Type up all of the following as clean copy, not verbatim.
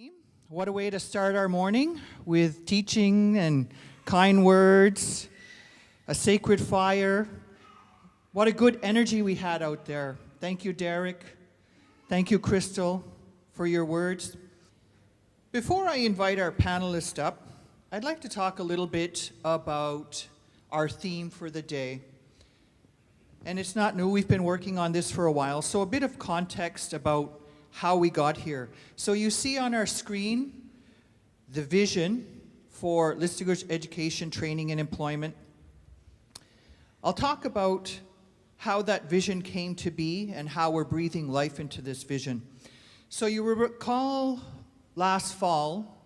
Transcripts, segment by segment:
team. What a way to start our morning with teaching and kind words, a sacred fire. What a good energy we had out there. Thank you, Derek. Thank you, Crystal, for your words. Before I invite our panelists up, I'd like to talk a little bit about our theme for the day. And it's not new, we've been working on this for a while, so a bit of context about how we got here. So you see on our screen the vision for Listuguj Education, Training and Employment. I'll talk about how that vision came to be and how we're breathing life into this vision. So you will recall last fall,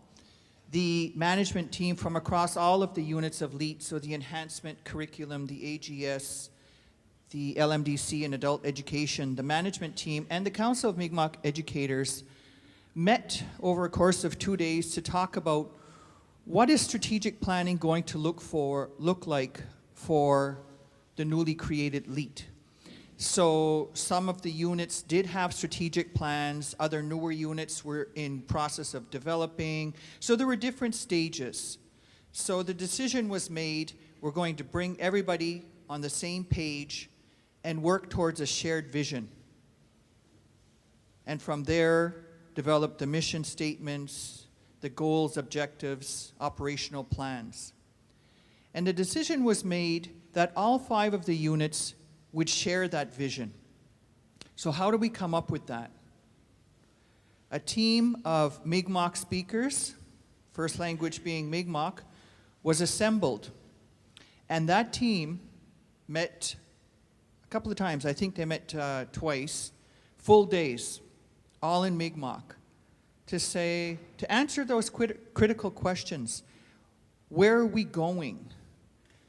the management team from across all of the units of LEAT, so the enhancement curriculum, the AGS, the LMDC and adult education, the management team, and the Council of Mi'kmaw Educators met over a course of 2 days to talk about what is strategic planning going to look like for the newly created LEAT. So some of the units did have strategic plans, other newer units were in process of developing, so there were different stages. So the decision was made, we're going to bring everybody on the same page and work towards a shared vision. And from there, develop the mission statements, the goals, objectives, operational plans. And the decision was made that all 5 of the units would share that vision. So how do we come up with that? A team of Mi'kmaq speakers, first language being Mi'kmaq, was assembled. And that team met a couple of times. I think they met twice, full days, all in Mi'kmaq, to answer those critical questions. Where are we going?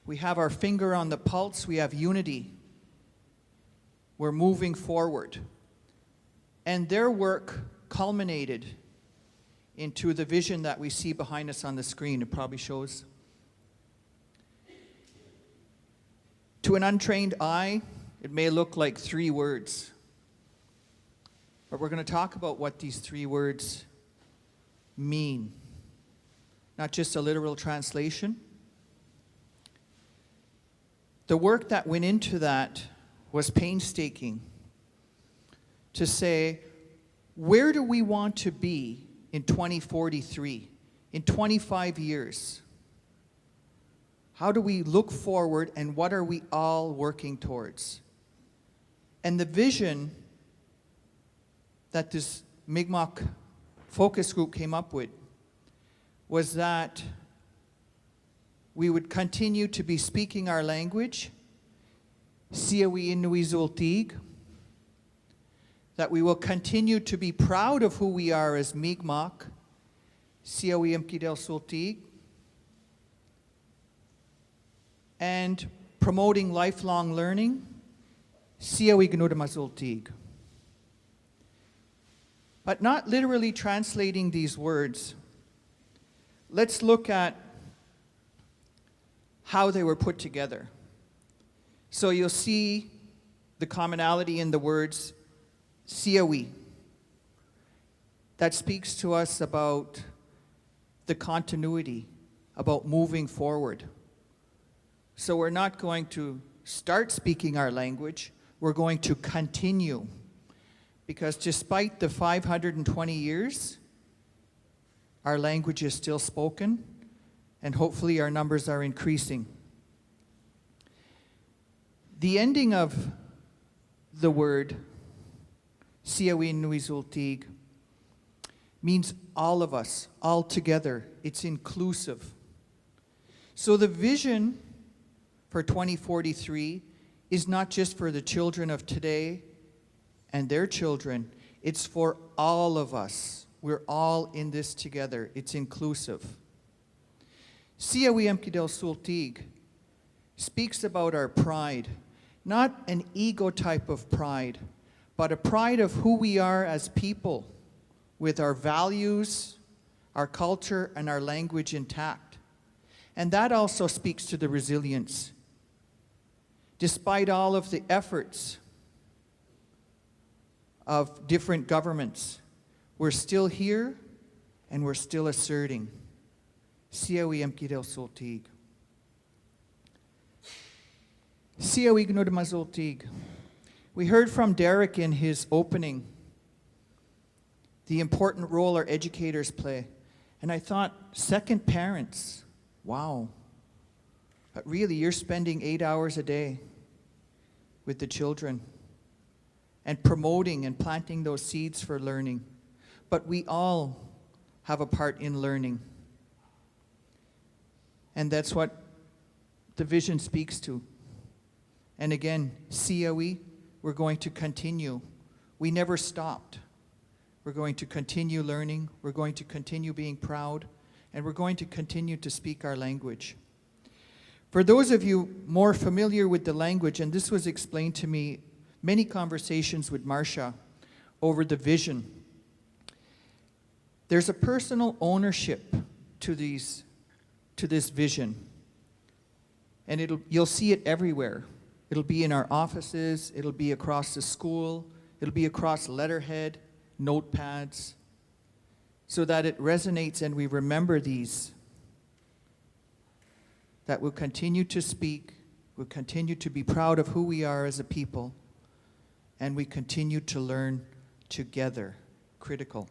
We have our finger on the pulse, we have unity. We're moving forward. And their work culminated into the vision that we see behind us on the screen. It probably shows. To an untrained eye, it may look like 3 words. But we're going to talk about what these 3 words mean. Not just a literal translation. The work that went into that was painstaking to say, where do we want to be in 2043, in 25 years? How do we look forward and what are we all working towards? And the vision that this Mi'kmaq focus group came up with was that we would continue to be speaking our language, Siawinnui'sulti'gw, that we will continue to be proud of who we are as Mi'kmaq, Siawimgitelsulti'gw, and promoting lifelong learning, Siawignu'tmasulti'gw. But not literally translating these words, let's look at how they were put together. So you'll see the commonality in the words Siawi. That speaks to us about the continuity, about moving forward. So we're not going to start speaking our language, we're going to continue. Because despite the 520 years, our language is still spoken, and hopefully our numbers are increasing. The ending of the word Siawinnui'sulti'gw means all of us, all together. It's inclusive. So the vision for 2043 is not just for the children of today and their children, it's for all of us. We're all in this together. It's inclusive. Siawimgitelsulti'gw speaks about our pride, not an ego type of pride, but a pride of who we are as people, with our values, our culture, and our language intact. And that also speaks to the resilience. Despite all of the efforts of different governments, we're still here and we're still asserting. Siawimgitelsulti'gw. Siawignu'tmasulti'gw. We heard from Derek in his opening the important role our educators play. And I thought, second parents, wow. But really, you're spending 8 hours a day with the children and promoting and planting those seeds for learning. But we all have a part in learning. And that's what the vision speaks to. And again, Siawi, we're going to continue. We never stopped. We're going to continue learning. We're going to continue being proud. And we're going to continue to speak our language. For those of you more familiar with the language, and this was explained to me, many conversations with Marcia over the vision. There's a personal ownership to this vision. And you'll see it everywhere. It'll be in our offices, it'll be across the school, it'll be across letterhead, notepads, so that it resonates and we remember these. That we'll continue to speak, we'll continue to be proud of who we are as a people, and we continue to learn together. Critical.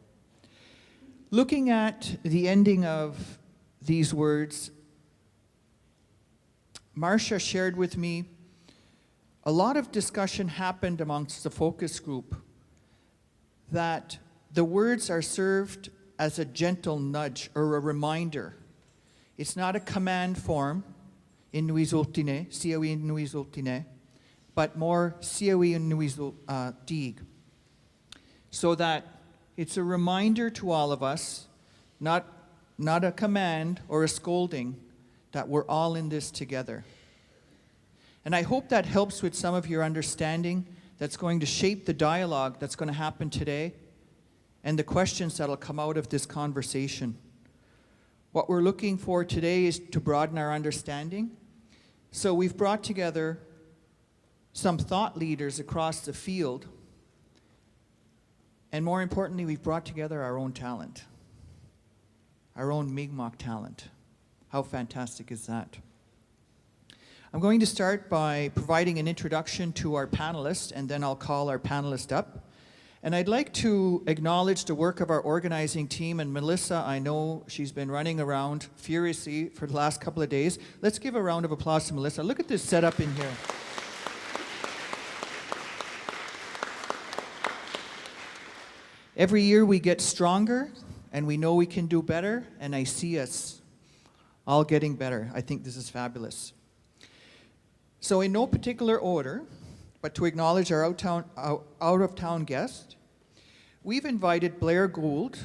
Looking at the ending of these words, Marcia shared with me a lot of discussion happened amongst the focus group that the words are served as a gentle nudge or a reminder. It's not a command form, Siawinnui'sulti'gw, but more Siawignu'tmasulti'gw. So that it's a reminder to all of us, not a command or a scolding, that we're all in this together. And I hope that helps with some of your understanding that's going to shape the dialogue that's going to happen today and the questions that'll come out of this conversation. What we're looking for today is to broaden our understanding. So we've brought together some thought leaders across the field, and more importantly, we've brought together our own talent, our own Mi'kmaq talent. How fantastic is that? I'm going to start by providing an introduction to our panelists, and then I'll call our panelist up. And I'd like to acknowledge the work of our organizing team, and Melissa, I know she's been running around furiously for the last couple of days. Let's give a round of applause to Melissa. Look at this setup in here. Every year we get stronger, and we know we can do better, and I see us all getting better. I think this is fabulous. So in no particular order, but to acknowledge our out-of-town guest, we've invited Blaire Gould,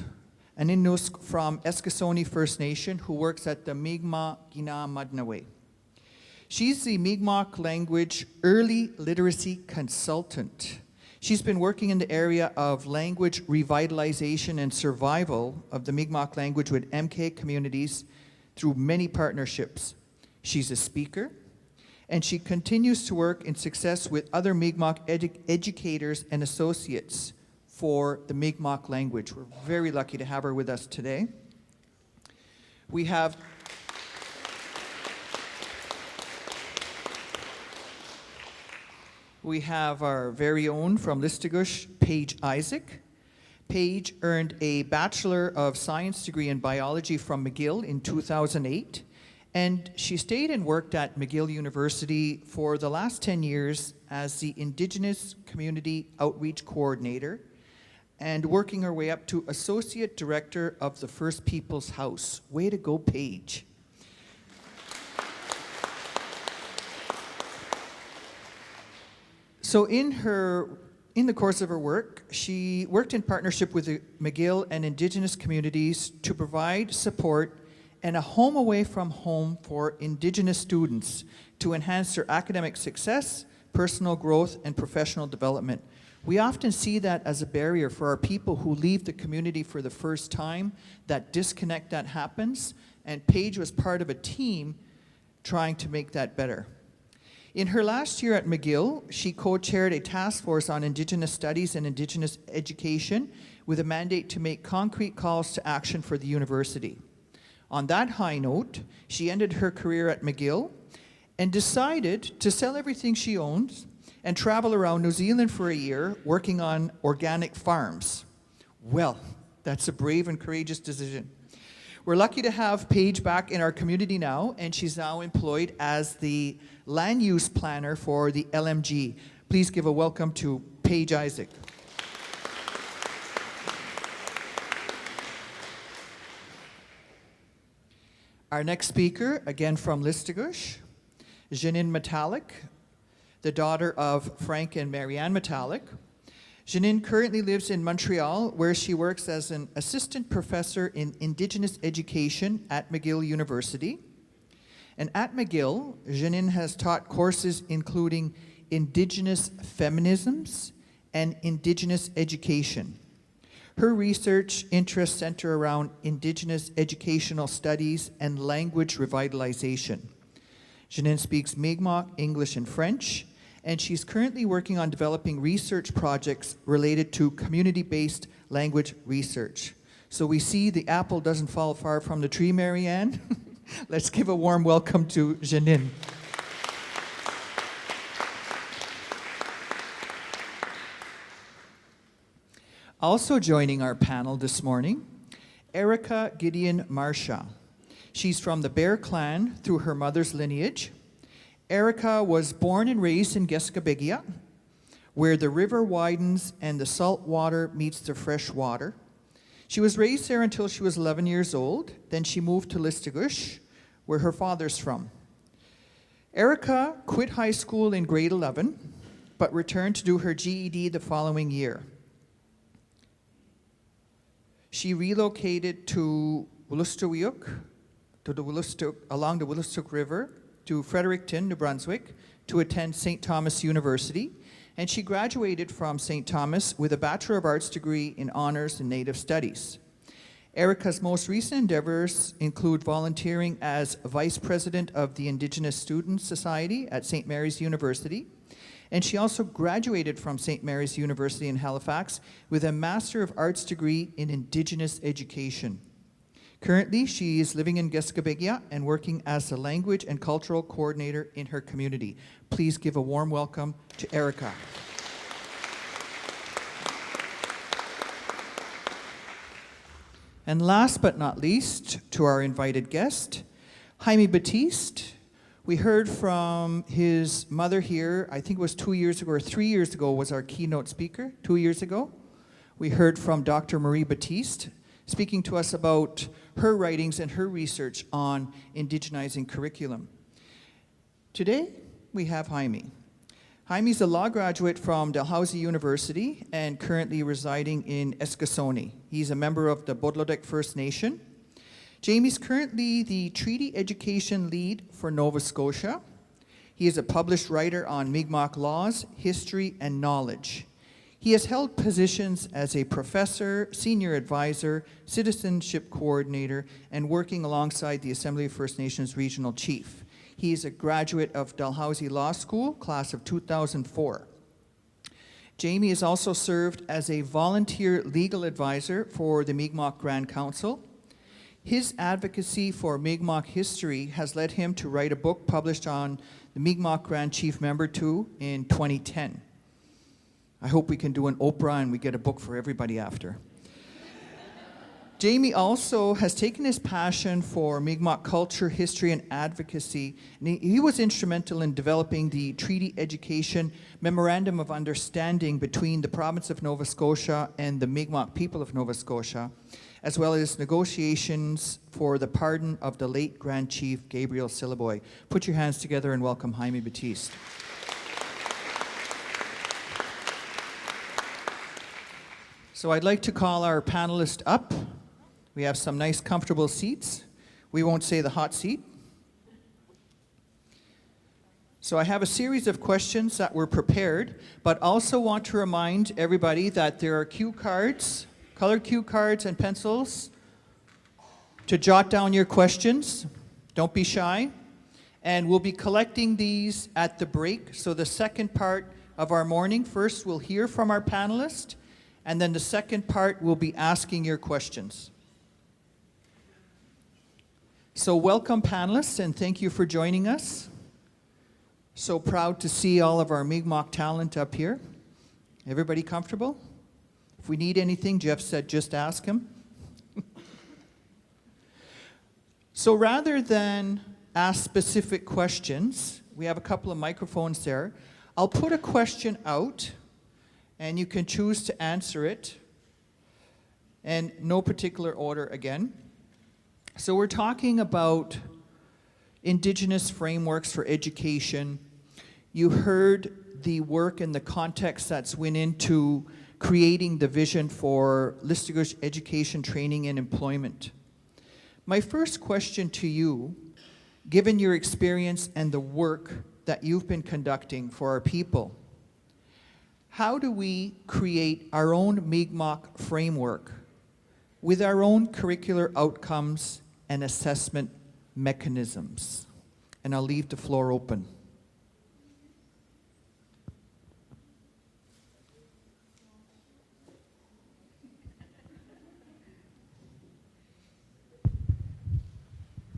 an Innusk from Eskasoni First Nation who works at the Mi'kmaw Kina'matnewey. She's the Mi'kmaq language early literacy consultant. She's been working in the area of language revitalization and survival of the Mi'kmaq language with MK communities through many partnerships. She's a speaker, and she continues to work in success with other Mi'kmaq educators and associates for the Mi'kmaq language. We're very lucky to have her with us today. We have our very own from Listuguj, Paige Isaac. Paige earned a Bachelor of Science degree in biology from McGill in 2008. And she stayed and worked at McGill University for the last 10 years as the Indigenous Community Outreach Coordinator and working her way up to Associate Director of the First People's House. Way to go, Paige. So in the course of her work, she worked in partnership with the McGill and Indigenous communities to provide support and a home away from home for Indigenous students to enhance their academic success, personal growth, and professional development. We often see that as a barrier for our people who leave the community for the first time, that disconnect that happens, and Paige was part of a team trying to make that better. In her last year at McGill, she co-chaired a task force on Indigenous studies and Indigenous education with a mandate to make concrete calls to action for the university. On that high note, she ended her career at McGill and decided to sell everything she owns and travel around New Zealand for a year working on organic farms. Well, that's a brave and courageous decision. We're lucky to have Paige back in our community now, and she's now employed as the land use planner for the LMG. Please give a welcome to Paige Isaac. Our next speaker, again from Listuguj, Janine Metallic, the daughter of Frank and Marianne Metallic. Janine currently lives in Montreal, where she works as an assistant professor in Indigenous education at McGill University. And at McGill, Janine has taught courses including Indigenous feminisms and Indigenous education. Her research interests center around Indigenous educational studies and language revitalization. Janine speaks Mi'kmaw, English, and French, and she's currently working on developing research projects related to community-based language research. So we see the apple doesn't fall far from the tree, Marianne. Let's give a warm welcome to Janine. Also joining our panel this morning, Erika Marchand. She's from the Bear clan through her mother's lineage. Erika was born and raised in Siawignu'tmasulti'gw, where the river widens and the salt water meets the fresh water. She was raised there until she was 11 years old. Then she moved to Listuguj, where her father's from. Erika quit high school in grade 11, but returned to do her GED the following year. She relocated to Listuguj, along the Listuguj River, to Fredericton, New Brunswick, to attend St. Thomas University, and she graduated from St. Thomas with a Bachelor of Arts degree in Honors in Native Studies. Erika's most recent endeavors include volunteering as Vice President of the Indigenous Students Society at St. Mary's University, and she also graduated from St. Mary's University in Halifax with a Master of Arts degree in Indigenous education. Currently, she is living in Siawignu'tmasulti'gw and working as a language and cultural coordinator in her community. Please give a warm welcome to Erika. And last but not least, to our invited guest, Jaime Battiste. We heard from his mother here, I think it was 2 years ago or 3 years ago was our keynote speaker, 2 years ago. We heard from Dr. Marie Battiste, speaking to us about her writings and her research on indigenizing curriculum. Today, we have Jaime. Jaime's a law graduate from Dalhousie University and currently residing in Eskasoni. He's a member of the Bodlodek First Nation. Jaime's currently the Treaty Education Lead for Nova Scotia. He is a published writer on Mi'kmaq laws, history, and knowledge. He has held positions as a professor, senior advisor, citizenship coordinator, and working alongside the Assembly of First Nations Regional Chief. He is a graduate of Dalhousie Law School, class of 2004. Jaime has also served as a volunteer legal advisor for the Mi'kmaq Grand Council. His advocacy for Mi'kmaq history has led him to write a book published on the Mi'kmaq Grand Chief Member 2 in 2010. I hope we can do an Oprah and we get a book for everybody after. Jaime also has taken his passion for Mi'kmaq culture, history, and advocacy, and he was instrumental in developing the Treaty Education Memorandum of Understanding between the province of Nova Scotia and the Mi'kmaq people of Nova Scotia, as well as negotiations for the pardon of the late Grand Chief Gabriel Sillaboy. Put your hands together and welcome Jaime Battiste. So I'd like to call our panelists up. We have some nice comfortable seats. We won't say the hot seat. So I have a series of questions that were prepared, but also want to remind everybody that there are cue cards, colored cue cards and pencils to jot down your questions. Don't be shy. And we'll be collecting these at the break. So the second part of our morning, first we'll hear from our panelists, and then the second part we'll be asking your questions. So welcome panelists, and thank you for joining us. So proud to see all of our Mi'kmaq talent up here. Everybody comfortable? If we need anything, Jeff said just ask him. So rather than ask specific questions, we have a couple of microphones there. I'll put a question out, and you can choose to answer it, and no particular order again. So we're talking about Indigenous frameworks for education. You heard the work and the context that's went into creating the vision for Listuguj education, training, and employment. My first question to you, given your experience and the work that you've been conducting for our people, how do we create our own Mi'kmaq framework with our own curricular outcomes and assessment mechanisms? And I'll leave the floor open.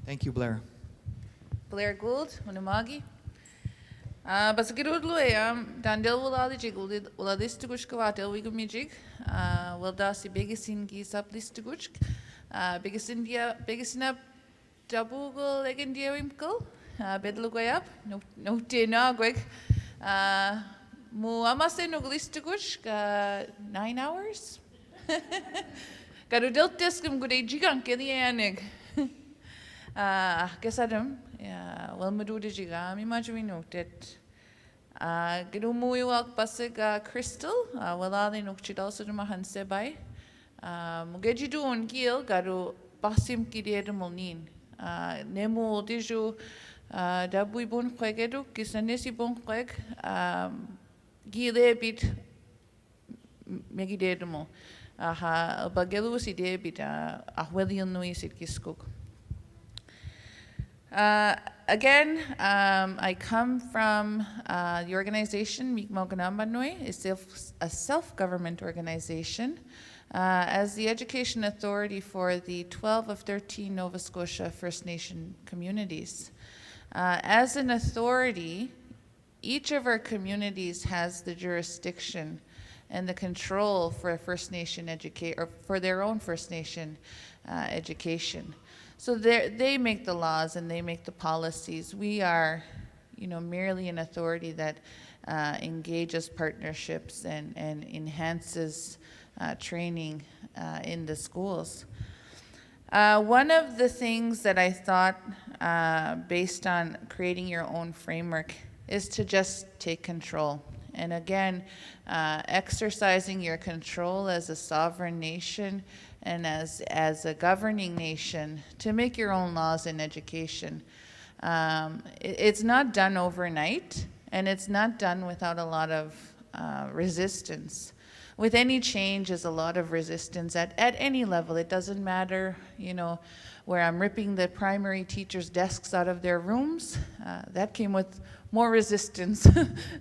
Thank you, Blaire. Blaire Gould, Unamagi. Basagirudlu Dandel Wulali'jig, Listuguj Siawignu'tmasulti'gw, Wildasi Bigasin Gisap Listuguj, Bigasina Dabugal Egandiawimkel, Bedluguayap, no Dinagwig, Muamase no Listuguj, 9 hours. Garudil Discum good a gigant Gillianig. Gesadum, well, Madudijiga, imagine noted. Gedumuiwak Basig Crystal, well, I know Chidalso to Mahanse by Mugejidu on Gil, Garu Basim Kidemolnin, Nemo Diju, Dabui Bon Quegedu, Kisanesi Bon Queg, Gile bit Megidemo, Bagelusi debit, Siawinnui'sulti'gw. Again, I come from the organization Mi'kmaw Kina'matnewey, a self-government organization, as the education authority for the 12 of 13 Nova Scotia First Nation communities. As an authority, each of our communities has the jurisdiction and the control for First Nation or for their own First Nation education. So they make the laws and they make the policies. We are, merely an authority that engages partnerships and enhances training in the schools. One of the things that I thought, based on creating your own framework, is to just take control. And again, exercising your control as a sovereign nation and as a governing nation to make your own laws in education. It's not done overnight, and it's not done without a lot of resistance. With any change is a lot of resistance at any level. It doesn't matter, where I'm ripping the primary teachers' desks out of their rooms. That came with more resistance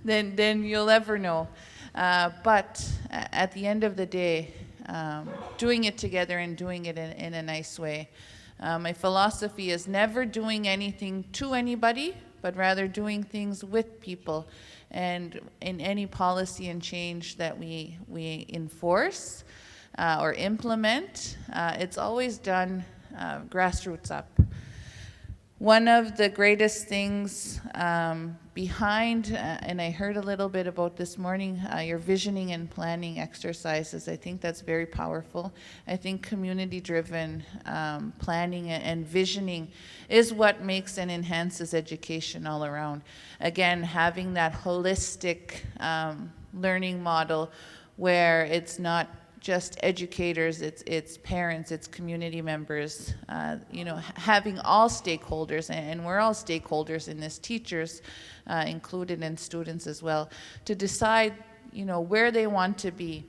than you'll ever know. But at the end of the day, doing it together and doing it in a nice way. My philosophy is never doing anything to anybody, but rather doing things with people. And in any policy and change that we enforce or implement, it's always done grassroots up. One of the greatest things behind, and I heard a little bit about this morning, your visioning and planning exercises. I think that's very powerful. I think community-driven planning and visioning is what makes and enhances education all around. Again, having that holistic learning model where it's not just educators, it's parents, it's community members, having all stakeholders, and we're all stakeholders in this, teachers included and students as well, to decide, where they want to be.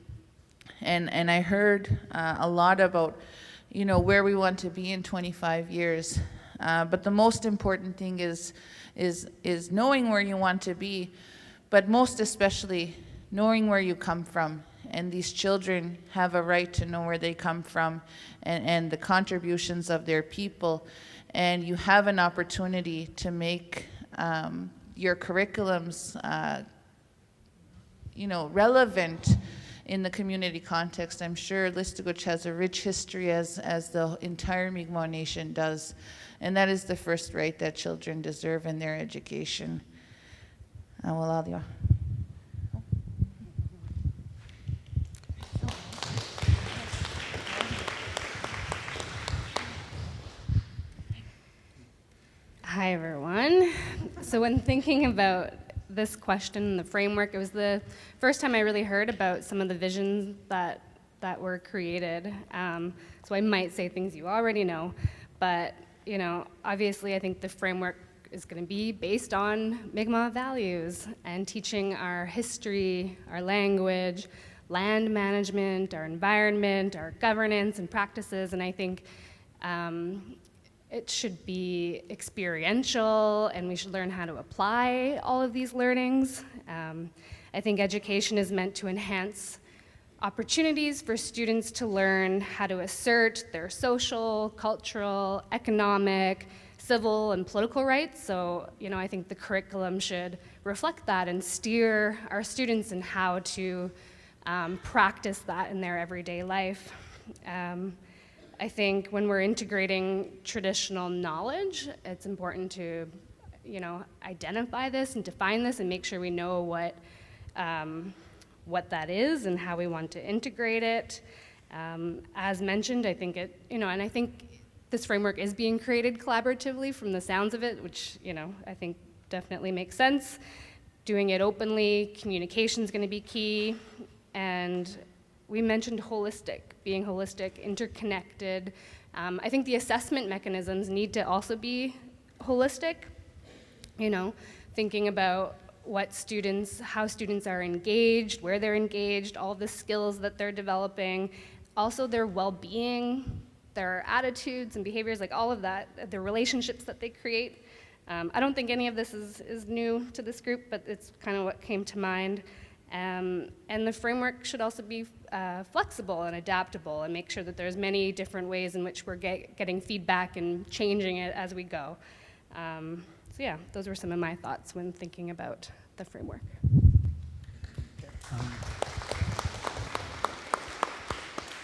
And I heard a lot about, where we want to be in 25 years. But the most important thing is is knowing where you want to be, but most especially knowing where you come from. And these children have a right to know where they come from and the contributions of their people. And you have an opportunity to make your curriculums relevant in the community context. I'm sure Listuguj has a rich history as the entire Mi'kmaw Nation does. And that is the first right that children deserve in their education. Hi, everyone. So when thinking about this question, the framework, it was the first time I really heard about some of the visions that were created. So I might say things you already know, but obviously I think the framework is going to be based on Mi'kmaw values and teaching our history, our language, land management, our environment, our governance and practices, and I think it should be experiential, and we should learn how to apply all of these learnings. I think education is meant to enhance opportunities for students to learn how to assert their social, cultural, economic, civil, and political rights. So, I think the curriculum should reflect that and steer our students in how to practice that in their everyday life. I think when we're integrating traditional knowledge, it's important to, identify this and define this and make sure we know what that is and how we want to integrate it. As mentioned, I think and I think this framework is being created collaboratively from the sounds of it, which, I think definitely makes sense. Doing it openly, communication is going to be key, and we mentioned being holistic, interconnected. I think the assessment mechanisms need to also be holistic, thinking about how students are engaged, where they're engaged, all the skills that they're developing, also their well-being, their attitudes and behaviors, like all of that, the relationships that they create. I don't think any of this is new to this group, but it's kind of what came to mind. And the framework should also be flexible and adaptable and make sure that there's many different ways in which we're getting feedback and changing it as we go. So yeah, those were some of my thoughts when thinking about the framework.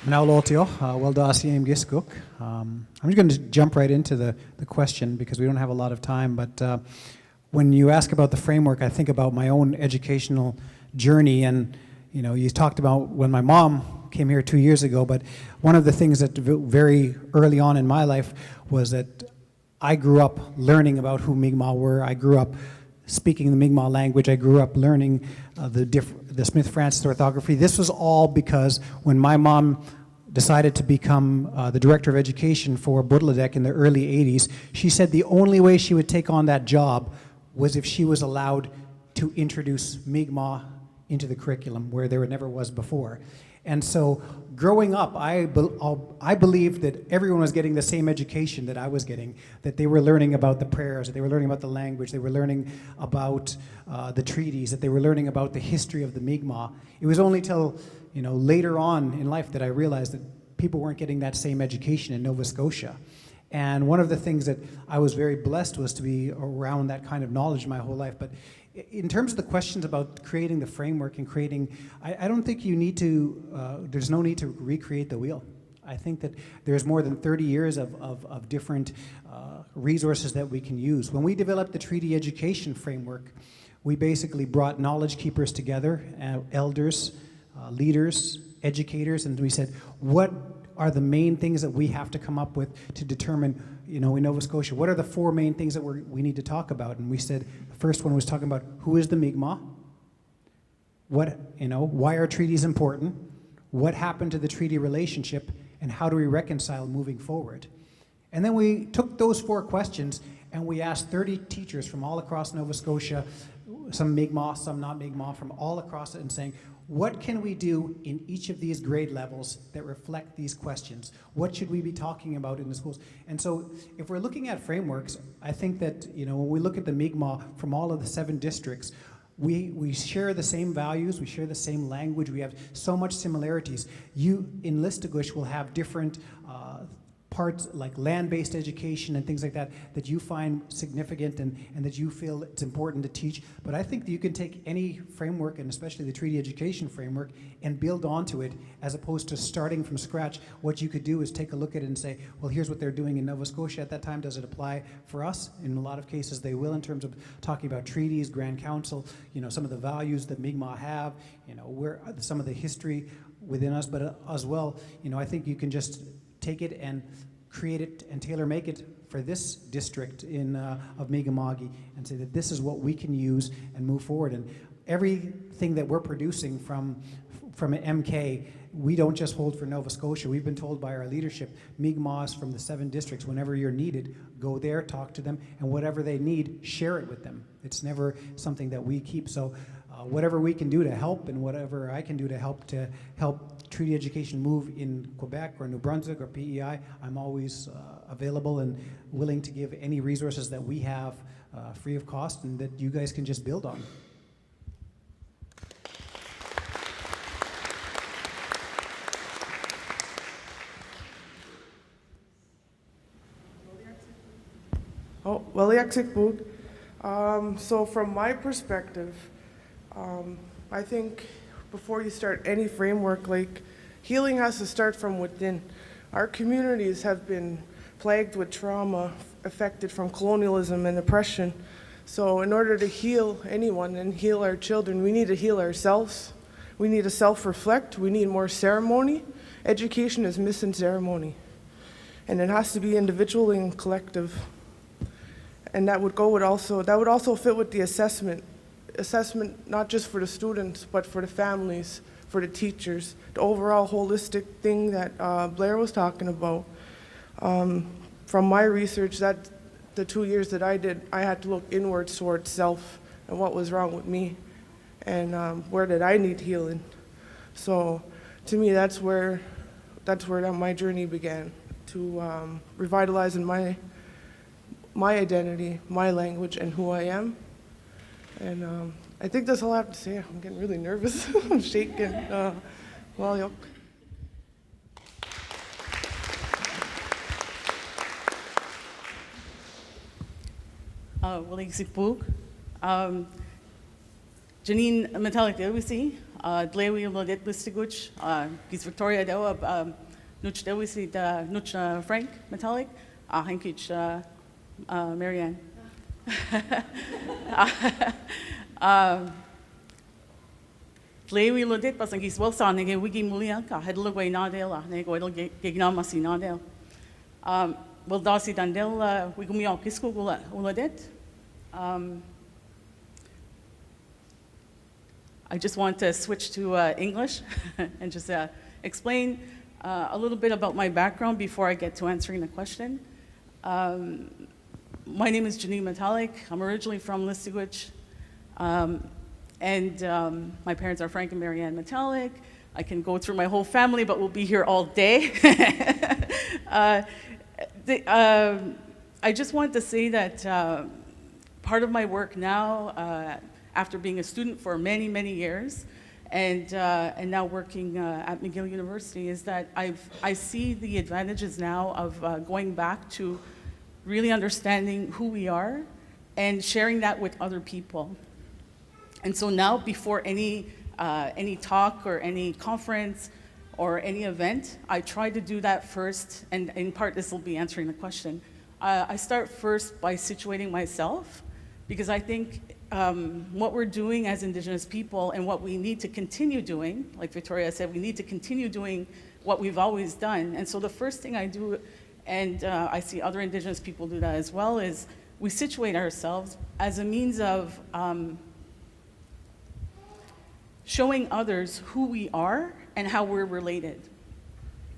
Siawimgitelsulti'gw. I'm just going to jump right into the question because we don't have a lot of time, but when you ask about the framework, I think about my own educational journey, and you talked about when my mom came here 2 years ago, but one of the things that very early on in my life was that I grew up learning about who Mi'kmaw were. I grew up speaking the Mi'kmaw language. I grew up learning the Smith-Francis orthography. This was all because when my mom decided to become the director of education for Budladek in the early 80s, she said the only way she would take on that job was if she was allowed to introduce Mi'kmaw into the curriculum where there never was before. And so growing up, I believed that everyone was getting the same education that I was getting, that they were learning about the prayers, that they were learning about the language, they were learning about the treaties, that they were learning about the history of the Mi'kmaw. It was only till later on in life that I realized that people weren't getting that same education in Nova Scotia. And one of the things that I was very blessed was to be around that kind of knowledge my whole life. But in terms of the questions about creating the framework and creating, I don't think you need to, there's no need to recreate the wheel. I think that there's more than 30 years of different resources that we can use. When we developed the treaty education framework, we basically brought knowledge keepers together, elders, leaders, educators, and we said, what are the main things that we have to come up with to determine, in Nova Scotia, what are the 4 main things that we need to talk about? And we said, the first one was talking about who is the Mi'kmaw, why are treaties important, what happened to the treaty relationship, and how do we reconcile moving forward? And then we took those 4 questions and we asked 30 teachers from all across Nova Scotia, some Mi'kmaw, some not Mi'kmaw, from all across it, and saying, what can we do in each of these grade levels that reflect these questions? What should we be talking about in the schools? And so if we're looking at frameworks, I think that, when we look at the Mi'kmaw from all of the 7 districts, we share the same values, we share the same language, we have so much similarities. You in Listuguj will have different parts like land-based education and things like that that you find significant and that you feel it's important to teach. But I think that you can take any framework, and especially the treaty education framework, and build onto it as opposed to starting from scratch. What you could do is take a look at it and say, well, here's what they're doing in Nova Scotia at that time. Does it apply for us? In a lot of cases they will, in terms of talking about treaties, Grand Council, some of the values that Mi'kmaw have, where some of the history within us, but as well, I think you can just take it and create it and tailor-make it for this district of Mi'kmawgi and say that this is what we can use and move forward. And everything that we're producing from MK, we don't just hold for Nova Scotia. We've been told by our leadership, Mi'kmaws from the 7 districts, whenever you're needed, go there, talk to them, and whatever they need, share it with them. It's never something that we keep. So whatever we can do to help, and whatever I can do to help treaty education move in Quebec or New Brunswick or PEI, I'm always available and willing to give any resources that we have free of cost and that you guys can just build on. Oh, Siawinnui'sulti'gw. So from my perspective, I think before you start any framework, healing has to start from within. Our communities have been plagued with trauma affected from colonialism and oppression. So in order to heal anyone and heal our children, we need to heal ourselves. We need to self-reflect. We need more ceremony. Education is missing ceremony. And it has to be individual and collective. And that would also fit with the assessment not just for the students, but for the families, for the teachers, the overall holistic thing that Blaire was talking about. From my research, that the 2 years that I did, I had to look inwards towards self and what was wrong with me, and where did I need healing. So to me, that's where my journey began, to revitalizing my identity, my language, and who I am. And I think that's all I have to say. I'm getting really nervous. I'm shaking. Well, yep. Listuguj. Janine Metallic, Dlewi Listuguj, Giz Victoria Dewa, Nuch Dewisi, Nuch Frank Metallic, Hankich Marianne. Dlewi Lodit, Pasang Giz Wilson, Nege Wigi Mulia, Hedlugway Nadel, Nego Gignamasi Nadel. Well, Darcy Dandel, Wigumio Kisku Uladit. I just want to switch to English and just explain a little bit about my background before I get to answering the question. My name is Janine Metallic. I'm originally from Listuguj, and my parents are Frank and Marianne Metallic. I can go through my whole family, but we'll be here all day. I just want to say that part of my work now, after being a student for many, many years, and now working at McGill University, is that I see the advantages now of going back to really understanding who we are and sharing that with other people. And so now, before any talk or any conference or any event, I try to do that first, and in part this will be answering the question. I start first by situating myself, because I think what we're doing as Indigenous people and what we need to continue doing, like Victoria said, we need to continue doing what we've always done. And so the first thing I do, and I see other Indigenous people do that as well, is we situate ourselves as a means of showing others who we are and how we're related.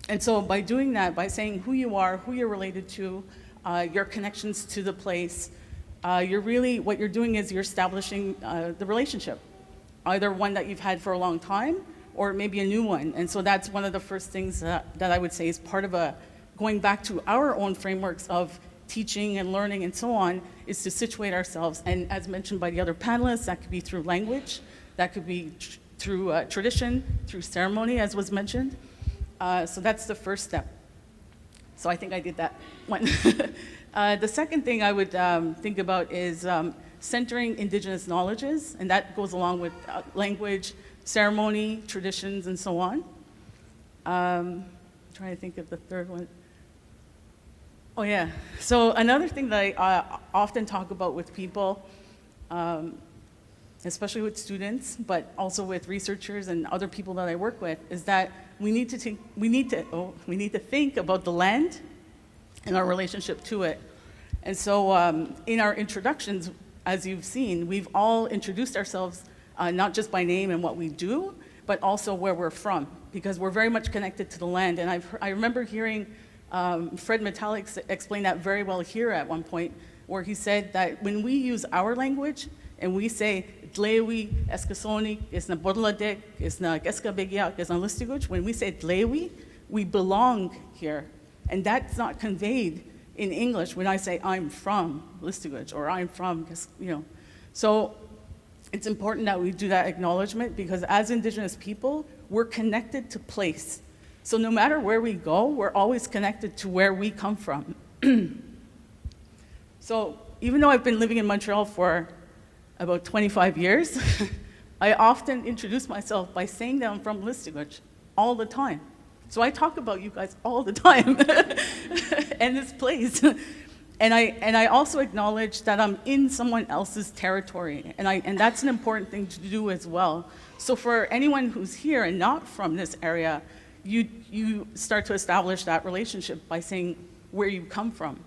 And so by doing that, by saying who you are, who you're related to, your connections to the place, what you're doing is you're establishing the relationship. either one that you've had for a long time or maybe a new one. And so that's one of the first things that I would say is part of going back to our own frameworks of teaching and learning and so on, is to situate ourselves. And as mentioned by the other panelists, that could be through language, that could be through tradition, through ceremony, as was mentioned. So that's the first step. So I think I did that one. The second thing I would think about is centering Indigenous knowledges, and that goes along with language, ceremony, traditions, and so on. I'm trying to think of the third one. Oh yeah, so another thing that I often talk about with people, especially with students, but also with researchers and other people that I work with, is that we need to think about the land and our relationship to it. And so in our introductions, as you've seen, we've all introduced ourselves not just by name and what we do, but also where we're from, because we're very much connected to the land. And I remember hearing Fred Metallic explain that very well here at one point, where he said that when we use our language and we say, Dlewi, Eskasoni, Isna Bodladek, Isna Geskabegiak, Isna Listuguj, when we say Dlewi, we belong here. And that's not conveyed in English when I say I'm from Listuguj or I'm from, So it's important that we do that acknowledgement, because as Indigenous people, we're connected to place. So no matter where we go, we're always connected to where we come from. So even though I've been living in Montreal for about 25 years, I often introduce myself by saying that I'm from Listuguj all the time. So I talk about you guys all the time and this place. And I also acknowledge that I'm in someone else's territory, and that's an important thing to do as well. So for anyone who's here and not from this area, you start to establish that relationship by saying where you come from.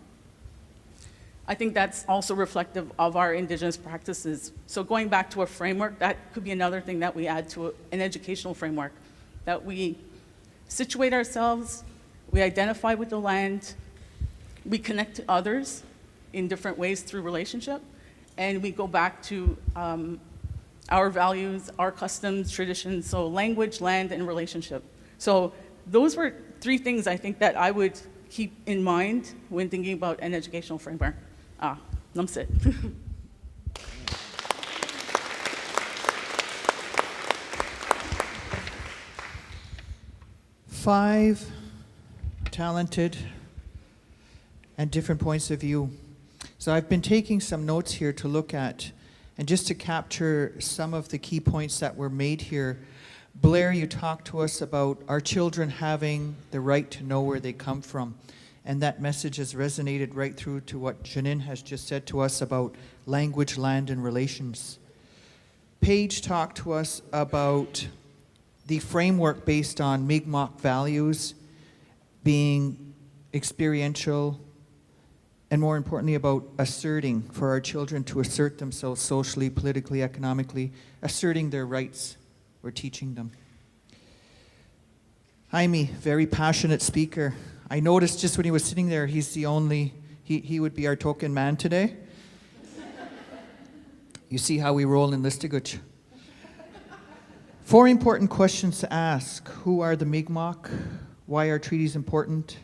I think that's also reflective of our Indigenous practices. So going back to a framework, that could be another thing that we add to an educational framework, that we situate ourselves, we identify with the land, we connect to others in different ways through relationship, and we go back to our values, our customs, traditions, so language, land, and relationship. So those were three things I think that I would keep in mind when thinking about an educational framework. Namsit. 5 talented and different points of view. So I've been taking some notes here to look at, and just to capture some of the key points that were made here. Blaire, you talked to us about our children having the right to know where they come from. And that message has resonated right through to what Janine has just said to us about language, land, and relations. Paige talked to us about the framework based on Mi'kmaq values being experiential, and more importantly about asserting, for our children to assert themselves socially, politically, economically, asserting their rights. We're teaching them. Jaime, very passionate speaker. I noticed just when he was sitting there, he's the only, he would be our token man today. You see how we roll in Listuguj. 4 important questions to ask. Who are the Mi'kmaq? Why are treaties important?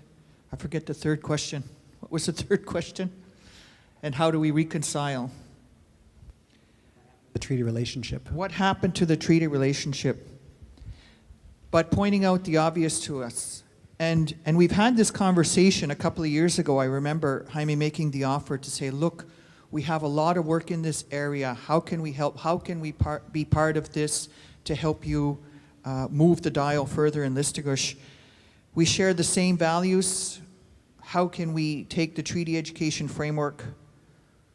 I forget the third question. What was the third question? And how do we reconcile? The treaty relationship. What happened to the treaty relationship? But pointing out the obvious to us. And we've had this conversation a couple of years ago. I remember Jaime making the offer to say, look, we have a lot of work in this area. How can we help? How can we be part of this to help you move the dial further in Listuguj? We share the same values. How can we take the treaty education framework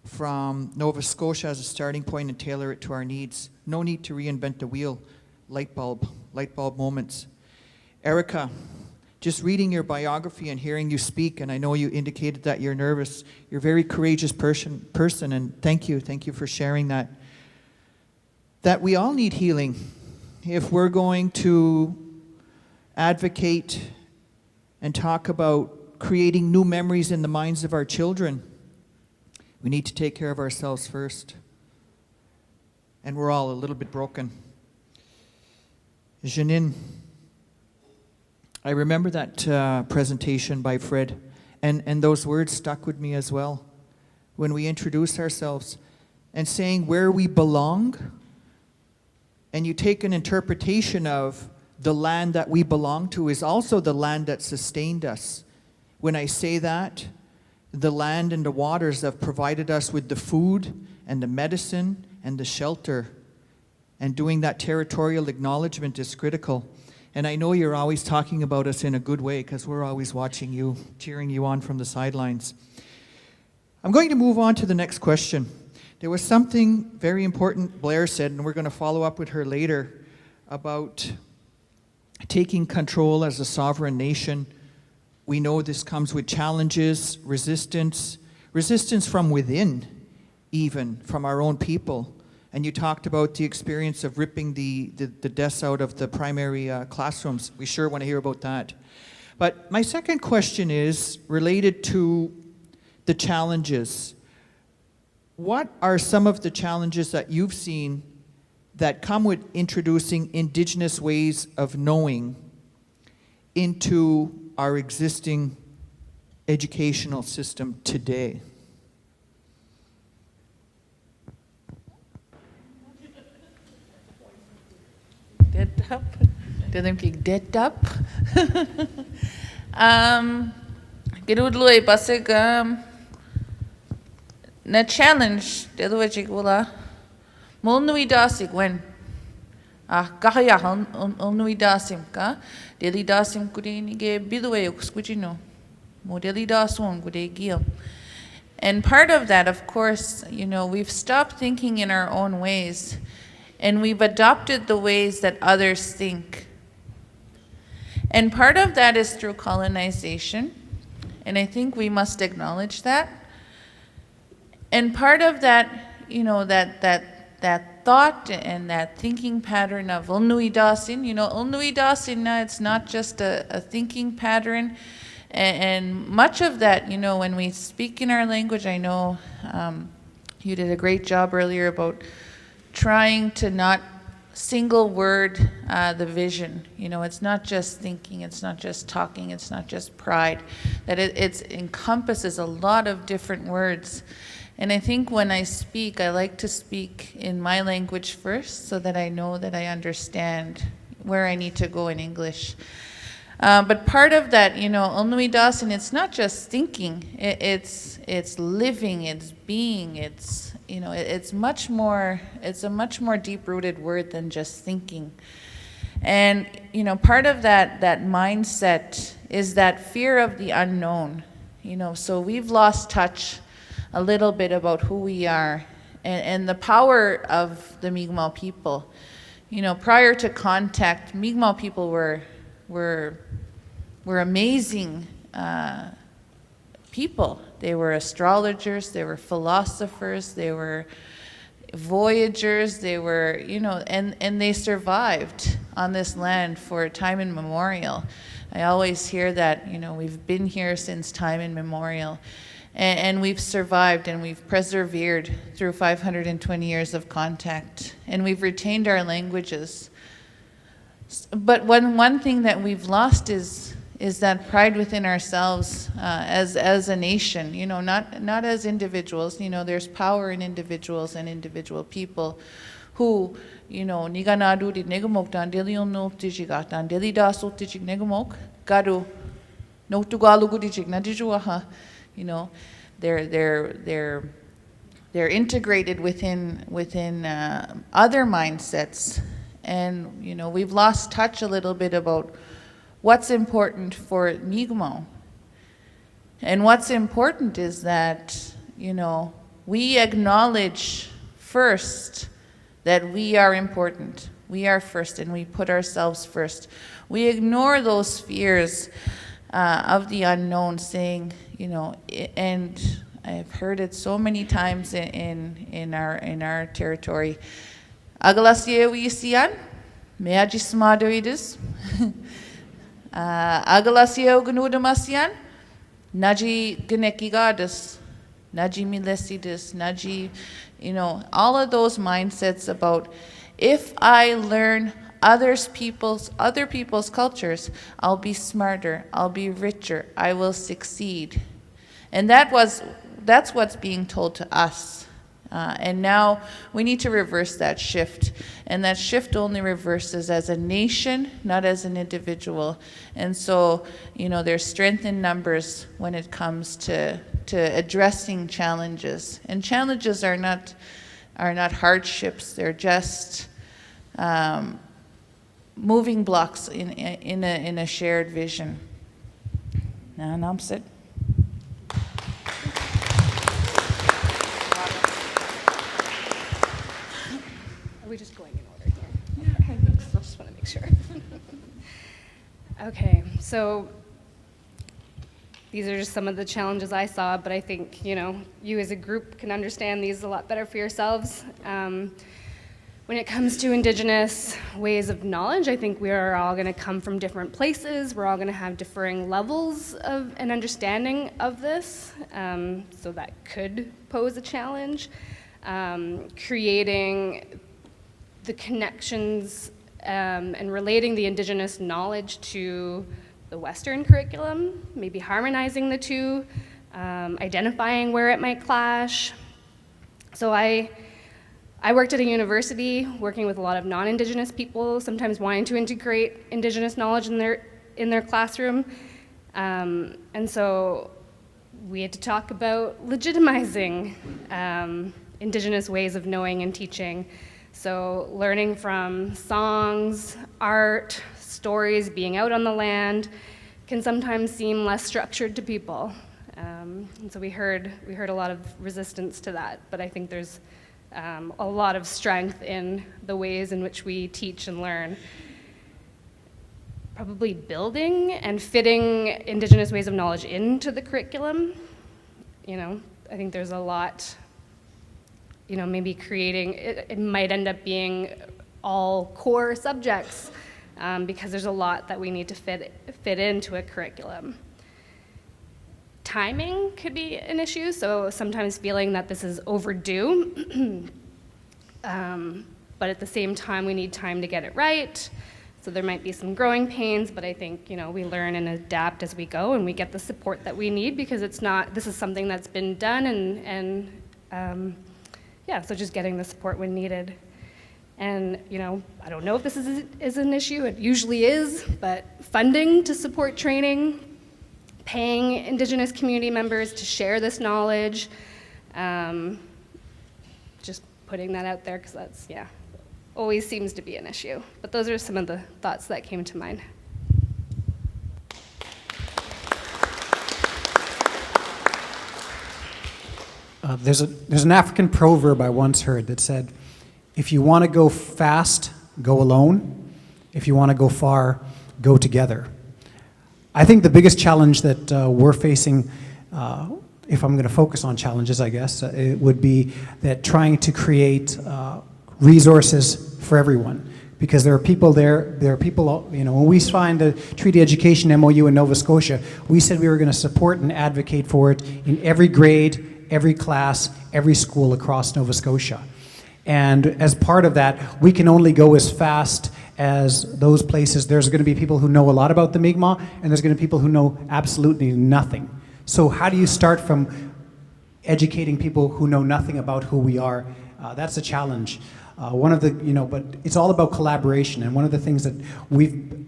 from Nova Scotia as a starting point and tailor it to our needs? No need to reinvent the wheel. Light bulb moments. Erika, just reading your biography and hearing you speak, and I know you indicated that you're nervous. You're a very courageous person, and thank you for sharing that. That we all need healing. If we're going to advocate and talk about creating new memories in the minds of our children, we need to take care of ourselves first. and we're all a little bit broken. Janine, I remember that presentation by Fred, and those words stuck with me as well. When we introduce ourselves and saying where we belong, and you take an interpretation of the land that we belong to is also the land that sustained us. When I say that, the land and the waters have provided us with the food and the medicine and the shelter. And doing that territorial acknowledgement is critical. And I know you're always talking about us in a good way because we're always watching you, cheering you on from the sidelines. I'm going to move on to the next question. There was something very important Blaire said, and we're going to follow up with her later, about taking control as a sovereign nation. We know this comes with challenges, resistance from within, even from our own people. And you talked about the experience of ripping the desks out of the primary classrooms. We sure want to hear about that. But my second question is related to the challenges. What are some of the challenges that you've seen that come with introducing Indigenous ways of knowing into our existing educational system today? Dead up. Dead up. Gerudloi basig na challenge deluwajig wala mulnui dasig when kahaya ulnui dasim ka deli dasim kudini ge bilwe squijino modeli dason gude gil. And part of that, of course, we've stopped thinking in our own ways, and we've adopted the ways that others think. And part of that is through colonization, and I think we must acknowledge that. And part of that, that thought and that thinking pattern of ulnui dasin, ulnui dasin, it's not just a thinking pattern. And much of that, when we speak in our language, I know you did a great job earlier about trying to not single word the vision. It's not just thinking, it's not just talking, it's not just pride. That it encompasses a lot of different words. And I think when I speak, I like to speak in my language first so that I know that I understand where I need to go in English. But part of that, Ulnui Dasin, it's not just thinking, it's living, it's being, it's a much more deep-rooted word than just thinking. And, part of that mindset is that fear of the unknown, so we've lost touch a little bit about who we are and the power of the Mi'kmaw people. Prior to contact, Mi'kmaw people were amazing people. They were astrologers, they were philosophers, they were voyagers, they were, and they survived on this land for time immemorial. I always hear that, we've been here since time immemorial. And we've survived and we've persevered through 520 years of contact. And we've retained our languages. But one thing that we've lost is that pride within ourselves as a nation, not as individuals. There's power in individuals and individual people who, niga nadu di negamok dan Siawimgitelsulti'gw dan Siawignu'tmasulti'gw negamok gadu no tugalugudichig na dijuaha. They're integrated within other mindsets, and we've lost touch a little bit about what's important for Mi'kmaw. And what's important is that we acknowledge first that we are important. We are first, and we put ourselves first. We ignore those fears of the unknown, saying, and I've heard it so many times in our territory. Agalasiewiisian, meajismadoidis, Siawignu'tmasian, naji genekigadis, naji milesidis, naji all of those mindsets about, if I learn other people's cultures, I'll be smarter, I'll be richer, I will succeed. And that's what's being told to us. And now we need to reverse that shift. And that shift only reverses as a nation, not as an individual. And so, there's strength in numbers when it comes to addressing challenges. And challenges are not hardships, they're just moving blocks in a shared vision. Now I'm sit. Are we just going in order here? Yeah, I just want to make sure. Okay, so these are just some of the challenges I saw, but I think, you as a group can understand these a lot better for yourselves. When it comes to Indigenous ways of knowledge, I think we are all going to come from different places. We're all going to have differing levels of an understanding of this, so that could pose a challenge. Creating the connections and relating the Indigenous knowledge to the Western curriculum, maybe harmonizing the two, identifying where it might clash. So I worked at a university working with a lot of non-Indigenous people, sometimes wanting to integrate Indigenous knowledge in their classroom. And so we had to talk about legitimizing Indigenous ways of knowing and teaching. So learning from songs, art, stories, being out on the land can sometimes seem less structured to people. And so we heard a lot of resistance to that, but I think there's a lot of strength in the ways in which we teach and learn. Probably building and fitting Indigenous ways of knowledge into the curriculum. I think there's a lot, maybe creating, it might end up being all core subjects because there's a lot that we need to fit into a curriculum. Timing could be an issue, so sometimes feeling that this is overdue, but at the same time we need time to get it right. So there might be some growing pains, but I think we learn and adapt as we go, and we get the support that we need because this is something that's been done, and so just getting the support when needed. And I don't know if this is an issue. It usually is, but funding to support training, paying Indigenous community members to share this knowledge, just putting that out there because that's, always seems to be an issue. But those are some of the thoughts that came to mind. There's an African proverb I once heard that said, if you want to go fast, go alone. If you want to go far, go together. I think the biggest challenge that we're facing, if I'm going to focus on challenges, I guess, it would be that trying to create resources for everyone. Because there are people when we signed the Treaty Education MOU in Nova Scotia, we said we were going to support and advocate for it in every grade, every class, every school across Nova Scotia. And as part of that, we can only go as fast as those places. There's going to be people who know a lot about the Mi'kmaw, and there's going to be people who know absolutely nothing. So how do you start from educating people who know nothing about who we are? That's a challenge. But it's all about collaboration. And one of the things that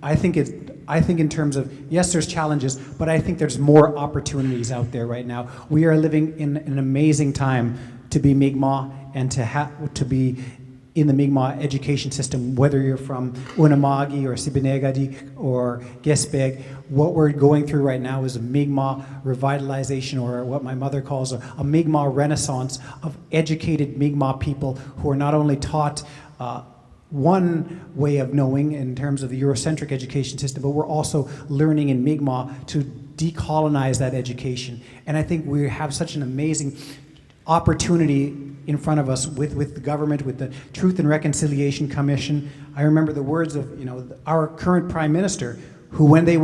I think in terms of, yes, there's challenges, but I think there's more opportunities out there right now. We are living in an amazing time to be Mi'kmaw and to be in the Mi'kmaw education system, whether you're from Unama'ki or Siawinnui'sulti'gw or Gespeg. What we're going through right now is a Mi'kmaw revitalization, or what my mother calls a Mi'kmaw renaissance of educated Mi'kmaw people who are not only taught one way of knowing in terms of the Eurocentric education system, but we're also learning in Mi'kmaw to decolonize that education. And I think we have such an amazing opportunity in front of us with the government, with the Truth and Reconciliation Commission. I remember the words of our current Prime Minister, who when they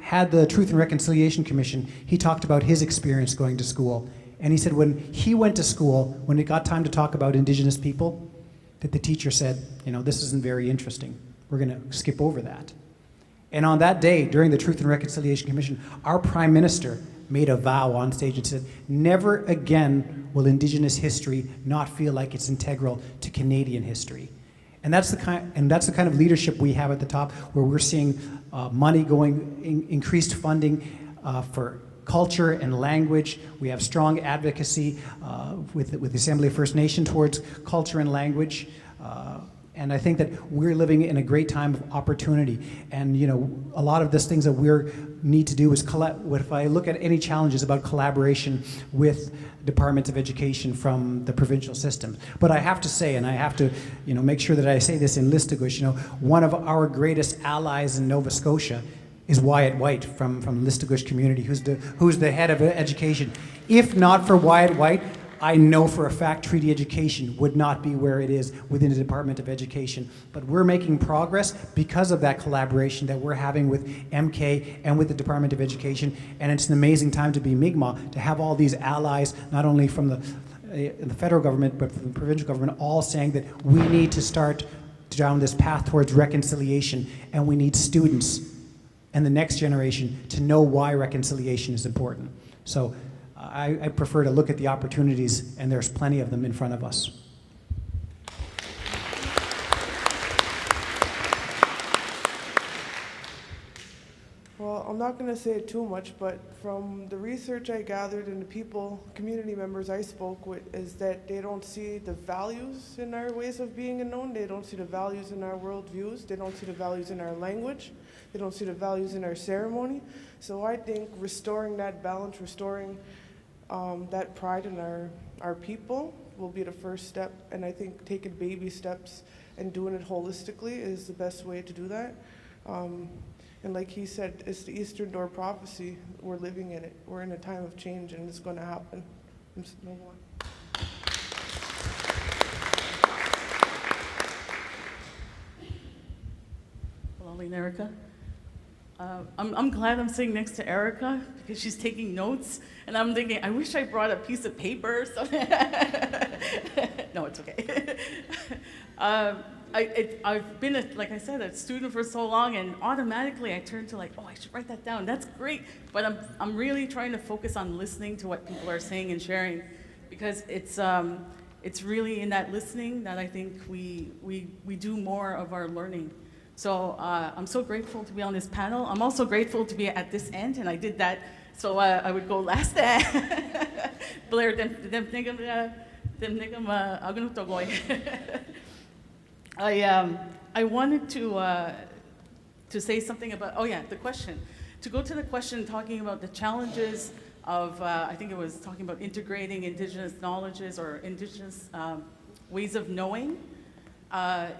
had the Truth and Reconciliation Commission, he talked about his experience going to school. And he said when he went to school, when it got time to talk about Indigenous people, that the teacher said, you know, this isn't very interesting. We're going to skip over that. And on that day, during the Truth and Reconciliation Commission, our Prime Minister made a vow on stage and said, never again will Indigenous history not feel like it's integral to Canadian history. And that's the kind of leadership we have at the top, where we're seeing money going, increased funding for culture and language. We have strong advocacy with the Assembly of First Nation towards culture and language. And I think that we're living in a great time of opportunity. And you know, a lot of these things that we need to do is if I look at any challenges about collaboration with departments of education from the provincial system. But I have to say, and I have to, you know, make sure that I say this in Listuguj, you know, one of our greatest allies in Nova Scotia is Wyatt White from Listuguj community, who's the head of education. If not for Wyatt White, I know for a fact treaty education would not be where it is within the Department of Education. But we're making progress because of that collaboration that we're having with MK and with the Department of Education. And it's an amazing time to be Mi'kmaw, to have all these allies, not only from the federal government, but from the provincial government, all saying that we need to start down this path towards reconciliation, and we need students and the next generation to know why reconciliation is important. So I prefer to look at the opportunities, and there's plenty of them in front of us. Well, I'm not going to say it too much, but from the research I gathered and the community members I spoke with, is that they don't see the values in our ways of being and known. They don't see the values in our worldviews. They don't see the values in our language. They don't see the values in our ceremony. So I think restoring that balance, restoring that pride in our people will be the first step. And I think taking baby steps and doing it holistically is the best way to do that. And like he said, it's the Eastern Door prophecy. We're living in it. We're in a time of change, and it's going to happen. No more. Hello, Erika. I'm glad I'm sitting next to Erika because she's taking notes, and I'm thinking, I wish I brought a piece of paper or something. No, it's okay. I've been, like I said, a student for so long, and automatically I turn to like, oh, I should write that down. That's great. But I'm really trying to focus on listening to what people are saying and sharing, because it's really in that listening that I think we do more of our learning. So I'm so grateful to be on this panel. I'm also grateful to be at this end, and I did that so I would go last. Blaire, I wanted to say something about, the question. To go to the question talking about the challenges of, I think it was talking about integrating Indigenous knowledges or Indigenous ways of knowing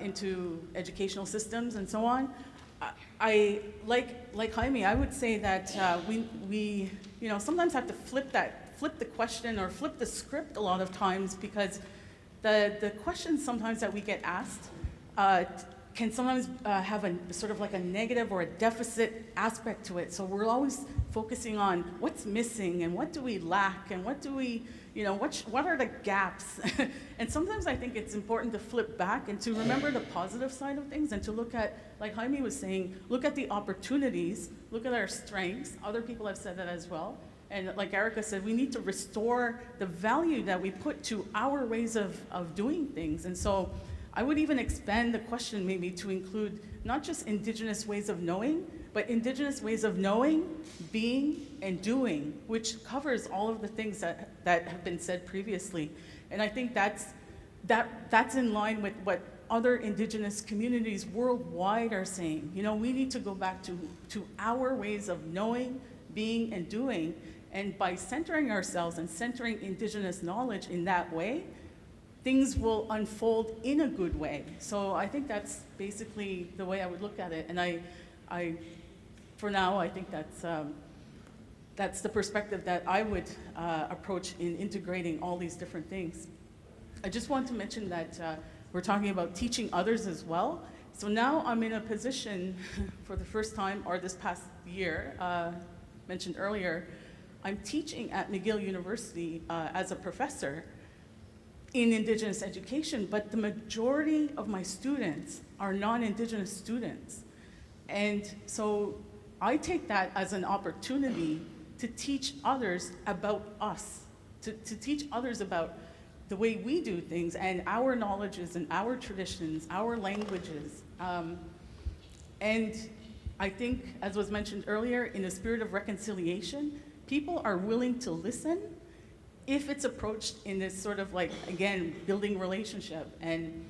into educational systems and so on. I like Jaime, I would say that we sometimes have to flip the question or flip the script a lot of times, because the questions sometimes that we get asked can sometimes have a sort of like a negative or a deficit aspect to it. So we're always focusing on what's missing and what do we lack and what do we, what are the gaps? And sometimes I think it's important to flip back and to remember the positive side of things, and to look at, like Jaime was saying, look at the opportunities, look at our strengths. Other people have said that as well. And like Erika said, we need to restore the value that we put to our ways of doing things. And so I would even expand the question maybe to include not just Indigenous ways of knowing, but Indigenous ways of knowing, being, and doing, which covers all of the things that have been said previously. And I think that's in line with what other Indigenous communities worldwide are saying. We need to go back to our ways of knowing, being, and doing. And by centering ourselves and centering Indigenous knowledge in that way, things will unfold in a good way. So I think that's basically the way I would look at it. And I for now, I think that's the perspective that I would approach in integrating all these different things. I just want to mention that we're talking about teaching others as well. So now I'm in a position for the first time, or this past year, mentioned earlier, I'm teaching at McGill University as a professor in Indigenous education, but the majority of my students are non-Indigenous students. And so I take that as an opportunity to teach others about us, to teach others about the way we do things and our knowledges and our traditions, our languages. And I think, as was mentioned earlier, in a spirit of reconciliation, people are willing to listen if it's approached in this sort of like, again, building relationship and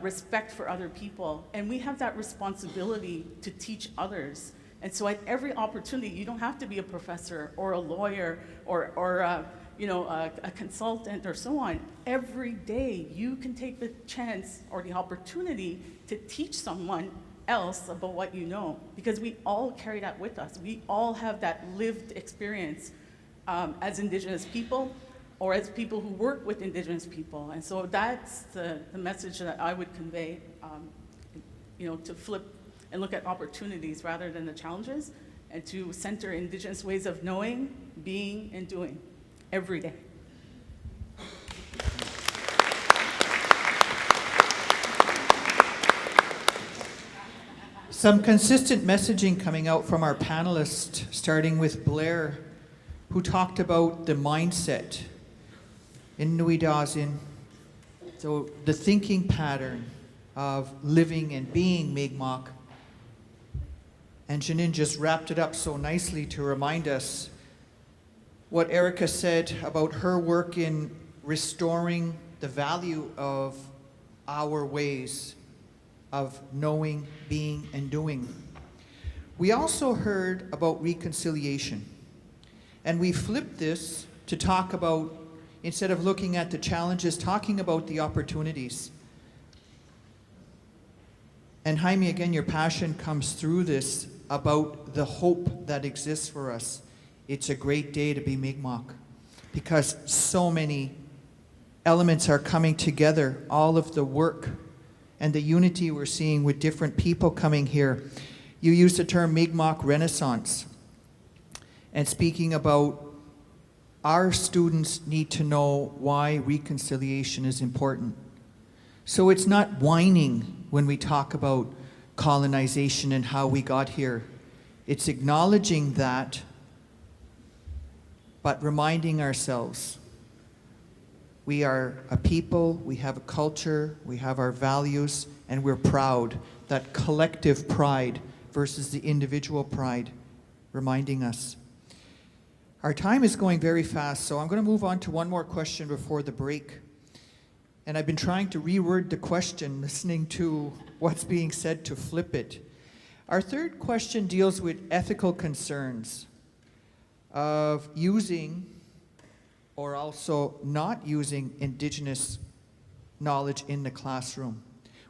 respect for other people. And we have that responsibility to teach others. And so at every opportunity, you don't have to be a professor or a lawyer or a consultant or so on. Every day, you can take the chance or the opportunity to teach someone else about what you know, because we all carry that with us. We all have that lived experience as Indigenous people or as people who work with Indigenous people. And so that's the message that I would convey, to flip and look at opportunities rather than the challenges, and to center Indigenous ways of knowing, being, and doing every day. Some consistent messaging coming out from our panelists, starting with Blaire, who talked about the mindset in Nuidazin, so the thinking pattern of living and being Mi'kmaq. And Janine just wrapped it up so nicely to remind us what Erika said about her work in restoring the value of our ways of knowing, being, and doing. We also heard about reconciliation. And we flipped this to talk about, instead of looking at the challenges, talking about the opportunities. And Jaime, again, your passion comes through this about the hope that exists for us. It's a great day to be Mi'kmaq because so many elements are coming together, all of the work and the unity we're seeing with different people coming here. You used the term Mi'kmaq Renaissance, and speaking about our students need to know why reconciliation is important. So it's not whining when we talk about colonization and how we got here. It's acknowledging that, but reminding ourselves we are a people, we have a culture, we have our values, and we're proud. That collective pride versus the individual pride, reminding us. Our time is going very fast, so I'm going to move on to one more question before the break. And I've been trying to reword the question, listening to what's being said to flip it. Our third question deals with ethical concerns of using or also not using Indigenous knowledge in the classroom.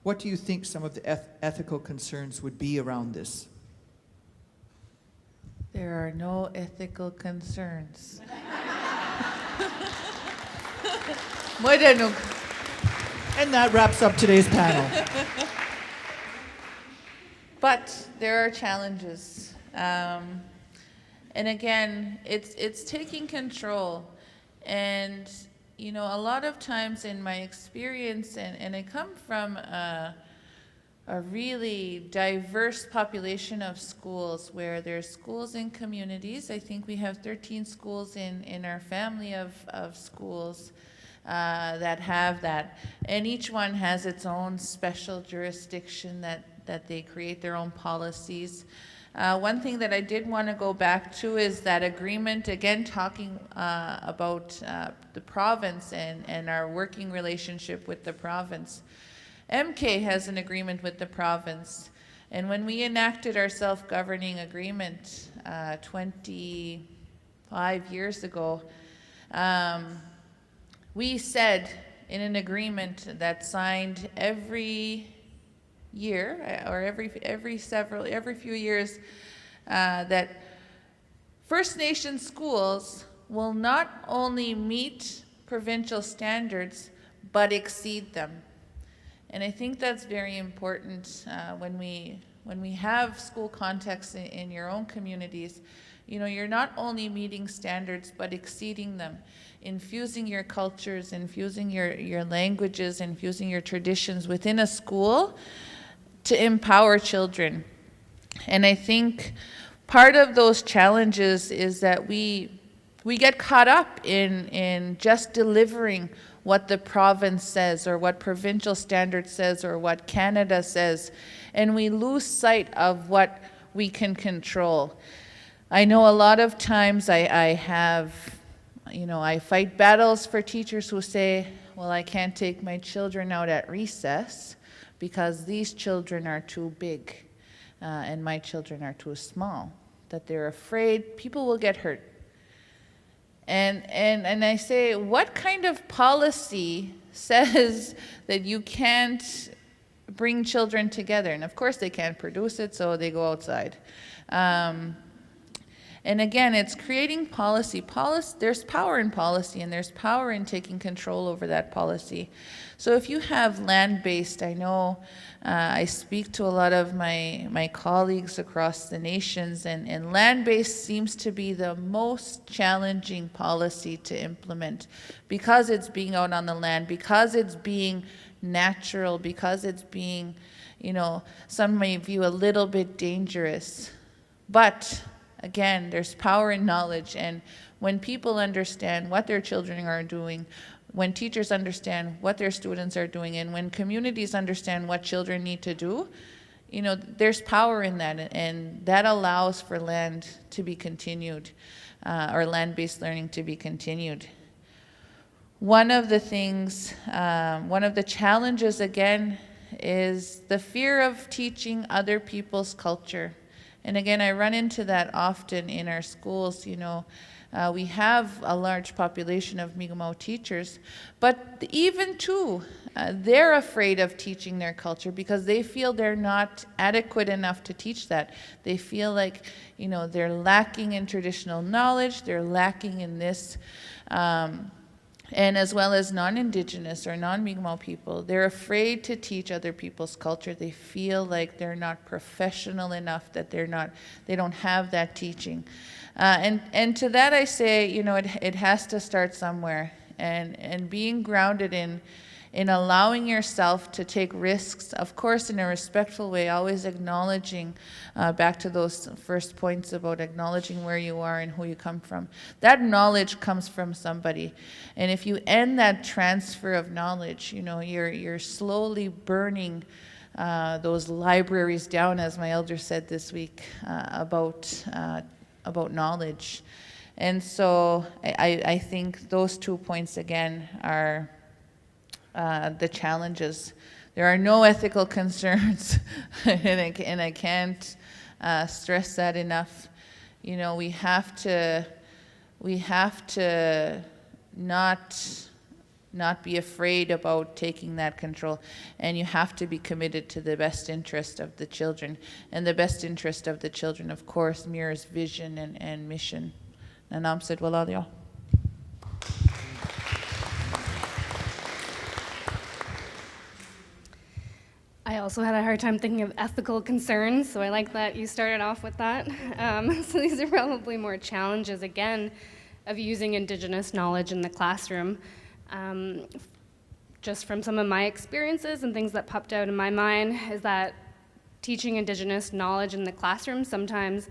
What do you think some of the ethical concerns would be around this? There are no ethical concerns. And that wraps up today's panel. But there are challenges. And again, it's taking control. And, a lot of times in my experience, and I come from a really diverse population of schools where there's schools in communities. I think we have 13 schools in our family of schools that have that. And each one has its own special jurisdiction that they create their own policies. One thing that I did want to go back to is that agreement, again, talking about the province and our working relationship with the province. MK has an agreement with the province, and when we enacted our self-governing agreement 25 years ago, we said in an agreement that signed every year or every few years that First Nation schools will not only meet provincial standards but exceed them. And I think that's very important when we have school contexts in your own communities, You know, you're not only meeting standards, but exceeding them, infusing your cultures, infusing your languages, infusing your traditions within a school to empower children. And I think part of those challenges is that we get caught up in just delivering what the province says or what provincial standard says or what Canada says, and we lose sight of what we can control. I know a lot of times I fight battles for teachers who say, well, I can't take my children out at recess because these children are too big and my children are too small, that they're afraid people will get hurt. And I say, what kind of policy says that you can't bring children together? And of course they can't produce it, so they go outside. And again, it's creating policy. There's power in policy, and there's power in taking control over that policy. So if you have land-based, I know I speak to a lot of my colleagues across the nations, and land-based seems to be the most challenging policy to implement because it's being out on the land, because it's being natural, because it's being, some may view a little bit dangerous. But again, there's power in knowledge, and when people understand what their children are doing, when teachers understand what their students are doing, and when communities understand what children need to do, there's power in that, and that allows for land to be continued, or land-based learning to be continued. One of the things, one of the challenges, again, is the fear of teaching other people's culture. And again, I run into that often in our schools. We have a large population of Mi'kmaw teachers, but even too, they're afraid of teaching their culture because they feel they're not adequate enough to teach that. They feel like, they're lacking in traditional knowledge, they're lacking in this, and as well as non-Indigenous or non-Mi'kmaw people, they're afraid to teach other people's culture. They feel like they're not professional enough, that they don't have that teaching. And to that I say, it has to start somewhere, and being grounded in allowing yourself to take risks, of course in a respectful way, always acknowledging, back to those first points about acknowledging where you are and who you come from. That knowledge comes from somebody, and if you end that transfer of knowledge, you're slowly burning those libraries down, as my elder said this week, about knowledge. And so I think those 2 points again are the challenges. There are no ethical concerns, and I can't stress that enough. We have to not be afraid about taking that control, and you have to be committed to the best interest of the children. And the best interest of the children, of course, mirrors vision and mission. Nanam said, Walalio. I also had a hard time thinking of ethical concerns, so I like that you started off with that. So these are probably more challenges, again, of using Indigenous knowledge in the classroom. Just from some of my experiences and things that popped out in my mind is that teaching Indigenous knowledge in the classroom sometimes,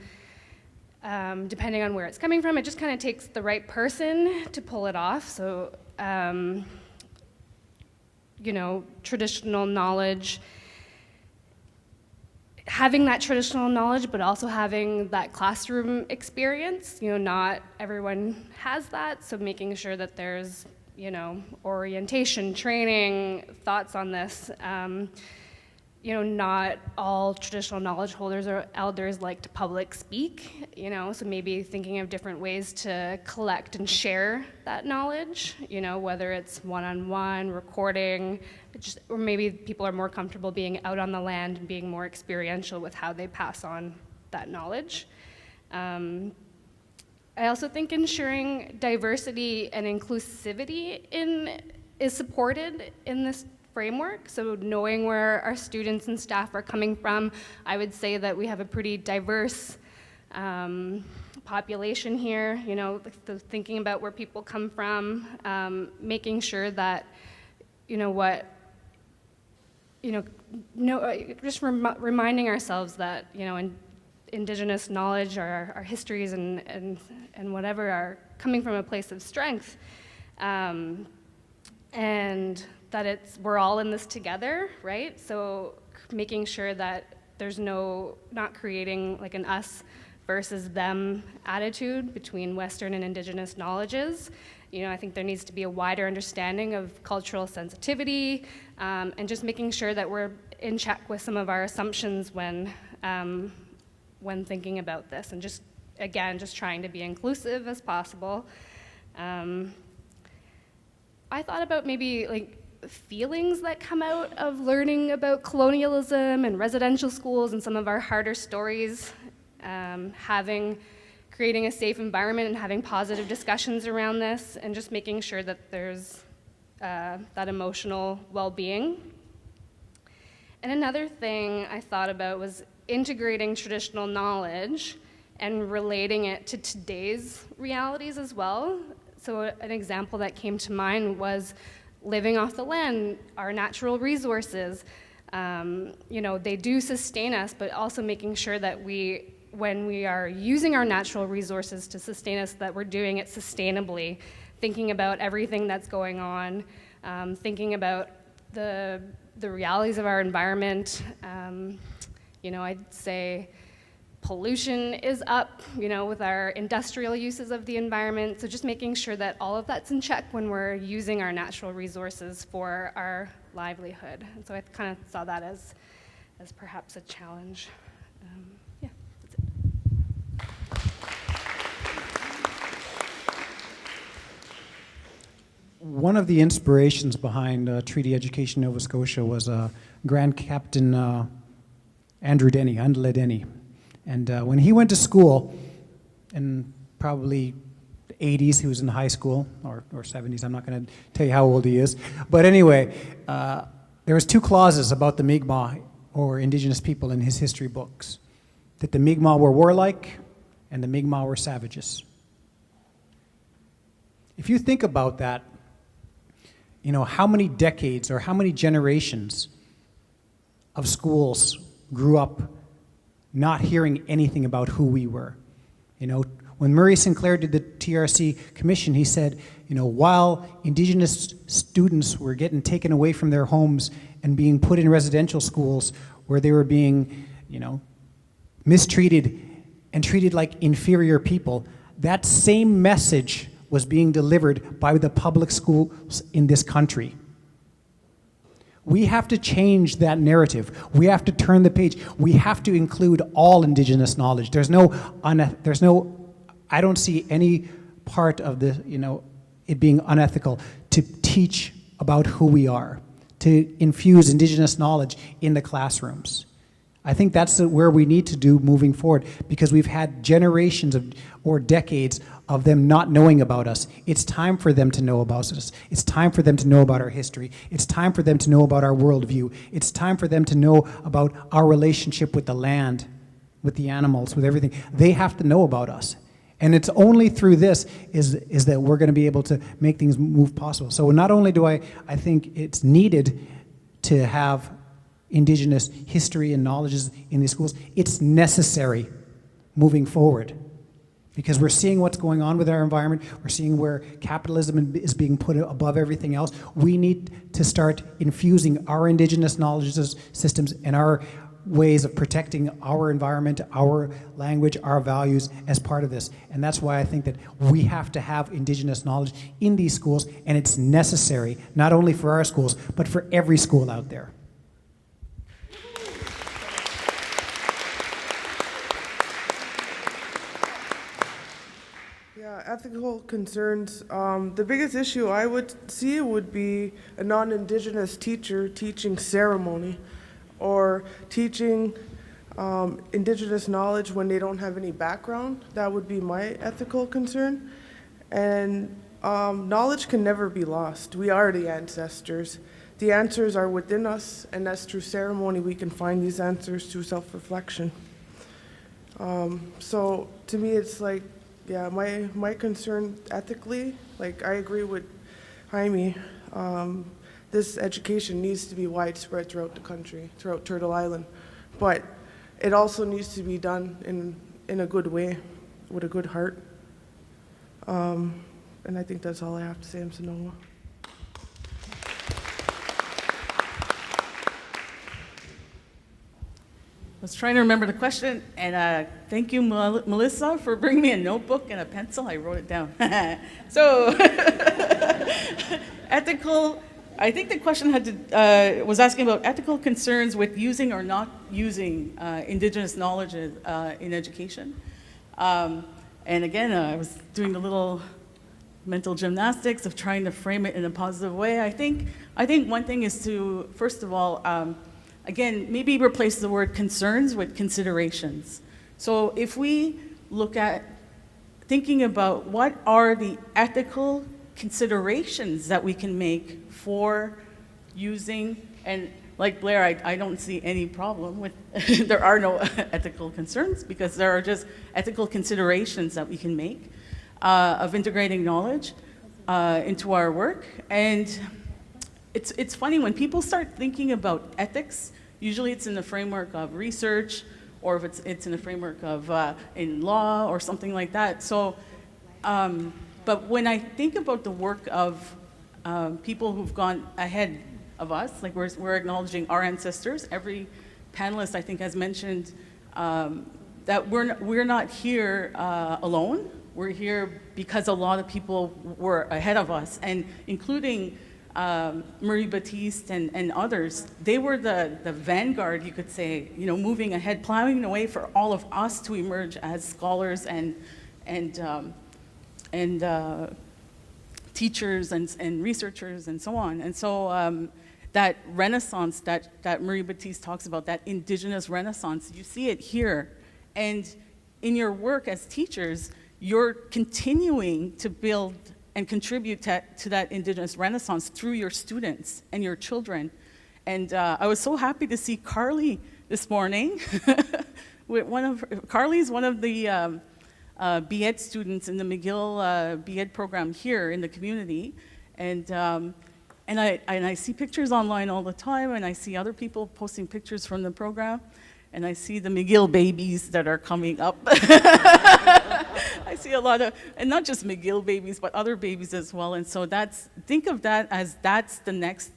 depending on where it's coming from, it just kind of takes the right person to pull it off. So, traditional knowledge, having that traditional knowledge, but also having that classroom experience. Not everyone has that, so making sure that there's, orientation, training, thoughts on this. Not all traditional knowledge holders or elders like to public speak, so maybe thinking of different ways to collect and share that knowledge, whether it's one-on-one, recording, or maybe people are more comfortable being out on the land and being more experiential with how they pass on that knowledge. I also think ensuring diversity and inclusivity is supported in this framework. So knowing where our students and staff are coming from, I would say that we have a pretty diverse population here, thinking about where people come from, making sure that, just reminding ourselves that, Indigenous knowledge, our histories and whatever are coming from a place of strength, and that we're all in this together, right? So making sure that there's not creating like an us versus them attitude between Western and Indigenous knowledges. I think there needs to be a wider understanding of cultural sensitivity, and just making sure that we're in check with some of our assumptions when thinking about this, and just trying to be inclusive as possible. I thought about maybe like feelings that come out of learning about colonialism and residential schools and some of our harder stories, creating a safe environment and having positive discussions around this, and just making sure that there's that emotional well-being. And another thing I thought about was integrating traditional knowledge and relating it to today's realities as well. So an example that came to mind was living off the land, our natural resources. They do sustain us, but also making sure that when we are using our natural resources to sustain us, that we're doing it sustainably, thinking about everything that's going on, thinking about the realities of our environment. I'd say pollution is up, with our industrial uses of the environment. So just making sure that all of that's in check when we're using our natural resources for our livelihood. And so I kind of saw that as perhaps a challenge. Yeah, that's it. One of the inspirations behind Treaty Education Nova Scotia was Grand Captain Andrew Denny, and when he went to school in probably the 80s, he was in high school, or 70s, I'm not going to tell you how old he is. But anyway, there was 2 clauses about the Mi'kmaw, or Indigenous people, in his history books. That the Mi'kmaw were warlike, and the Mi'kmaw were savages. If you think about that, how many decades or how many generations of schools grew up not hearing anything about who we were. When Murray Sinclair did the TRC commission, he said, while Indigenous students were getting taken away from their homes and being put in residential schools where they were being, mistreated and treated like inferior people, that same message was being delivered by the public schools in this country. We have to change that narrative. We have to turn the page. We have to include all Indigenous knowledge. I don't see any part of it being unethical to teach about who we are, to infuse Indigenous knowledge in the classrooms. I think that's where we need to do moving forward, because we've had generations or decades of them not knowing about us. It's time for them to know about us. It's time for them to know about our history. It's time for them to know about our worldview. It's time for them to know about our relationship with the land, with the animals, with everything. They have to know about us. And it's only through this is that we're going to be able to make things move possible. So not only do I think it's needed to have Indigenous history and knowledges in these schools, it's necessary moving forward, because we're seeing what's going on with our environment. We're seeing where capitalism is being put above everything else. We need to start infusing our Indigenous knowledge systems and our ways of protecting our environment, our language, our values as part of this. And that's why I think that we have to have Indigenous knowledge in these schools, and it's necessary not only for our schools, but for every school out there. Ethical concerns. The biggest issue I would see would be a non-Indigenous teacher teaching ceremony or teaching Indigenous knowledge when they don't have any background. That would be my ethical concern. And knowledge can never be lost. We are the ancestors. The answers are within us, and that's through ceremony we can find these answers through self-reflection. So to me, it's like Yeah, my concern ethically, like I agree with Jaime, this education needs to be widespread throughout the country, throughout Turtle Island, but it also needs to be done in a good way, with a good heart. And I think that's all I have to say. I'm Sonoma. I was trying to remember the question, and thank you, Melissa, for bringing me a notebook and a pencil. I wrote it down. So, ethical, I think the question was asking about ethical concerns with using or not using Indigenous knowledge in education. And again, I was doing a little mental gymnastics of trying to frame it in a positive way. I think one thing is to, first of all, again, maybe replace the word concerns with considerations. So if we look at thinking about what are the ethical considerations that we can make for using, and like Blaire, I don't see any problem with, there are no ethical concerns because there are just ethical considerations that we can make of integrating knowledge into our work. And it's funny, when people start thinking about ethics, usually it's in the framework of research, or if it's in the framework of in law or something like that. So, but when I think about the work of people who've gone ahead of us, like we're acknowledging our ancestors. Every panelist, I think, has mentioned that we're not here alone. We're here because a lot of people were ahead of us, and including Marie Battiste and others. They were the vanguard, you could say, moving ahead, plowing the way for all of us to emerge as scholars and teachers and researchers and so on. And so that renaissance that Marie Battiste talks about, that Indigenous renaissance, you see it here. And in your work as teachers, you're continuing to build and contribute to that Indigenous renaissance through your students and your children. And I was so happy to see Carly this morning. Carly's one of the BEd students in the McGill BEd program here in the community. And I see pictures online all the time, and I see other people posting pictures from the program. And I see the McGill babies that are coming up. I see a lot of, and not just McGill babies, but other babies as well. And so think of that as that's the next,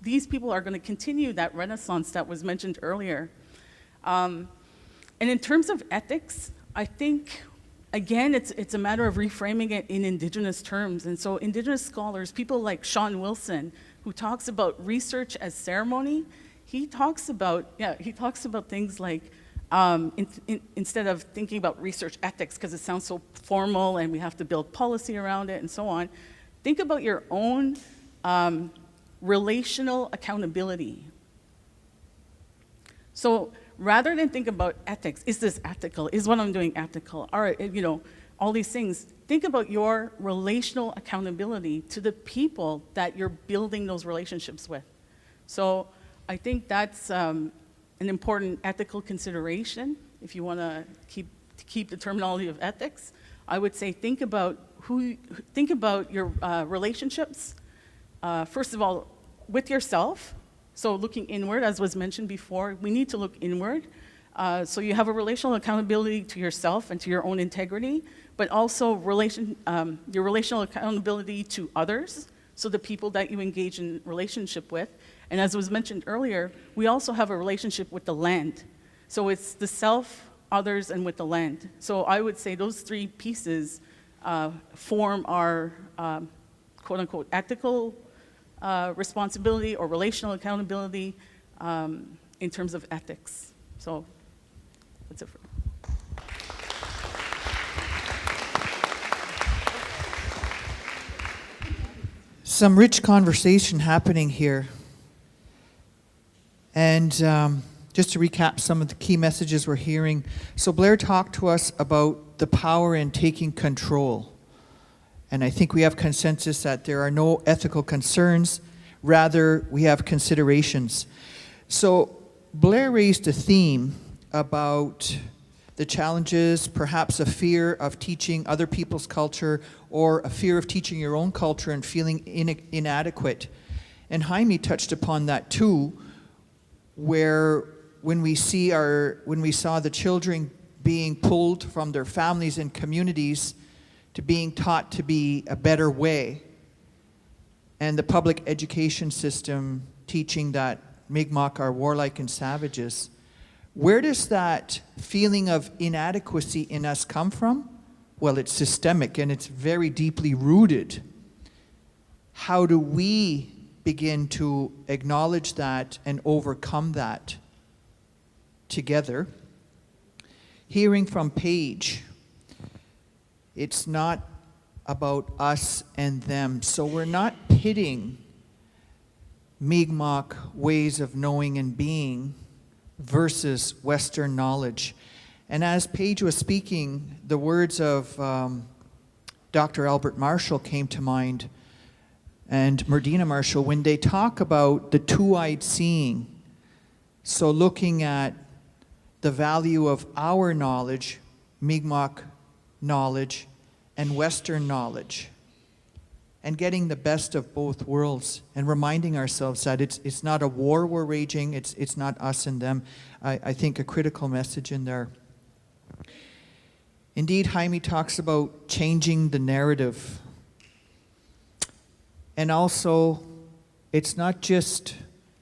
these people are going to continue that renaissance that was mentioned earlier. And in terms of ethics, I think, again, it's a matter of reframing it in Indigenous terms. And so Indigenous scholars, people like Sean Wilson, who talks about research as ceremony, he talks about things like, instead of thinking about research ethics, because it sounds so formal and we have to build policy around it and so on, think about your own relational accountability. So rather than think about ethics, is this ethical? Is what I'm doing ethical? All right, all these things. Think about your relational accountability to the people that you're building those relationships with. So I think that's an important ethical consideration. If you want to keep the terminology of ethics, I would say think about your relationships. First of all, with yourself. So looking inward, as was mentioned before, we need to look inward. So you have a relational accountability to yourself and to your own integrity, but also your relational accountability to others. So the people that you engage in relationship with. And as was mentioned earlier, we also have a relationship with the land. So it's the self, others, and with the land. So I would say those three pieces form our quote-unquote ethical responsibility or relational accountability in terms of ethics. So that's it for me. Some rich conversation happening here. And just to recap some of the key messages we're hearing. So Blaire talked to us about the power in taking control. And I think we have consensus that there are no ethical concerns, rather we have considerations. So Blaire raised a theme about the challenges, perhaps a fear of teaching other people's culture or a fear of teaching your own culture and feeling inadequate. And Jaime touched upon that too, where when we saw the children being pulled from their families and communities to being taught to be a better way, and the public education system teaching that Mi'kmaq are warlike and savages, where does that feeling of inadequacy in us come from? Well, it's systemic and it's very deeply rooted. How do we begin to acknowledge that and overcome that together? Hearing from Paige, it's not about us and them. So we're not pitting Mi'kmaq ways of knowing and being versus Western knowledge. And as Paige was speaking, the words of Dr. Albert Marshall came to mind, and Merdina Marshall, when they talk about the two-eyed seeing. So looking at the value of our knowledge, Mi'kmaq knowledge, and Western knowledge, and getting the best of both worlds, and reminding ourselves that it's not a war we're raging, it's not us and them. I think a critical message in there. Indeed, Jaime talks about changing the narrative. And also, it's not just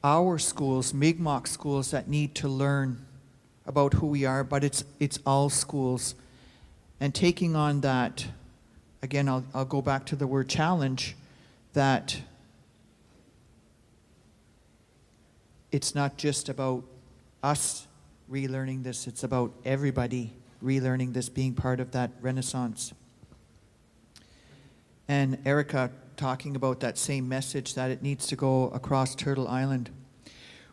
our schools, Mi'kmaq schools, that need to learn about who we are, but it's all schools. And taking on that, again, I'll go back to the word challenge, that it's not just about us relearning this, it's about everybody relearning this, being part of that renaissance. And Erika talking about that same message, that it needs to go across Turtle Island.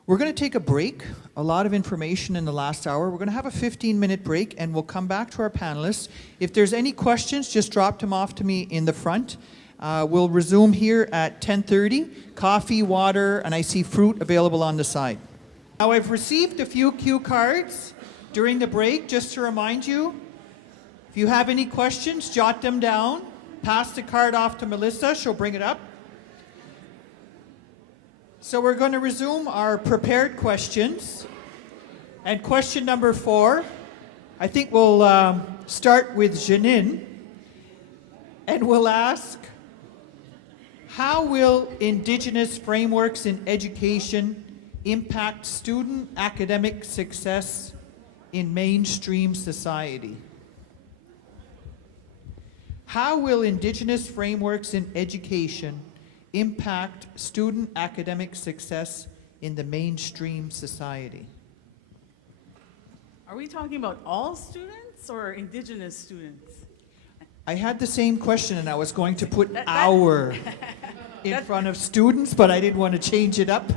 We're going to take a break. A lot of information in the last hour. We're going to have a 15-minute break, and we'll come back to our panelists. If there's any questions, just drop them off to me in the front. We'll resume here at 10:30. Coffee, water, and I see fruit available on the side. Now, I've received a few cue cards during the break, just to remind you. If you have any questions, jot them down. Pass the card off to Melissa. She'll bring it up. So we're going to resume our prepared questions. And question number 4, I think we'll start with Janine. And we'll ask, how will Indigenous frameworks in education impact student academic success in mainstream society? How will Indigenous frameworks in education impact student academic success in the mainstream society? Are we talking about all students or Indigenous students? I had the same question, and I was going to put "our" in front of students, but I didn't want to change it up.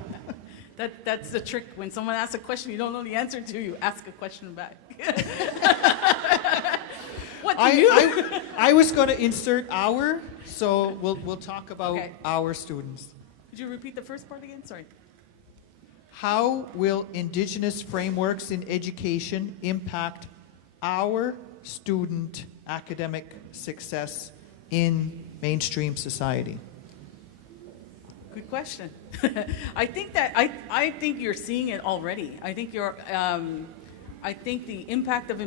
That's the trick. When someone asks a question you don't know the answer to, you ask a question back. What do you? I was going to insert "our," so we'll talk about Okay. our students. Could you repeat the first part again? Sorry. How will Indigenous frameworks in education impact our student academic success in mainstream society? Good question. I think you're seeing it already. I think the impact of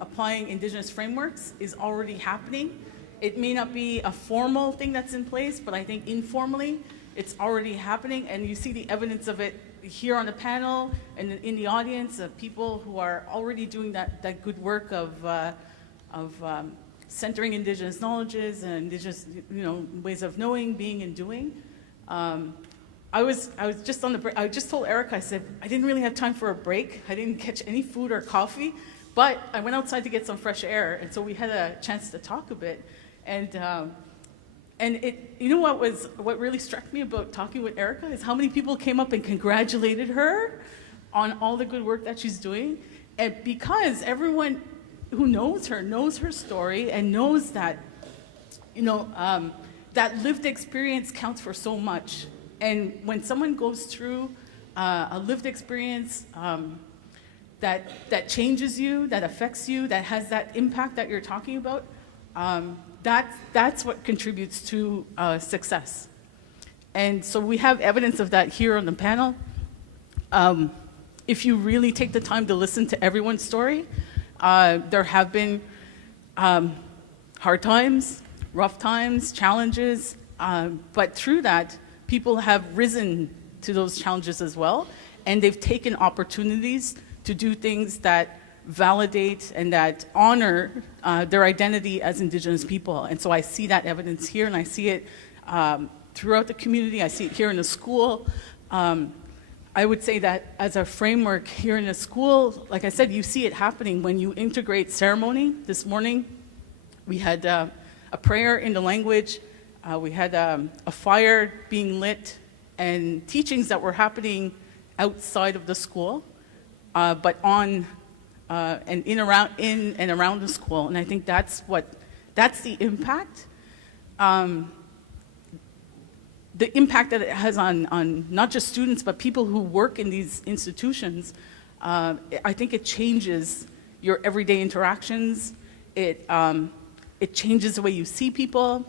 applying Indigenous frameworks is already happening. It may not be a formal thing that's in place, but I think informally it's already happening, and you see the evidence of it here on the panel and in the audience of people who are already doing that good work of centering Indigenous knowledges and Indigenous ways of knowing, being, and doing. I was just on the break. I just told Erika, I said, I didn't really have time for a break. I didn't catch any food or coffee, but I went outside to get some fresh air, and so we had a chance to talk a bit. And what really struck me about talking with Erika is how many people came up and congratulated her on all the good work that she's doing. And because everyone who knows her story and knows that, that lived experience counts for so much. And when someone goes through a lived experience, that changes you, that affects you, that has that impact that you're talking about, that's what contributes to success. And so we have evidence of that here on the panel. If you really take the time to listen to everyone's story, there have been hard times, rough times, challenges, but through that, people have risen to those challenges as well, and they've taken opportunities to do things that validate and that honor their identity as Indigenous people. And so I see that evidence here, and I see it throughout the community. I see it here in the school. I would say that as a framework here in the school, like I said, you see it happening when you integrate ceremony. This morning, we had a prayer in the language. We had a fire being lit and teachings that were happening outside of the school, but on and in and around the school. And I think that's the impact. The impact that it has on not just students, but people who work in these institutions. I think it changes your everyday interactions. It changes the way you see people.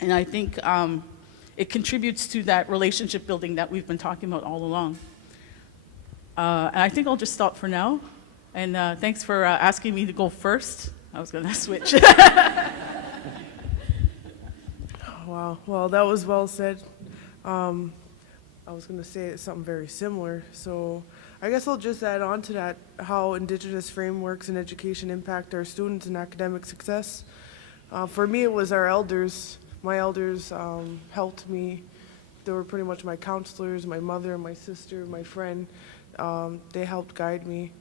And I think it contributes to that relationship building that we've been talking about all along. And I think I'll just stop for now. And thanks for asking me to go first. I was going to switch. Wow, well, that was well said. I was going to say something very similar. So I guess I'll just add on to that how Indigenous frameworks in education impact our students and academic success. For me, it was our elders. My elders helped me. They were pretty much my counselors, my mother, my sister, my friend. They helped guide me.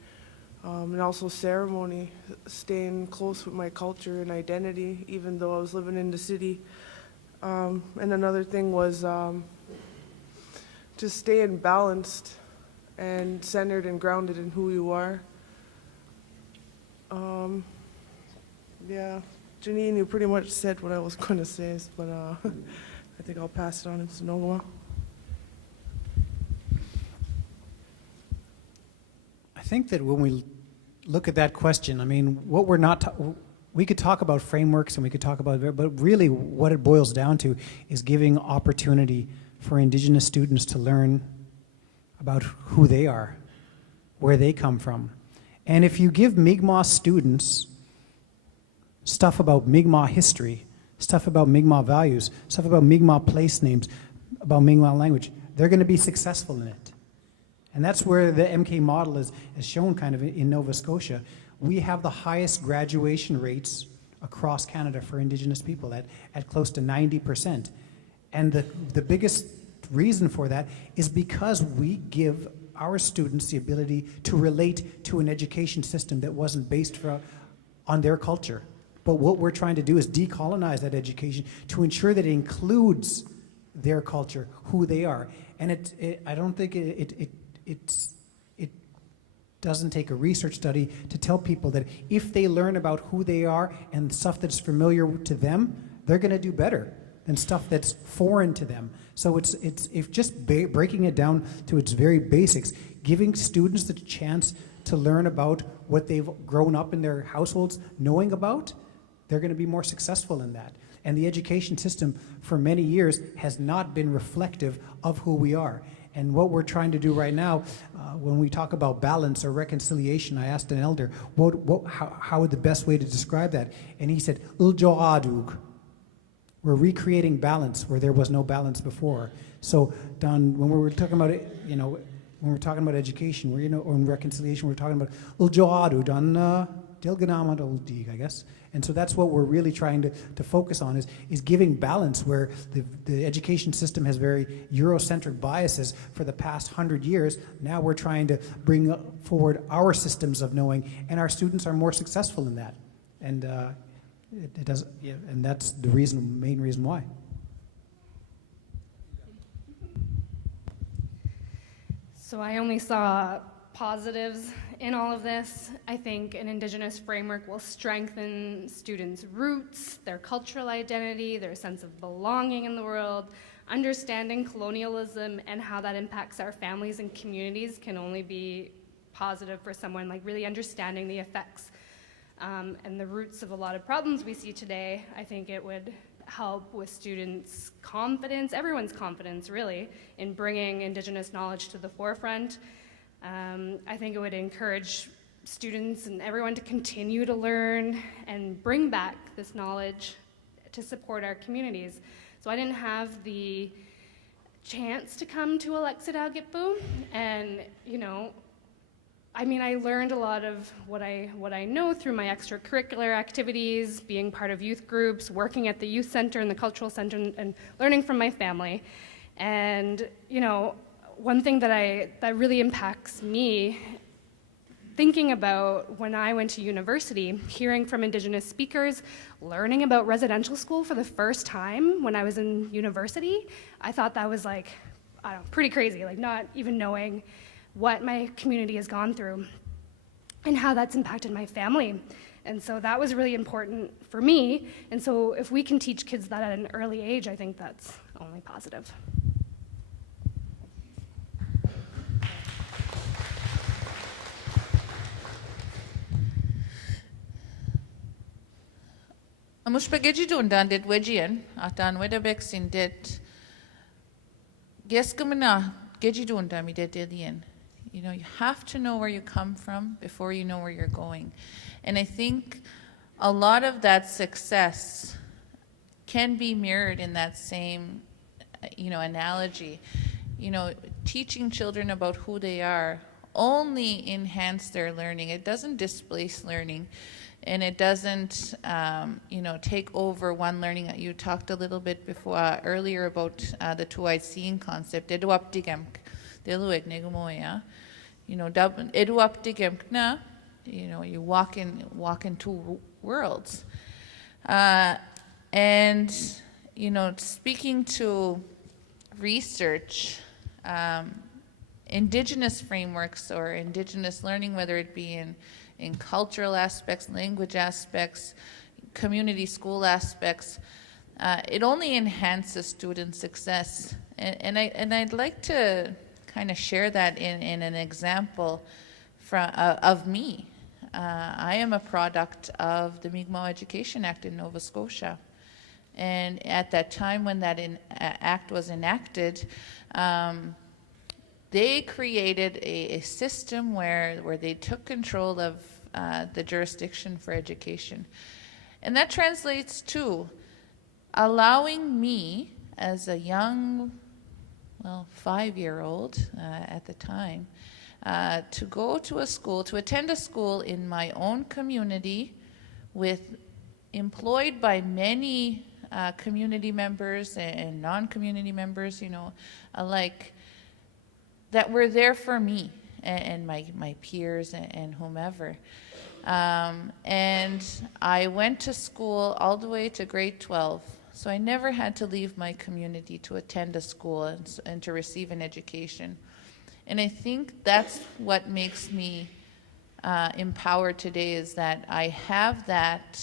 And also ceremony, staying close with my culture and identity, even though I was living in the city. And another thing was just staying balanced and centered and grounded in who you are. Yeah, Janine, you pretty much said what I was going to say, but I think I'll pass it on to Noah. I think that when we look at that question, I mean, what we're not, we could talk about frameworks and we could talk about, but really what it boils down to is giving opportunity for Indigenous students to learn about who they are, where they come from. And if you give Mi'kmaw students stuff about Mi'kmaw history, stuff about Mi'kmaw values, stuff about Mi'kmaw place names, about Mi'kmaw language, they're going to be successful in it. And that's where the MK model is shown kind of in Nova Scotia. We have the highest graduation rates across Canada for Indigenous people at close to 90%. And the biggest reason for that is because we give our students the ability to relate to an education system that wasn't based on their culture. But what we're trying to do is decolonize that education to ensure that it includes their culture, who they are. And I don't think it doesn't take a research study to tell people that if they learn about who they are and stuff that's familiar to them, they're going to do better than stuff that's foreign to them. So it's just breaking it down to its very basics, giving students the chance to learn about what they've grown up in their households knowing about, they're going to be more successful in that. And the education system for many years has not been reflective of who we are. And what we're trying to do right now, when we talk about balance or reconciliation, I asked an elder, how would the best way to describe that? And he said, Uljo'adug. We're recreating balance where there was no balance before. So, Don, when we were talking about it, when we're talking about education, or in reconciliation, we're talking about Uljo'adug, Don Dilganamad, I guess. And so that's what we're really trying to focus on is giving balance where the education system has very Eurocentric biases for the past 100 years. Now we're trying to bring forward our systems of knowing, and our students are more successful in that. And it does, yeah, and that's the main reason why. So I only saw positives in all of this. I think an Indigenous framework will strengthen students' roots, their cultural identity, their sense of belonging in the world. Understanding colonialism and how that impacts our families and communities can only be positive for someone, like really understanding the effects and the roots of a lot of problems we see today. I think it would help with students' confidence, everyone's confidence really, in bringing Indigenous knowledge to the forefront. I think it would encourage students and everyone to continue to learn and bring back this knowledge to support our communities. So I didn't have the chance to come to Listuguj, and I learned a lot of what I know through my extracurricular activities, being part of youth groups, working at the youth center and the cultural center, and learning from my family. And one thing that really impacts me, thinking about when I went to university, hearing from Indigenous speakers, learning about residential school for the first time when I was in university, I thought that was pretty crazy, not even knowing what my community has gone through and how that's impacted my family. And so that was really important for me. And so if we can teach kids that at an early age, I think that's only positive. Amush pageji dun dan dit wejian atan wedabek sin dit geskumina geji dun dan mi dit dien. You have to know where you come from before you know where you're going. And I think a lot of that success can be mirrored in that same analogy. Teaching children about who they are only enhance their learning. It doesn't displace learning. And it doesn't, take over one learning. You talked a little bit earlier about the two-eyed seeing concept. Eduaptigemk, Siawignu'tmasulti'gw. Eduaptigemk na. You walk in two worlds. And speaking to research, Indigenous frameworks or Indigenous learning, whether it be in cultural aspects, language aspects, community school aspects, it only enhances student success. And I'd like to kind of share that in an example of me. I am a product of the Mi'kmaw Education Act in Nova Scotia. And at that time when that act was enacted, they created a system where they took control of the jurisdiction for education. And that translates to allowing me as a young, 5-year-old at the time, to go to a school, to attend a school in my own community employed by many community members and non-community members, alike, that were there for me and my peers and whomever. And I went to school all the way to grade 12. So I never had to leave my community to attend a school and to receive an education. And I think that's what makes me empowered today, is that I have that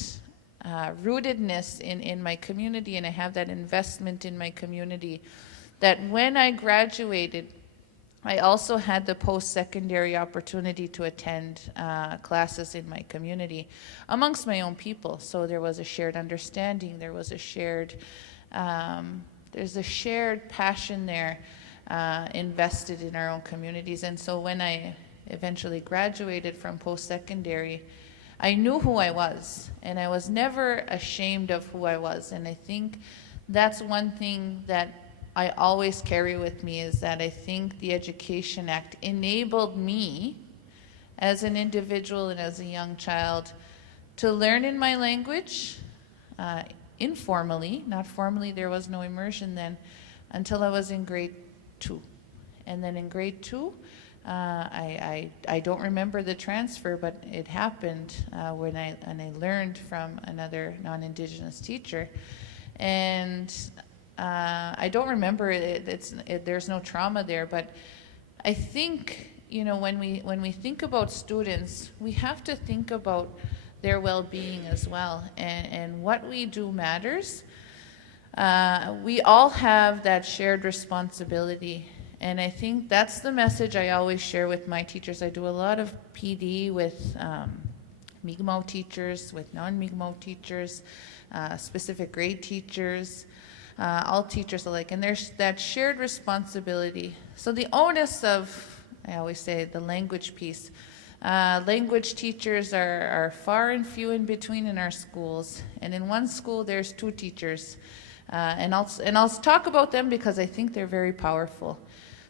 rootedness in my community, and I have that investment in my community, that when I graduated, I also had the post-secondary opportunity to attend classes in my community amongst my own people. So there was a shared understanding, there was a shared, there's a shared passion there invested in our own communities. And so when I eventually graduated from post-secondary, I knew who I was, and I was never ashamed of who I was. And I think that's one thing that I always carry with me, is that I think the Education Act enabled me as an individual and as a young child to learn in my language informally, not formally. There was no immersion then, until I was in grade 2. And then in grade 2, I don't remember the transfer, but it happened when I learned from another non-Indigenous teacher. And I don't remember it. There's no trauma there, but I think when we think about students, we have to think about their well-being as well, and what we do matters. We all have that shared responsibility, And I think that's the message I always share with my teachers. I do a lot of PD with Mi'kmaw teachers, with non-Mi'kmaw teachers, specific grade teachers, all teachers alike. And there's that shared responsibility. So the onus of, I always say, the language piece. Language teachers are far and few in between in our schools. And in one school, there's 2 teachers. And I'll talk about them because I think they're very powerful.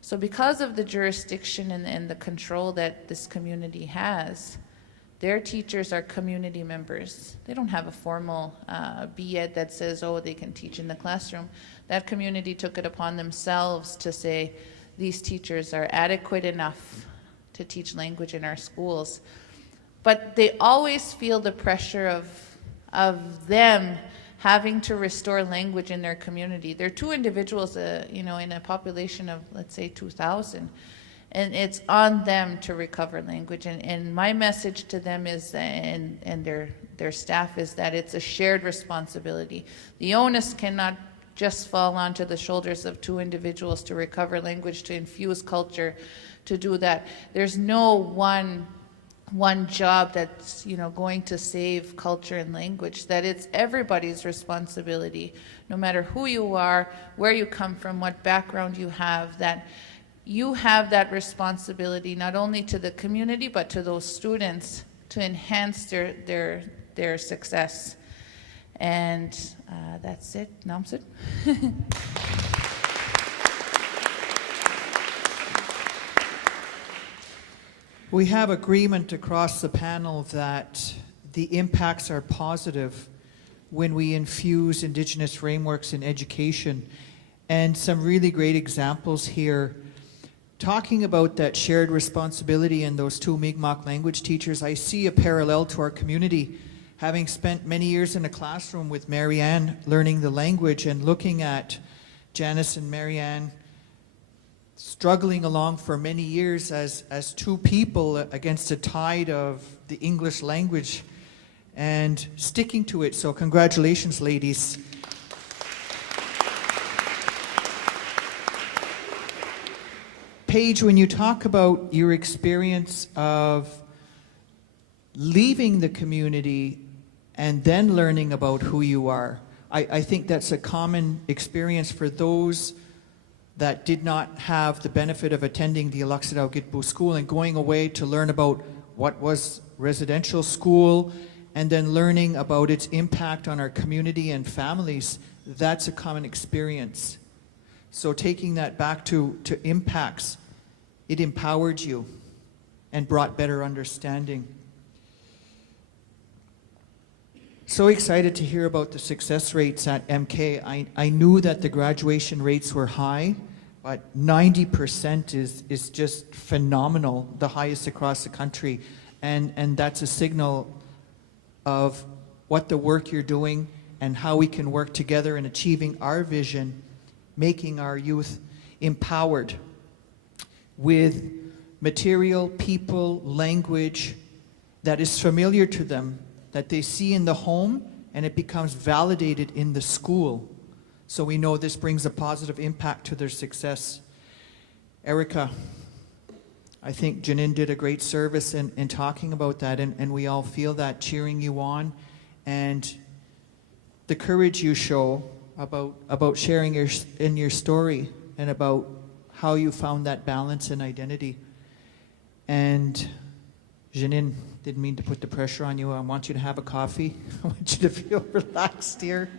So because of the jurisdiction and the control that this community has, their teachers are community members. They don't have a formal B.Ed that says, oh, they can teach in the classroom. That community took it upon themselves to say, these teachers are adequate enough to teach language in our schools. But they always feel the pressure of them having to restore language in their community. They're 2 individuals, in a population of, let's say, 2,000. And it's on them to recover language. And my message to them is, and their staff, is that it's a shared responsibility. The onus cannot just fall onto the shoulders of 2 individuals to recover language, to infuse culture, to do that. There's no one job that's going to save culture and language, that it's everybody's responsibility, no matter who you are, where you come from, what background you have, that you have that responsibility not only to the community but to those students to enhance their success. And that's it. Namsit. We have agreement across the panel that the impacts are positive when we infuse Indigenous frameworks in education. And some really great examples here. Talking about that shared responsibility and those 2 Mi'kmaq language teachers, I see a parallel to our community. Having spent many years in a classroom with Marianne learning the language and looking at Janice and Marianne struggling along for many years as 2 people against a tide of the English language and sticking to it. So congratulations, ladies. Paige, when you talk about your experience of leaving the community and then learning about who you are, I think that's a common experience for those that did not have the benefit of attending the Siawignu'tmasulti'gw school and going away to learn about what was residential school and then learning about its impact on our community and families. That's a common experience. So taking that back to impacts, it empowered you and brought better understanding. So excited to hear about the success rates at MK. I knew that the graduation rates were high, but 90% is just phenomenal, the highest across the country. And that's a signal of what the work you're doing and how we can work together in achieving our vision, making our youth empowered with material, people, language that is familiar to them, that they see in the home, and it becomes validated in the school. So we know this brings a positive impact to their success. Erika, I think Janine did a great service in talking about that, and we all feel that, cheering you on, and the courage you show about sharing your story and about how you found that balance and identity. And Janine, didn't mean to put the pressure on you. I want you to have a coffee. I want you to feel relaxed here.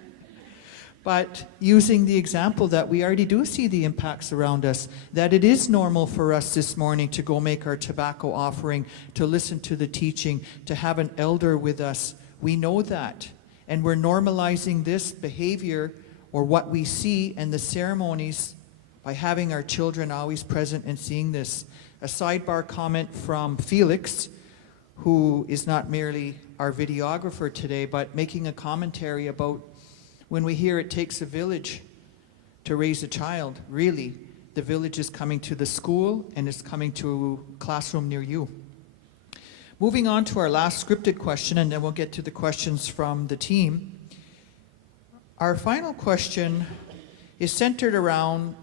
But using the example that we already do see the impacts around us, that it is normal for us this morning to go make our tobacco offering, to listen to the teaching, to have an elder with us. We know that. And we're normalizing this behavior or what we see in the ceremonies by having our children always present and seeing this. A sidebar comment from Felix, who is not merely our videographer today, but making a commentary about when we hear it takes a village to raise a child. Really, the village is coming to the school and it's coming to a classroom near you. Moving on to our last scripted question, and then we'll get to the questions from the team. Our final question is centered around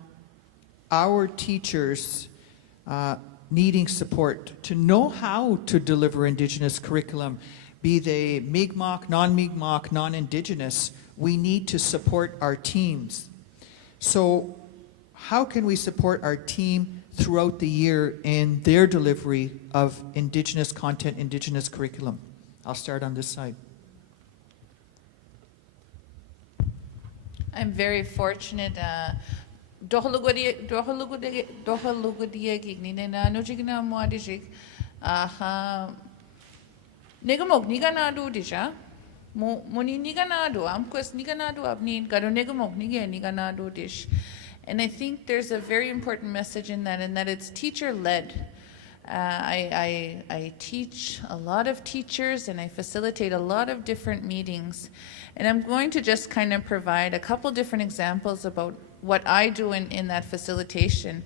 our teachers needing support to know how to deliver Indigenous curriculum, be they Mi'kmaq, non-Mi'kmaq, non-Indigenous. We need to support our teams. So how can we support our team throughout the year in their delivery of Indigenous content, Indigenous curriculum? I'll start on this side. I'm very fortunate. Negamok niganadu disha. Moni niganadu, amquest niganadu abnin, gado negamok niganadu dish. And I think there's a very important message in that it's teacher-led. I teach a lot of teachers and I facilitate a lot of different meetings. And I'm going to just kind of provide a couple different examples about what I do in that facilitation.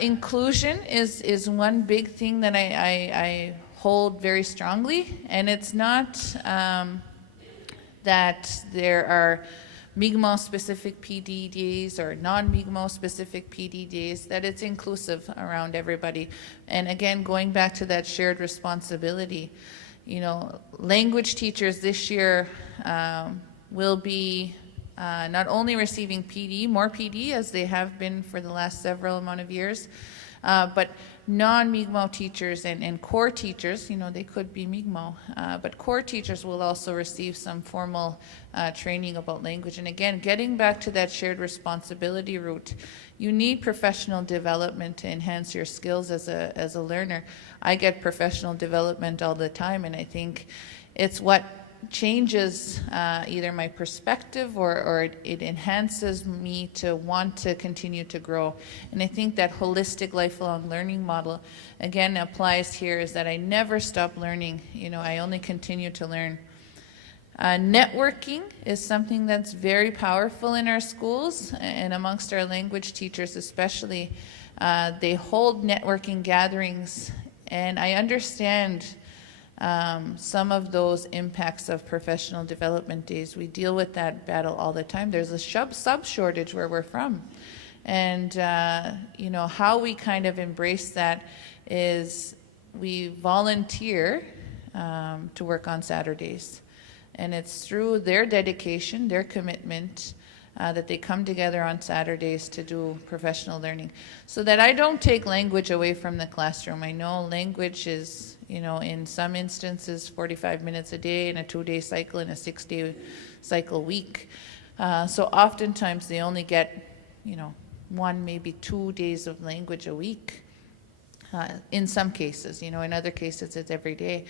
Inclusion is one big thing that I hold very strongly, and it's not that there are Mi'kmaq specific PD days or non-Mi'kmaq specific PD days, that it's inclusive around everybody. And again, going back to that shared responsibility, you know, language teachers this year will be not only receiving PD, more PD as they have been for the last several amount of years, but non-Mi'kmaq teachers and core teachers, you know, they could be Mi'kmaq, but core teachers will also receive some formal training about language. And again, getting back to that shared responsibility route, you need professional development to enhance your skills as a learner. I get professional development all the time, and I think it's what changes either my perspective or it enhances me to want to continue to grow. And I think that holistic lifelong learning model again applies here, is that I never stop learning. You know, I only continue to learn. Networking is something that's very powerful in our schools and amongst our language teachers especially. They hold networking gatherings, and I understand some of those impacts of professional development days. We deal with that battle all the time. There's a sub shortage where we're from. And, you know, how we kind of embrace that is we volunteer to work on Saturdays. And it's through their dedication, their commitment, that they come together on Saturdays to do professional learning. So that I don't take language away from the classroom. I know language is, you know, in some instances 45 minutes a day in a 2-day cycle, in a 6-day cycle week. So oftentimes they only get, you know, 1, maybe 2 days of language a week. In some cases, you know, in other cases it's every day.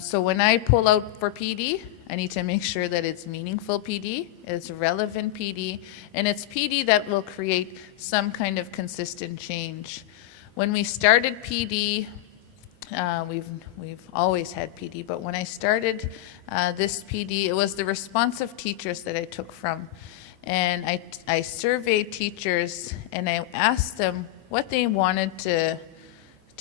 So when I pull out for PD, I need to make sure that it's meaningful PD, it's relevant PD, and it's PD that will create some kind of consistent change. When we started PD, we've always had PD, but when I started this PD, it was the responsive teachers that I took from. And I surveyed teachers and I asked them what they wanted to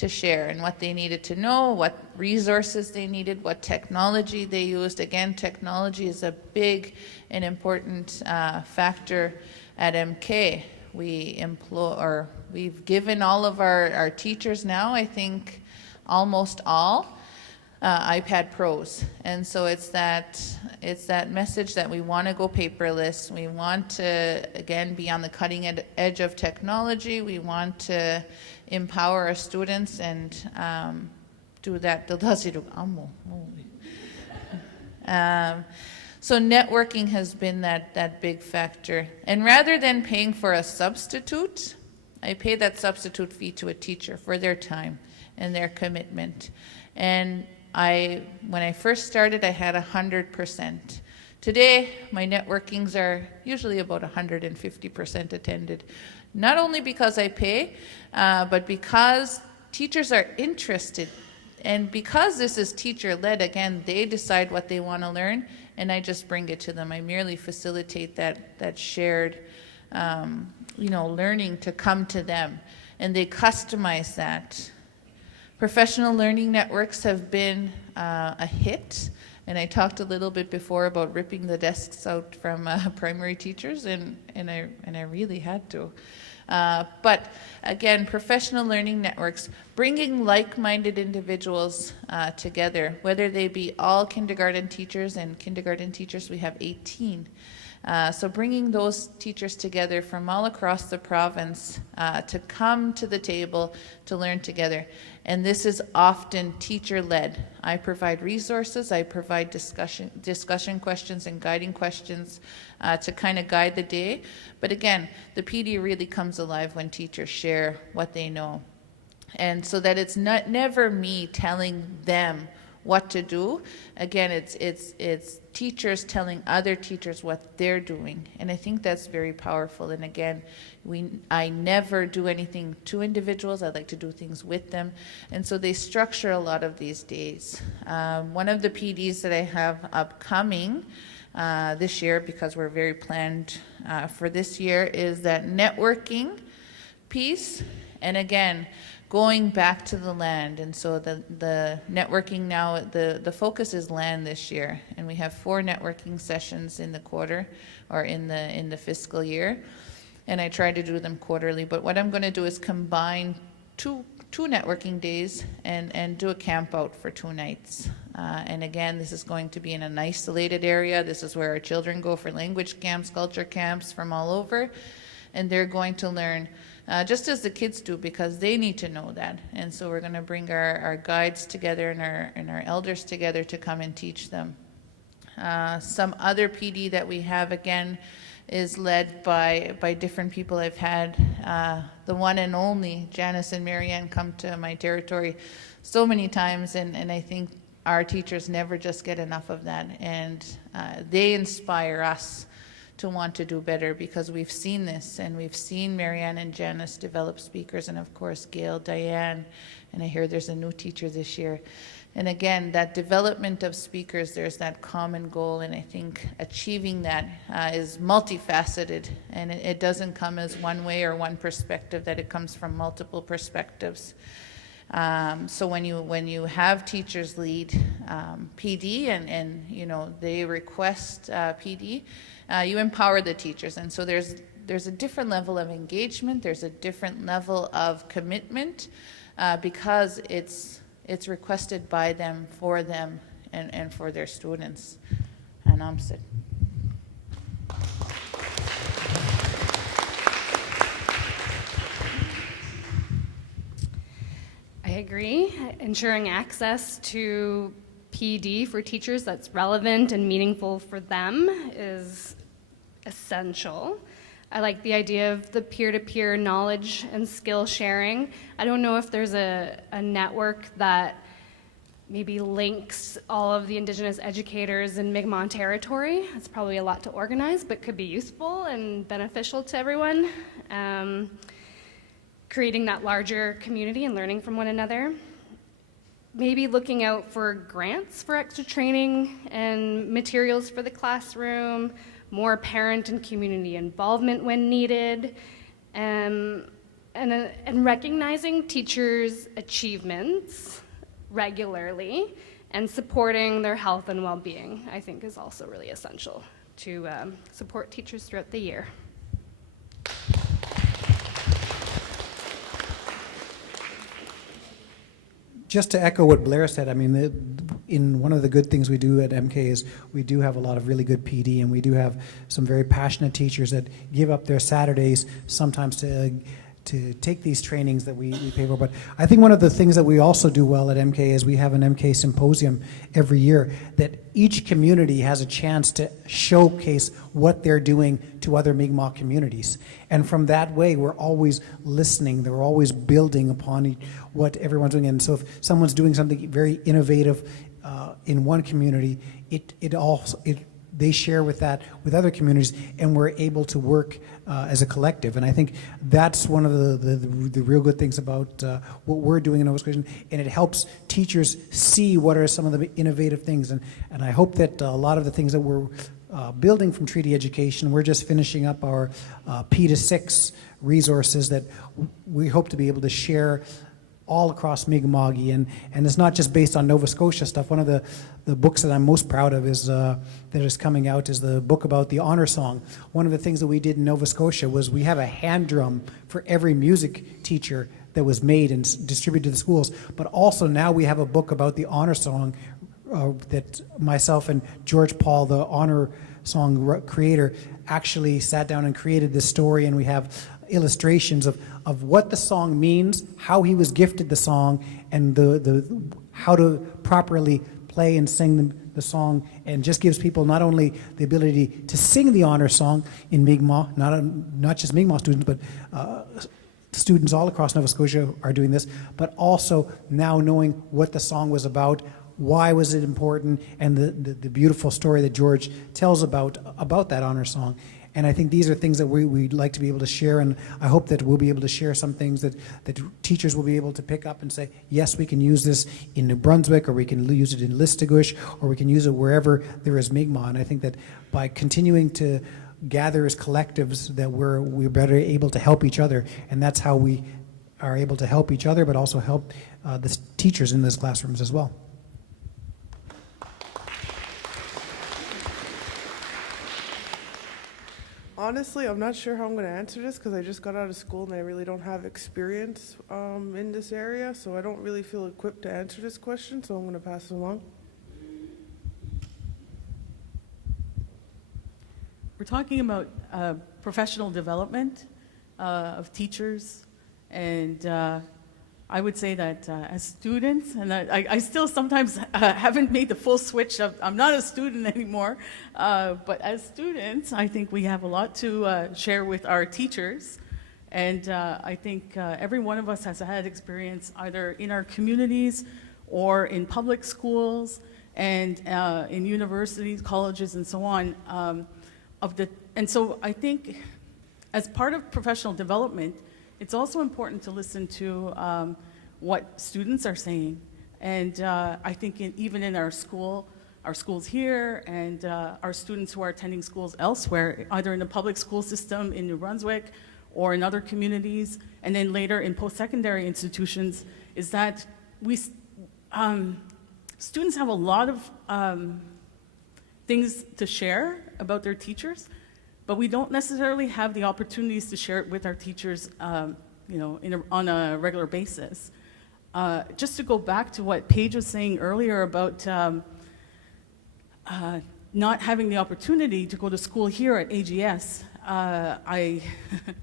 share and what they needed to know, what resources they needed, what technology they used. Again, technology is a big and important factor at MK. We've given all of our teachers now, I think almost all, iPad Pros. And so it's that message that we want to go paperless. We want to, again, be on the cutting edge of technology. We want to empower our students and do that. So networking has been that big factor. And rather than paying for a substitute, I pay that substitute fee to a teacher for their time and their commitment. And when I first started, I had 100%. Today, my networkings are usually about 150% attended. Not only because I pay, but because teachers are interested. And because this is teacher-led, again, they decide what they want to learn, and I just bring it to them. I merely facilitate that shared, learning to come to them, and they customize that. Professional learning networks have been a hit, and I talked a little bit before about ripping the desks out from primary teachers, and I really had to. But again, professional learning networks, bringing like-minded individuals together, whether they be all kindergarten teachers, and kindergarten teachers we have 18. So bringing those teachers together from all across the province to come to the table to learn together. And this is often teacher-led. I provide resources, I provide discussion questions and guiding questions to kind of guide the day. But again, the PD really comes alive when teachers share what they know. And so that it's never me telling them what to do. Again, it's teachers telling other teachers what they're doing, and I think that's very powerful. And again, I never do anything to individuals. I like to do things with them, and so they structure a lot of these days. One of the PDs that I have upcoming this year, because we're very planned for this year, is that networking piece, and again, going back to the land. And so the networking now, the focus is land this year, and we have 4 networking sessions in the quarter, or in the fiscal year, and I try to do them quarterly. But what I'm going to do is combine two networking days and do a camp out for 2 nights. And again, this is going to be in an isolated area. This is where our children go for language camps, culture camps from all over, and they're going to learn just as the kids do, because they need to know that. And so we're going to bring our guides together and our elders together to come and teach them. Some other PD that we have, again, is led by different people. I've had the one and only Janice and Marianne come to my territory so many times, and I think our teachers never just get enough of that. And they inspire us to want to do better, because we've seen this, and we've seen Marianne and Janice develop speakers, and of course Gail, Diane, and I hear there's a new teacher this year. And again, that development of speakers, there's that common goal, and I think achieving that is multifaceted, and it doesn't come as one way or one perspective, that it comes from multiple perspectives. So when you have teachers lead PD, and you know, they request PD, you empower the teachers, and so there's a different level of engagement, there's a different level of commitment, because it's requested by them, and for their students. And I'm Sid. I agree. Ensuring access to PD for teachers that's relevant and meaningful for them is essential. I like the idea of the peer-to-peer knowledge and skill sharing. I don't know if there's a network that maybe links all of the Indigenous educators in Mi'kmaw territory. It's probably a lot to organize, but could be useful and beneficial to everyone. Creating that larger community and learning from one another. Maybe looking out for grants for extra training and materials for the classroom, more parent and community involvement when needed, and recognizing teachers' achievements regularly and supporting their health and well-being, I think, is also really essential to support teachers throughout the year. Just to echo what Blaire said, I mean, in one of the good things we do at MK is we do have a lot of really good PD, and we do have some very passionate teachers that give up their Saturdays sometimes to take these trainings that we pay for. But I think one of the things that we also do well at MK is we have an MK symposium every year that each community has a chance to showcase what they're doing to other Mi'kmaw communities. And from that way, we're always listening. We're always building upon what everyone's doing. And so if someone's doing something very innovative in one community, they share with that with other communities, and we're able to work as a collective. And I think that's one of the real good things about what we're doing in Nova Scotia, and it helps teachers see what are some of the innovative things. And I hope that a lot of the things that we're building from Treaty Education, we're just finishing up our P to 6 resources that we hope to be able to share all across Mi'kmaq, and it's not just based on Nova Scotia stuff. One of the books that I'm most proud of is that is coming out is the book about the honor song. One of the things that we did in Nova Scotia was we have a hand drum for every music teacher that was made and distributed to the schools, but also now we have a book about the honor song that myself and George Paul, the honor song creator, actually sat down and created this story, and we have illustrations of what the song means, how he was gifted the song, and the how to properly play and sing the song, and just gives people not only the ability to sing the honor song in Mi'kmaq, not just Mi'kmaq students, but students all across Nova Scotia are doing this, but also now knowing what the song was about, why was it important, and the beautiful story that George tells about that honor song. And I think these are things that we'd like to be able to share, and I hope that we'll be able to share some things that teachers will be able to pick up and say, yes, we can use this in New Brunswick, or we can use it in Listuguj, or we can use it wherever there is Mi'kmaq. And I think that by continuing to gather as collectives, that we're better able to help each other, and that's how we are able to help each other, but also help the teachers in those classrooms as well. Honestly, I'm not sure how I'm going to answer this because I just got out of school and I really don't have experience in this area, so I don't really feel equipped to answer this question, so I'm going to pass it along. We're talking about professional development of teachers, and I would say that as students, and I still sometimes haven't made the full switch of, I'm not a student anymore, but as students, I think we have a lot to share with our teachers, and I think every one of us has had experience either in our communities or in public schools and in universities, colleges, and so on. And so I think as part of professional development, it's also important to listen to what students are saying. And I think even in our schools here, and our students who are attending schools elsewhere, either in the public school system in New Brunswick or in other communities, and then later in post-secondary institutions, is that students have a lot of things to share about their teachers, but we don't necessarily have the opportunities to share it with our teachers, on a regular basis. Just to go back to what Paige was saying earlier about not having the opportunity to go to school here at AGS, I'm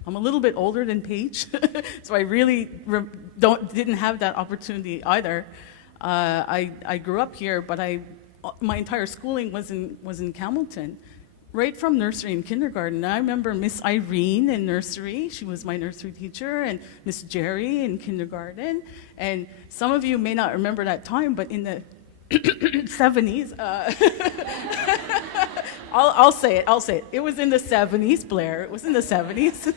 a little bit older than Paige, so I really didn't have that opportunity either. I grew up here, but my entire schooling was in Campbellton, right from nursery and kindergarten. I remember Miss Irene in nursery. She was my nursery teacher, and Miss Jerry in kindergarten. And some of you may not remember that time, but in the 70s, I'll say it. It was in the 70s, Blaire. It was in the 70s.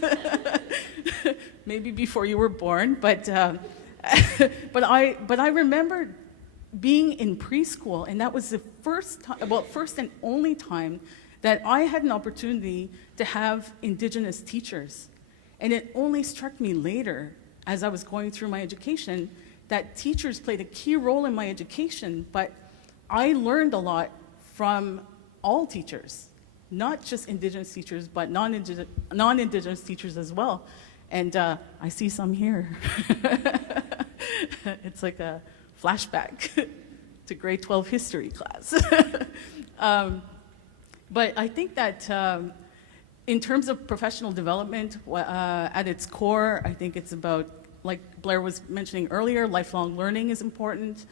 Maybe before you were born, but I remember being in preschool, and that was the first and only time that I had an opportunity to have Indigenous teachers. And it only struck me later, as I was going through my education, that teachers played a key role in my education, but I learned a lot from all teachers, not just Indigenous teachers, but non-Indigenous teachers as well. And I see some here. It's like a flashback to grade 12 history class. But I think that in terms of professional development, at its core, I think it's about, like Blaire was mentioning earlier, lifelong learning is important,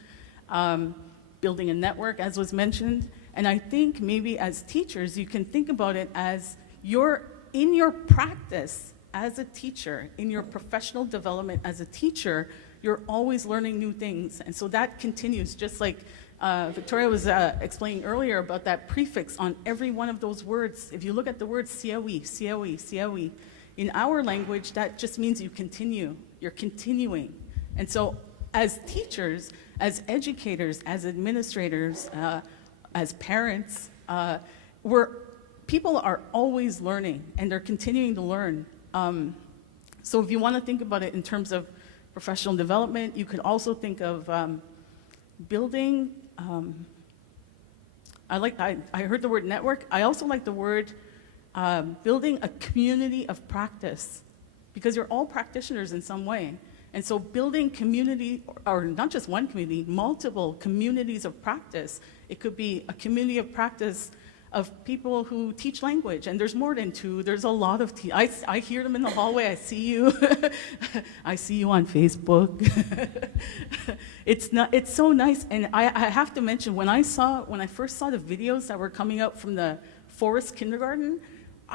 building a network, as was mentioned. And I think maybe as teachers, you can think about it as in your practice as a teacher, in your professional development as a teacher, you're always learning new things. And so that continues, just like Victoria was explaining earlier about that prefix on every one of those words. If you look at the word Siawi, in our language, that just means you continue. You're continuing. And so as teachers, as educators, as administrators, as parents, people are always learning, and they're continuing to learn. So if you want to think about it in terms of professional development. You could also think of building, I heard the word network. I also like the word building a community of practice, because you're all practitioners in some way. And so building community, or not just one community, multiple communities of practice. It could be a community of practice of people who teach language, and there's more than two. There's a lot of I hear them in the hallway. I see you. I see you on Facebook. It's so nice, and I have to mention, when I first saw the videos that were coming up from the Forest Kindergarten,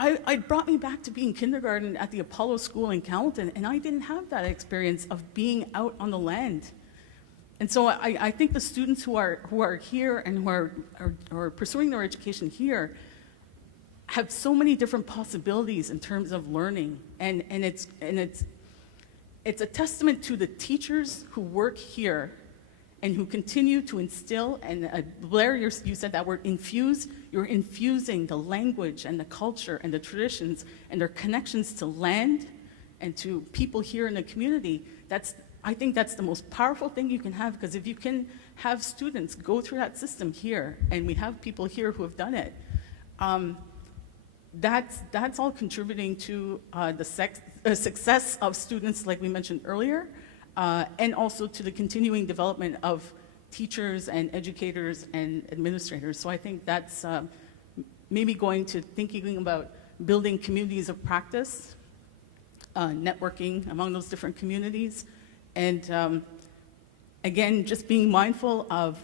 it brought me back to being kindergarten at the Apollo School in Hamilton, and I didn't have that experience of being out on the land. And so I think the students who are here and who are pursuing their education here have so many different possibilities in terms of learning, and it's a testament to the teachers who work here and who continue to instill. And Blaire, you said that word, infuse. You're infusing the language and the culture and the traditions and their connections to land and to people here in the community. I think that's the most powerful thing you can have, because if you can have students go through that system here, and we have people here who have done it, that's all contributing to the success of students, like we mentioned earlier, and also to the continuing development of teachers and educators and administrators. So I think that's maybe going to thinking about building communities of practice, networking among those different communities, and again, just being mindful of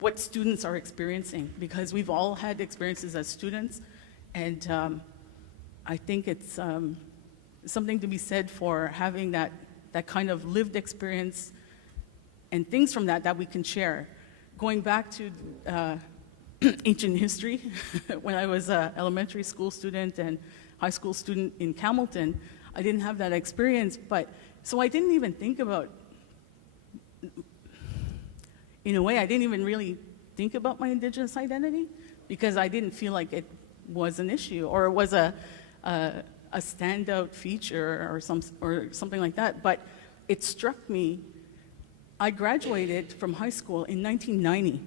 what students are experiencing, because we've all had experiences as students, and I think it's something to be said for having that kind of lived experience and things from that we can share. Going back to ancient history, when I was an elementary school student and high school student in Hamilton, I didn't have that experience, so I didn't even think about, in a way, I didn't even really think about my Indigenous identity, because I didn't feel like it was an issue, or it was a standout feature or something like that. But it struck me, I graduated from high school in 1990.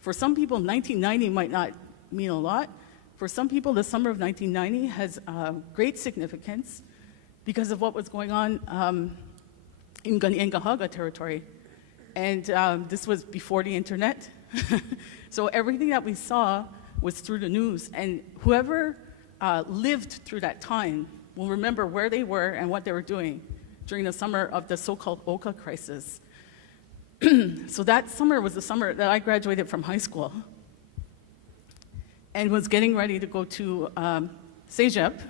For some people, 1990 might not mean a lot. For some people, the summer of 1990 has great significance because of what was going on in Gahaga territory. And this was before the internet. So everything that we saw was through the news. And whoever lived through that time will remember where they were and what they were doing during the summer of the so-called Oka crisis. So that summer was the summer that I graduated from high school and was getting ready to go to CEGEP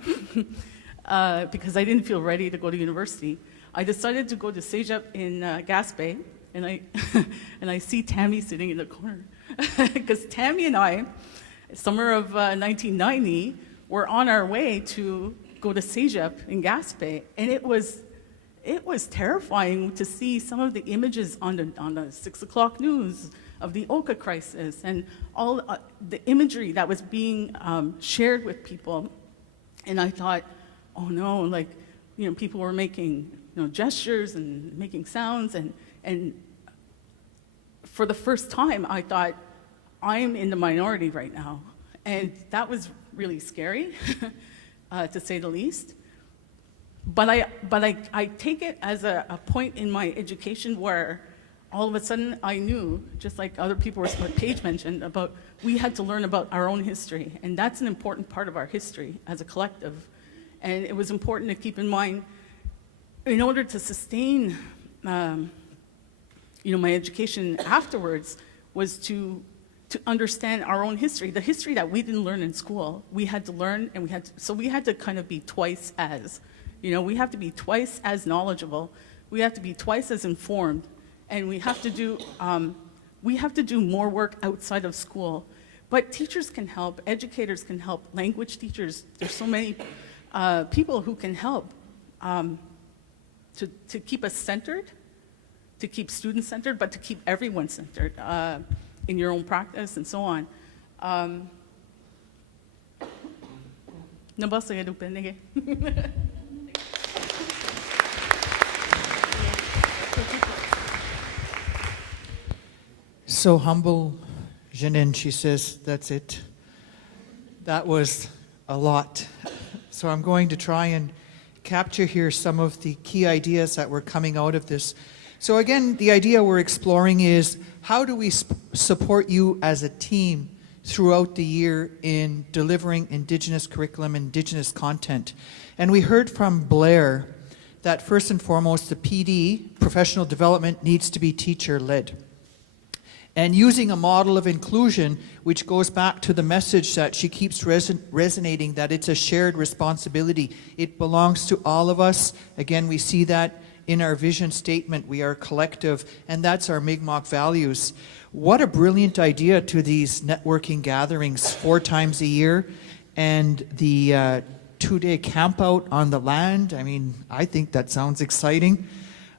because I didn't feel ready to go to university. I decided to go to CEGEP in Gaspé, and I see Tammy sitting in the corner. Because Tammy and I, summer of 1990, were on our way to go to CEGEP in Gaspé, and it was terrifying to see some of the images on the 6 o'clock news of the Oka crisis and all the imagery that was being shared with people. And I thought, oh no, people were making gestures and making sounds, and for the first time I thought, I'm in the minority right now. And that was really scary, to say the least. But I take it as a point in my education where all of a sudden I knew, just like other people, what Paige mentioned, about we had to learn about our own history. And that's an important part of our history as a collective. And it was important to keep in mind, in order to sustain my education afterwards, was to understand our own history, the history that we didn't learn in school. We had to learn, and we had to kind of be twice as. We have to be twice as knowledgeable. We have to be twice as informed, and we have to do more work outside of school. But teachers can help, educators can help, language teachers. There's so many people who can help to keep us centered, to keep students centered, but to keep everyone centered in your own practice and so on. so humble, Janine. She says, that's it. That was a lot. So I'm going to try and capture here some of the key ideas that were coming out of this. So again, the idea we're exploring is how do we support you as a team throughout the year in delivering Indigenous curriculum, Indigenous content. And we heard from Blaire that first and foremost, the PD, professional development, needs to be teacher-led. And using a model of inclusion, which goes back to the message that she keeps resonating, that it's a shared responsibility. It belongs to all of us. Again, we see that in our vision statement. We are collective, and that's our Mi'kmaq values. What a brilliant idea to these networking gatherings 4 times a year, and the 2-day camp out on the land. I mean, I think that sounds exciting.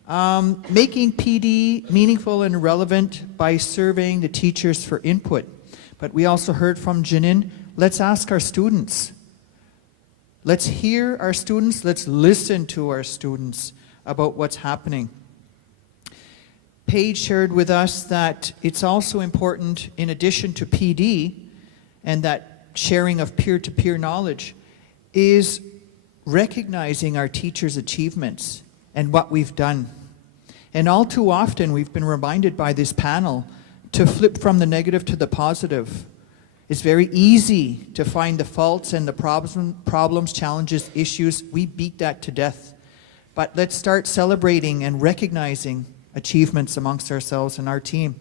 Making PD meaningful and relevant by surveying the teachers for input. But we also heard from Janine, let's ask our students. Let's hear our students, let's listen to our students about what's happening. Paige shared with us that it's also important, in addition to PD and that sharing of peer-to-peer knowledge, is recognizing our teachers' achievements and what we've done. And all too often, we've been reminded by this panel to flip from the negative to the positive. It's very easy to find the faults and the problems, challenges, issues. We beat that to death. But let's start celebrating and recognizing achievements amongst ourselves and our team.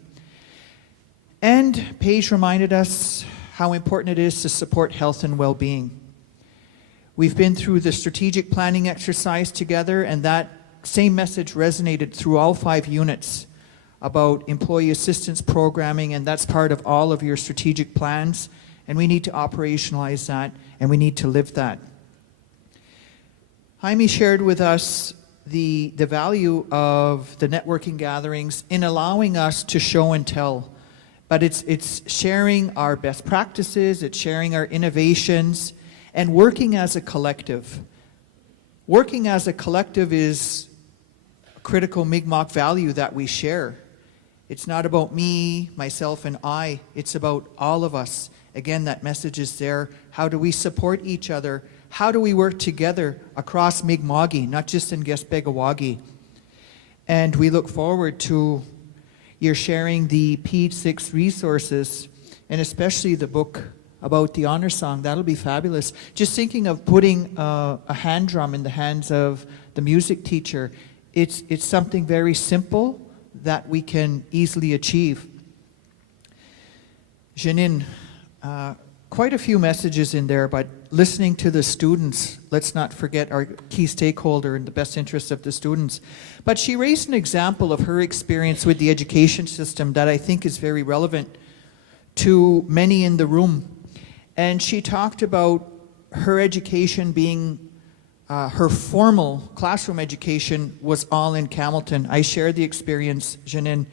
And Paige reminded us how important it is to support health and well-being. We've been through the strategic planning exercise together, and that same message resonated through all 5 units about employee assistance programming, and that's part of all of your strategic plans, and we need to operationalize that, and we need to live that. Jaime shared with us the value of the networking gatherings in allowing us to show and tell, but it's sharing our best practices, it's sharing our innovations, and working as a collective. Working as a collective is a critical Mi'kmaq value that we share. It's not about me, myself, and I. It's about all of us. Again, that message is there. How do we support each other? How do we work together across Mi'kma'ki, not just in Gespegawagi? And we look forward to your sharing the P6 resources, and especially the book about the honor song. That'll be fabulous. Just thinking of putting a hand drum in the hands of the music teacher, it's something very simple that we can easily achieve. Janine, quite a few messages in there, but listening to the students, let's not forget our key stakeholder in the best interest of the students. But she raised an example of her experience with the education system that I think is very relevant to many in the room. And she talked about her education being, her formal classroom education was all in Camelton. I shared the experience, Janine,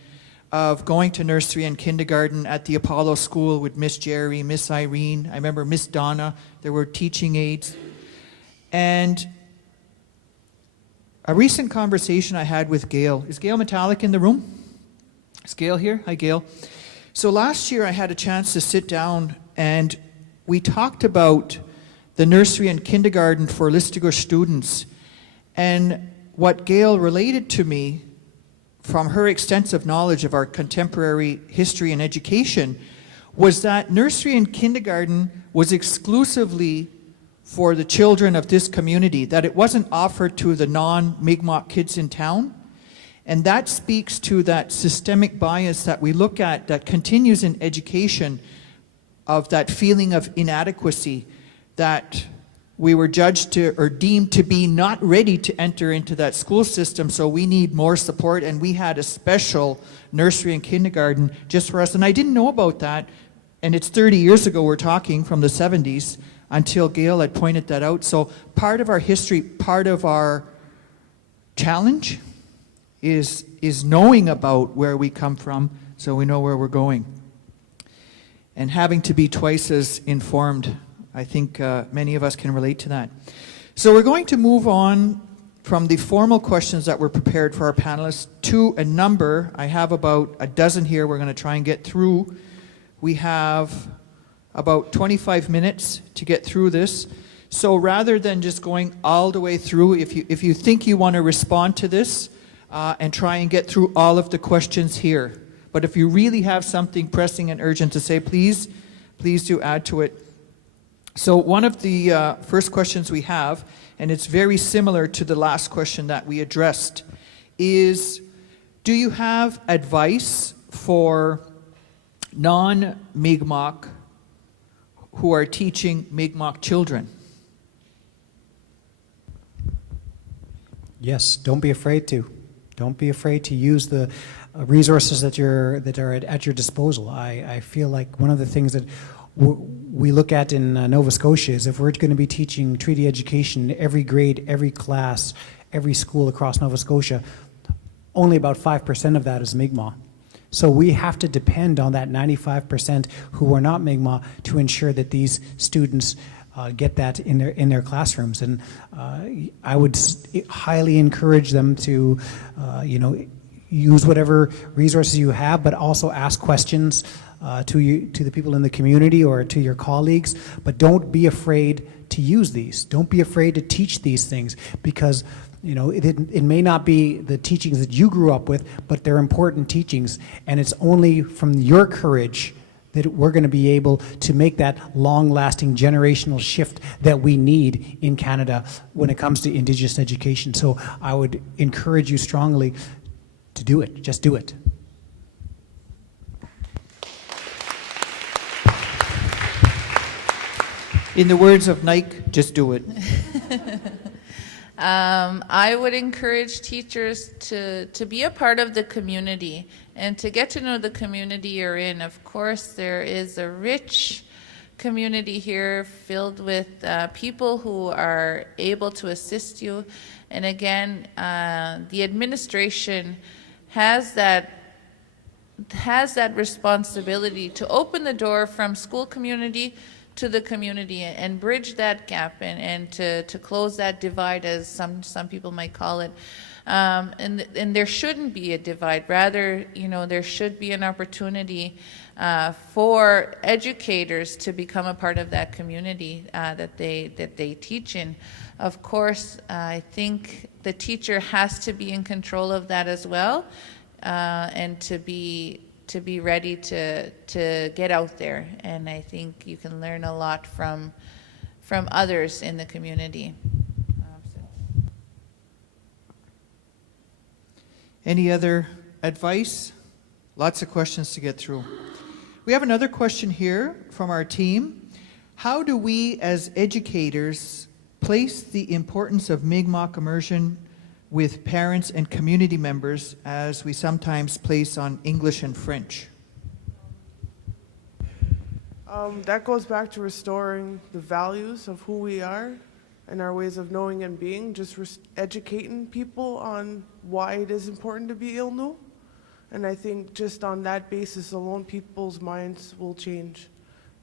of going to nursery and kindergarten at the Apollo School with Miss Jerry, Miss Irene, I remember Miss Donna, there were teaching aides. And a recent conversation I had with Gail. Is Gail Metallic in the room? Is Gail here? Hi, Gail. So last year I had a chance to sit down and we talked about the nursery and kindergarten for Listuguj students. And what Gail related to me from her extensive knowledge of our contemporary history and education was that nursery and kindergarten was exclusively for the children of this community, that it wasn't offered to the non-Mi'kmaq kids in town. And that speaks to that systemic bias that we look at that continues in education, of that feeling of inadequacy, that we were judged to or deemed to be not ready to enter into that school system, so we need more support, and we had a special nursery and kindergarten just for us. And I didn't know about that, and it's 30 years ago we're talking, from the 70s, until Gail had pointed that out. So part of our history, part of our challenge is knowing about where we come from so we know where we're going. And having to be twice as informed. I think many of us can relate to that. So we're going to move on from the formal questions that were prepared for our panelists to a number. I have about a dozen here we're going to try and get through. We have about 25 minutes to get through this. So rather than just going all the way through, if you think you want to respond to this and try and get through all of the questions here. But if you really have something pressing and urgent to say, please do add to it. So one of the first questions we have, and it's very similar to the last question that we addressed, is do you have advice for non-Mi'kmaq who are teaching Mi'kmaq children? Yes, don't be afraid to. Don't be afraid to use the resources that are at your disposal. I feel like one of the things that we look at in Nova Scotia is if we're going to be teaching treaty education, every grade, every class, every school across Nova Scotia, only about 5% of that is Mi'kmaq. So we have to depend on that 95% who are not Mi'kmaq to ensure that these students get that in their classrooms. And I would highly encourage them to, use whatever resources you have, but also ask questions to the people in the community or to your colleagues. But don't be afraid to use these. Don't be afraid to teach these things, because it may not be the teachings that you grew up with, but they're important teachings, and it's only from your courage that we're going to be able to make that long-lasting generational shift that we need in Canada when it comes to Indigenous education. So I would encourage you strongly to do it. Just do it. In the words of Nike, just do it. I would encourage teachers to be a part of the community and to get to know the community you're in. Of course, there is a rich community here filled with people who are able to assist you. And again, the administration has that responsibility to open the door from school community to the community and bridge that gap and to close that divide, as some people might call it. And there shouldn't be a divide. Rather, there should be an opportunity for educators to become a part of that community that they teach in. Of course, I think the teacher has to be in control of that as well, and to be ready to get out there. And I think you can learn a lot from others in the community. Any other advice? Lots of questions to get through. We have another question here from our team. How do we as educators place the importance of Mi'kmaq immersion with parents and community members as we sometimes place on English and French? That goes back to restoring the values of who we are and our ways of knowing and being, just educating people on why it is important to be Ilnu. And I think just on that basis alone, people's minds will change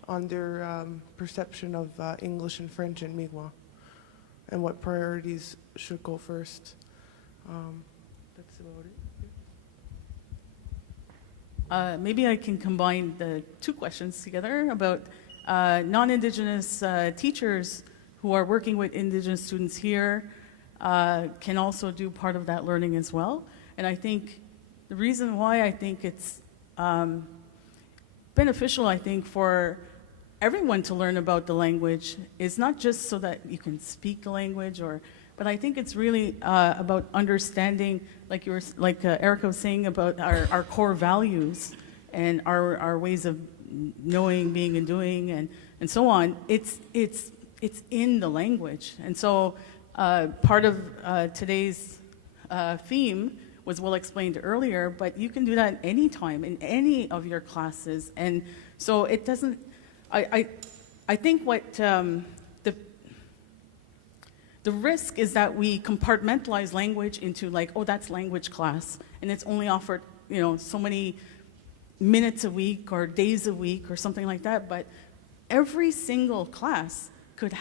on their perception of English and French and Mi'kmaq and what priorities should go first. That's about it. Maybe I can combine the two questions together about non-Indigenous teachers who are working with Indigenous students here can also do part of that learning as well. And I think the reason why I think it's beneficial, I think, for everyone to learn about the language is not just so that you can speak the language, but I think it's really about understanding, like Erika was saying, about our core values and our ways of knowing, being, and doing, and so on. It's in the language. And so part of today's theme was well explained earlier, but you can do that anytime in any of your classes. And so it doesn't, I think what the risk is that we compartmentalize language into like, oh, that's language class, and it's only offered, so many minutes a week or days a week or something like that. But every single class could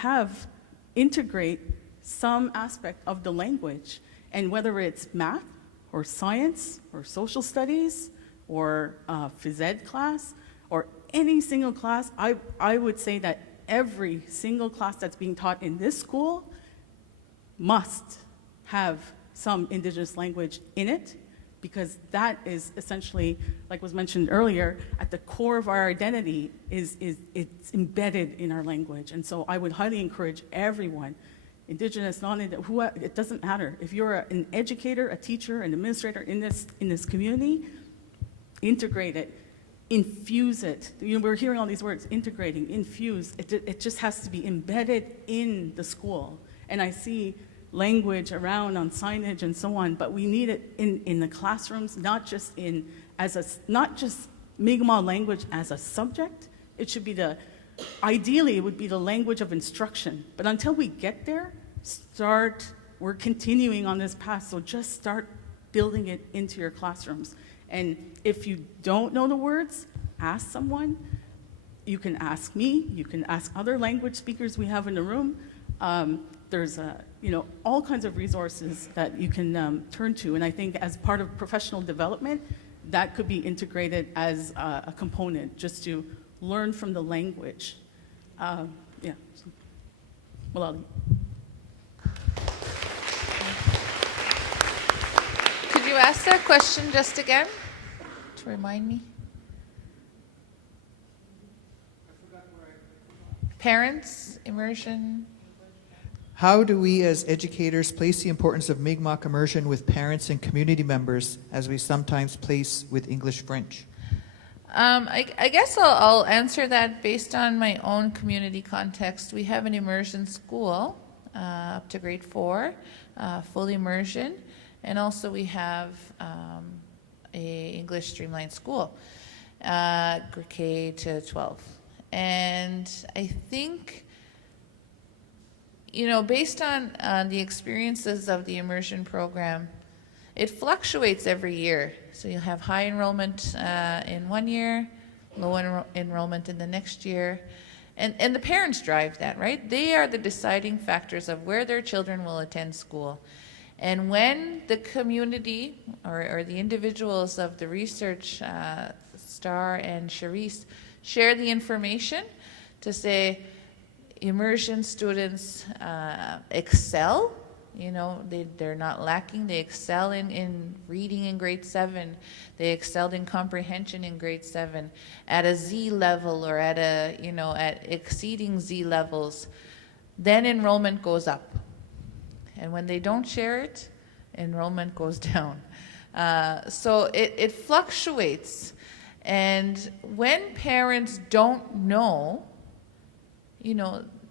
integrate some aspect of the language. And whether it's math or science or social studies or phys ed class or any single class, I would say that every single class that's being taught in this school must have some Indigenous language in it, because that is essentially, like was mentioned earlier, at the core of our identity it's embedded in our language. And so I would highly encourage everyone, Indigenous, non-Indigenous, it doesn't matter. If you're an educator, a teacher, an administrator in this community, integrate it, infuse it. You know, we're hearing all these words, integrating, infuse. It just has to be embedded in the school. And I see language around on signage and so on, but we need it in the classrooms, not just Mi'kmaw language as a subject. It should be ideally it would be the language of instruction. But until we get there, we're continuing on this path, so just start building it into your classrooms. And if you don't know the words, ask someone. You can ask me, you can ask other language speakers we have in the room. There's all kinds of resources that you can turn to, and I think as part of professional development, that could be integrated as a component, just to learn from the language. Well, Could you ask that question just again to remind me? Parents, immersion. How do we as educators place the importance of Mi'kmaq immersion with parents and community members as we sometimes place with English French? I guess I'll answer that based on my own community context. We have an immersion school up to grade 4, full immersion, and also we have a English streamlined school, K to 12. And I think, based on the experiences of the immersion program, it fluctuates every year. So you'll have high enrollment in one year, low enrollment in the next year. And the parents drive that, right? They are the deciding factors of where their children will attend school. And when the community or the individuals of the research, Star and Charisse, share the information to say immersion students excel, they're not lacking. They excel in reading in grade 7. They excelled in comprehension in grade 7 at a Z level or at exceeding Z levels. Then enrollment goes up. And when they don't share it, enrollment goes down. So it fluctuates. And when parents don't know,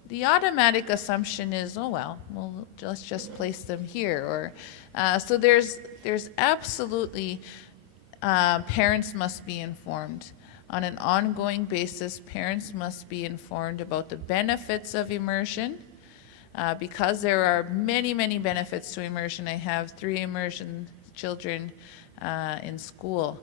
the automatic assumption is, let's just place them here. So there's absolutely, parents must be informed. On an ongoing basis, parents must be informed about the benefits of immersion, because there are many, many benefits to immersion. I have 3 immersion children in school.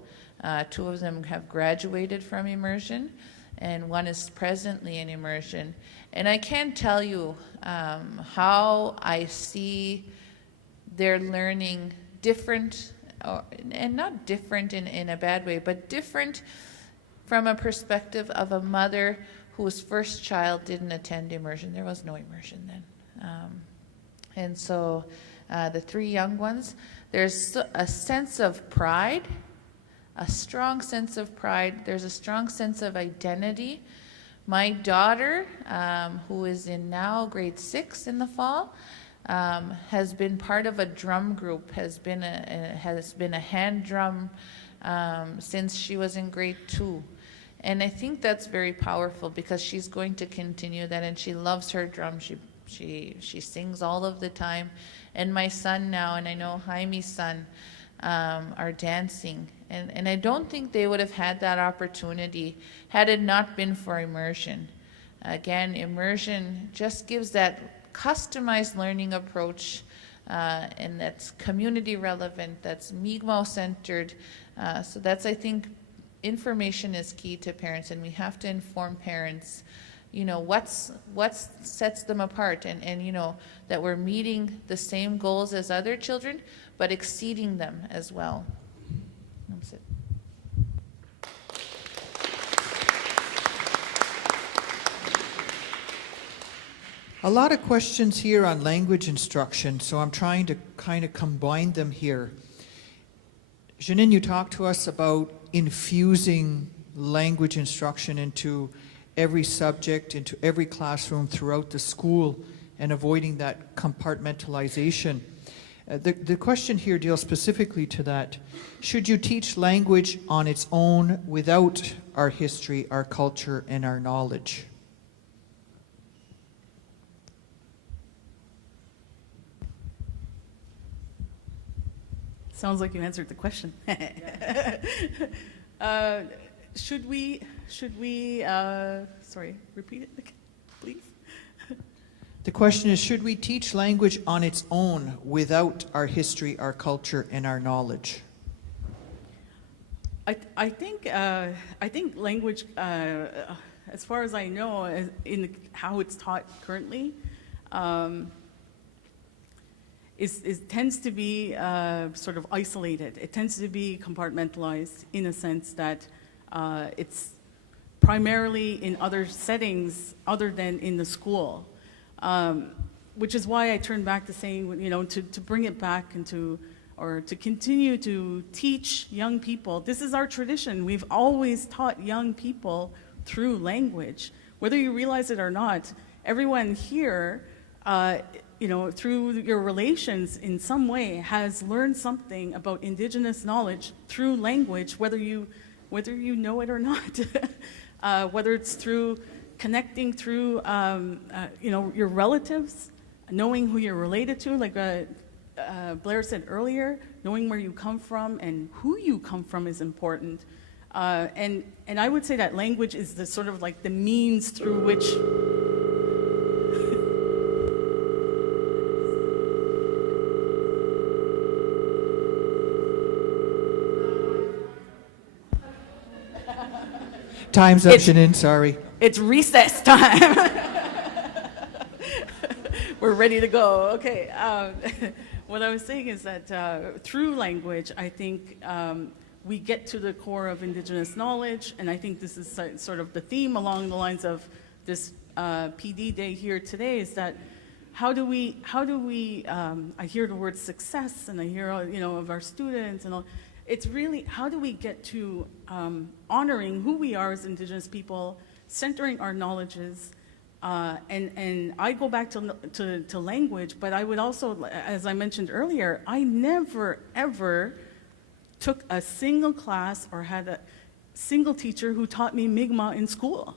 2 of them have graduated from immersion, and 1 is presently in immersion. And I can't tell you how I see their learning different, and not different in a bad way, but different from a perspective of a mother whose first child didn't attend immersion. There was no immersion then. And so the 3 young ones, there's a sense of pride, a strong sense of pride. There's a strong sense of identity. My daughter, who is in now grade 6 in the fall, has been part of a drum group, has been a hand drum since she was in grade 2. And I think that's very powerful, because she's going to continue that, and she loves her drum. She sings all of the time. And my son now, and I know Jaime's son, are dancing. And I don't think they would have had that opportunity had it not been for immersion. Again, immersion just gives that customized learning approach, and that's community relevant, that's Mi'kmaw centered. So that's, I think, information is key to parents, and we have to inform parents you know, what sets them apart, and you know, that we're meeting the same goals as other children, but exceeding them as well. That's it. A lot of questions here on language instruction, so I'm trying to kind of combine them here. Janine, you talked to us about infusing language instruction into every subject, into every classroom throughout the school, and avoiding that compartmentalization. The question here deals specifically to that. Should you teach language on its own without our history, our culture, and our knowledge? Sounds like you answered the question. Should we, sorry, repeat it again, please? The question is, should we teach language on its own without our history, our culture, and our knowledge? I think language, as far as I know, in how it's taught currently, tends to be sort of isolated. It tends to be compartmentalized in a sense that it's primarily in other settings other than in the school, which is why I turn back to saying, you know, to bring it back into, or to continue to teach young people. This is our tradition. We've always taught young people through language. Whether you realize it or not, everyone here, you know, through your relations in some way has learned something about Indigenous knowledge through language, whether you know it or not. Whether it's through connecting through, you know, your relatives, knowing who you're related to, like Blaire said earlier, knowing where you come from and who you come from is important. And I would say that language is the sort of like the means through which Time's up, Janine, sorry. it's recess time. We're ready to go. Okay. What I was saying is that through language, I think we get to the core of Indigenous knowledge, and I think this is sort of the theme along the lines of this PD Day here today, is that how do we I hear the word success, and I hear, you know, of our students and all. It's really, how do we get to honoring who we are as Indigenous people, centering our knowledges, and I go back to language, but I would also, as I mentioned earlier, I never, ever took a single class or had a single teacher who taught me Mi'kmaw in school.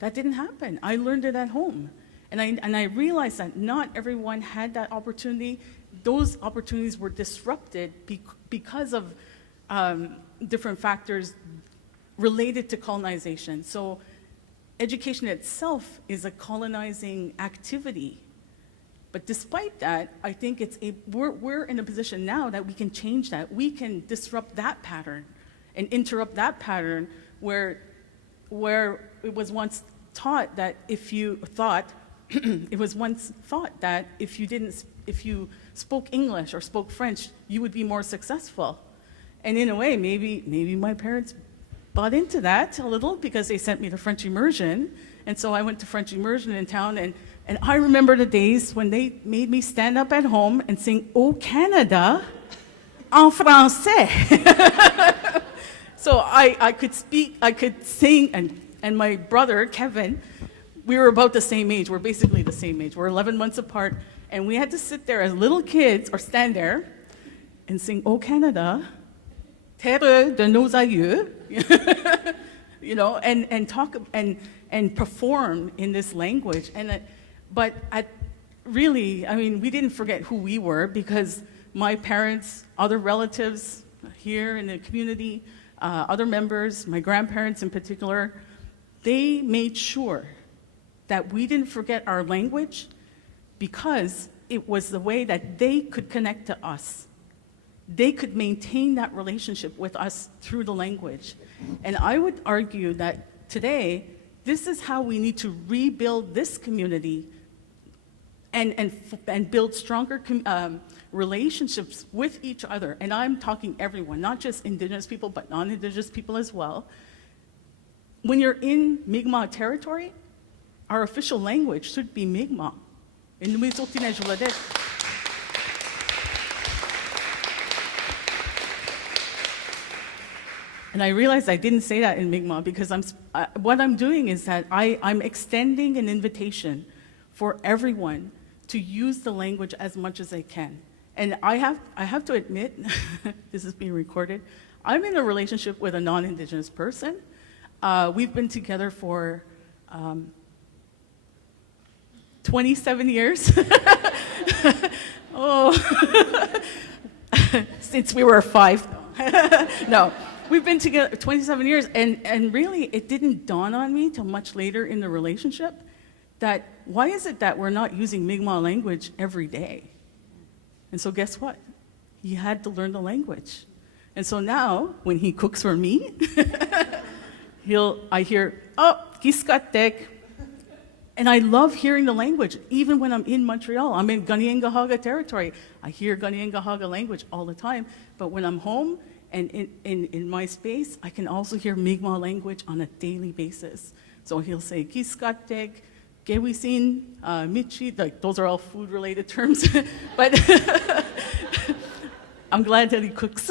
That didn't happen. I learned it at home. And I realized that not everyone had that opportunity. Those opportunities were disrupted because of different factors related to colonization. So education itself is a colonizing activity. But despite that, I think we're in a position now that we can change that. We can disrupt that pattern and interrupt that pattern where it was once taught that if you spoke English or spoke French, you would be more successful. And in a way, maybe my parents bought into that a little because they sent me to French immersion. And so I went to French immersion in town, and I remember the days when they made me stand up at home and sing "Au Canada" en français. So I could speak, I could sing, and my brother, Kevin, we were about the same age. We're basically the same age. We're 11 months apart. And we had to sit there as little kids, or stand there, and sing "Au Canada, terre de nos aïeux," you know, and talk and perform in this language. But really, I mean, we didn't forget who we were, because my parents, other relatives here in the community, other members, my grandparents in particular, they made sure that we didn't forget our language, because it was the way that they could connect to us. They could maintain that relationship with us through the language. And I would argue that today, This is how we need to rebuild this community and build stronger relationships with each other. And I'm talking everyone, not just Indigenous people, but non-Indigenous people as well. When you're in Mi'kmaw territory, our official language should be Mi'kmaw. Innui'sulti'gw. And I realized I didn't say that in Mi'kmaw because what I'm doing is that I'm extending an invitation for everyone to use the language as much as they can. And I have to admit, this is being recorded, I'm in a relationship with a non-Indigenous person. We've been together for 27 years. Since we were 5. No, we've been together 27 years, and really it didn't dawn on me till much later in the relationship that why is it that we're not using Mi'kmaw language every day? And so guess what? He had to learn the language. And so now, when he cooks for me, I hear, oh, kiskatek. And I love hearing the language, even when I'm in Montreal. I'm in Gunniengahaga territory. I hear Gunniengahaga language all the time. But when I'm home and in my space, I can also hear Mi'kmaw language on a daily basis. So he'll say, kiskatek, gewisin, michi, like those are all food-related terms. But I'm glad that he cooks.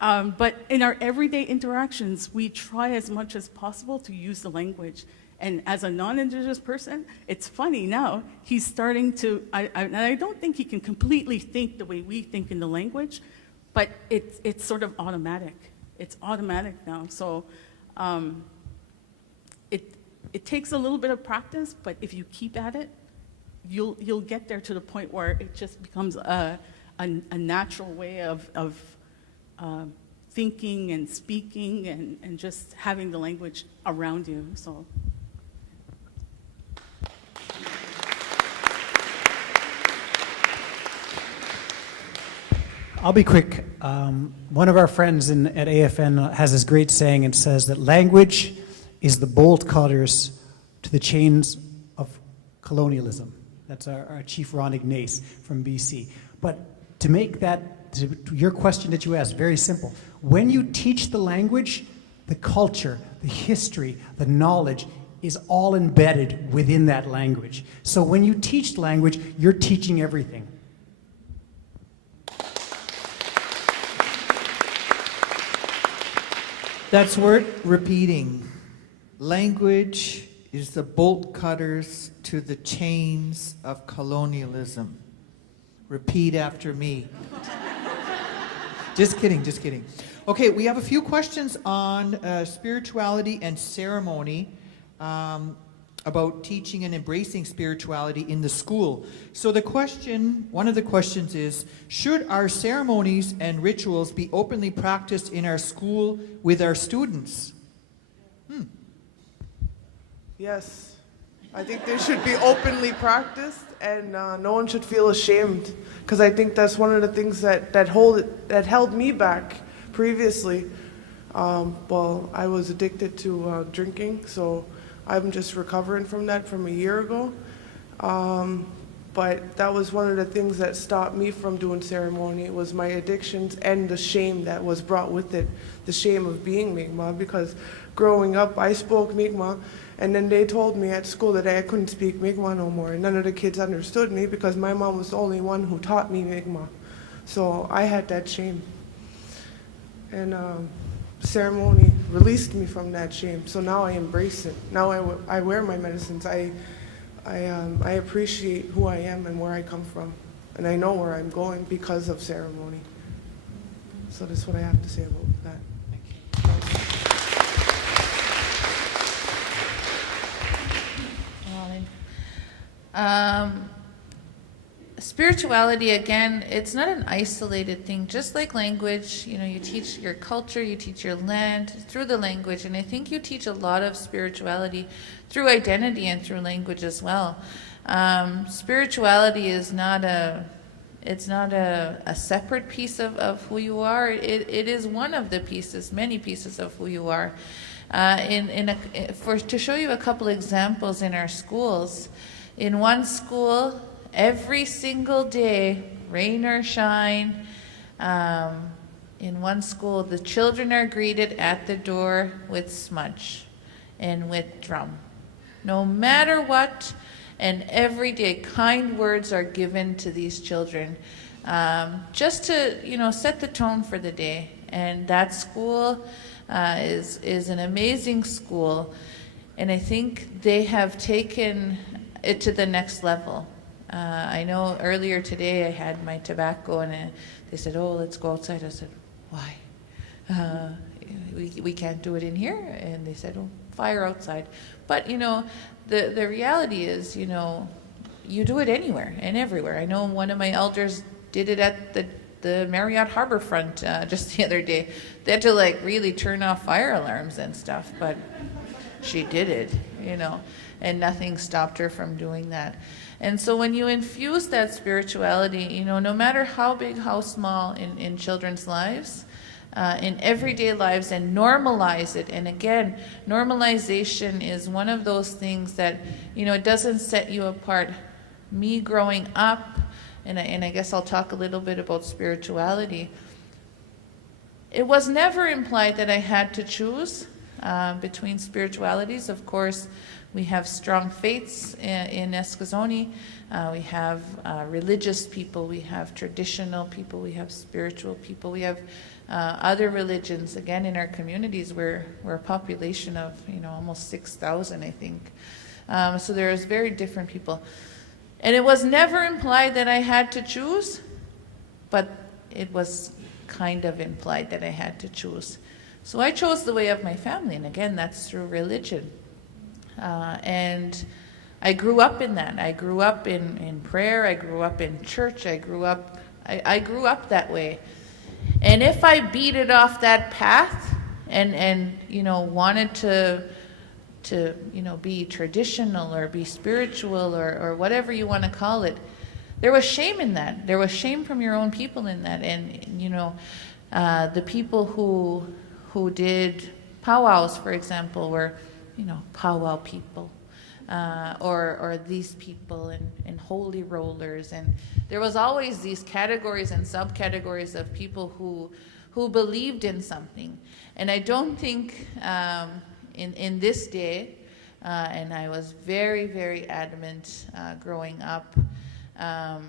But in our everyday interactions, we try as much as possible to use the language. And as a non-Indigenous person, it's funny now, he's starting to, and I don't think he can completely think the way we think in the language, but it's sort of automatic. It's automatic now. So it takes a little bit of practice, but if you keep at it, you'll get there to the point where it just becomes a natural way of thinking and speaking and just having the language around you. So. I'll be quick. One of our friends at AFN has this great saying. It says that language is the bolt cutters to the chains of colonialism. That's our Chief Ron Ignace from BC. But to make that, to your question that you asked, very simple. When you teach the language, the culture, the history, the knowledge is all embedded within that language. So when you teach language, you're teaching everything. That's worth repeating. Language is the bolt cutters to the chains of colonialism. Repeat after me. Just kidding, just kidding. Okay, we have a few questions on spirituality and ceremony, about teaching and embracing spirituality in the school. So one of the questions is, should our ceremonies and rituals be openly practiced in our school with our students? Yes, I think they should be openly practiced, and no one should feel ashamed, because I think that's one of the things that held me back previously. Well, I was addicted to drinking, so I'm just recovering from that from a year ago. But that was one of the things that stopped me from doing ceremony, was my addictions and the shame that was brought with it, the shame of being Mi'kmaw, because growing up I spoke Mi'kmaw, and then they told me at school that I couldn't speak Mi'kmaw no more, and none of the kids understood me because my mom was the only one who taught me Mi'kmaw. So I had that shame. And ceremony released me from that shame, so now I embrace it. Now I wear my medicines. I appreciate who I am and where I come from, and I know where I'm going because of ceremony. So that's what I have to say about that. Spirituality, again, it's not an isolated thing. Just like language, you teach your culture, you teach your land through the language, and I think you teach a lot of spirituality through identity and through language as well. Spirituality is not It's not a separate piece of who you are. It is one of the pieces, many pieces of who you are. To show you a couple examples in our schools, in one school, every single day, rain or shine, in one school, the children are greeted at the door with smudge and with drum. No matter what, and every day, kind words are given to these children, just to set the tone for the day. And that school is an amazing school, and I think they have taken it to the next level. I know earlier today I had my tobacco, and they said, "Oh, let's go outside." I said, "Why? We can't do it in here." And they said, "Oh, fire outside." But the reality is, you do it anywhere and everywhere. I know one of my elders did it at the Marriott Harborfront just the other day. They had to really turn off fire alarms and stuff, but she did it, and nothing stopped her from doing that. And so when you infuse that spirituality, no matter how big, how small in children's lives, in everyday lives, and normalize it. And again, normalization is one of those things that, it doesn't set you apart. Me growing up, and I guess I'll talk a little bit about spirituality, it was never implied that I had to choose between spiritualities. Of course, we have strong faiths in Eskazoni. We have religious people, we have traditional people, we have spiritual people, we have other religions. Again, in our communities, we're a population of almost 6,000, I think. So there's very different people. And it was never implied that I had to choose, but it was kind of implied that I had to choose. So I chose the way of my family, and again, that's through religion. And I grew up in that. I grew up in prayer. I grew up in church. I grew up that way. And if I beat it off that path and wanted to be traditional or be spiritual or whatever you want to call it, there was shame in that. There was shame from your own people in that. And the people who did powwows, for example, were powwow people, or these people, and holy rollers, and there was always these categories and subcategories of people who believed in something. And I don't think in this day, and I was very, very adamant growing up. I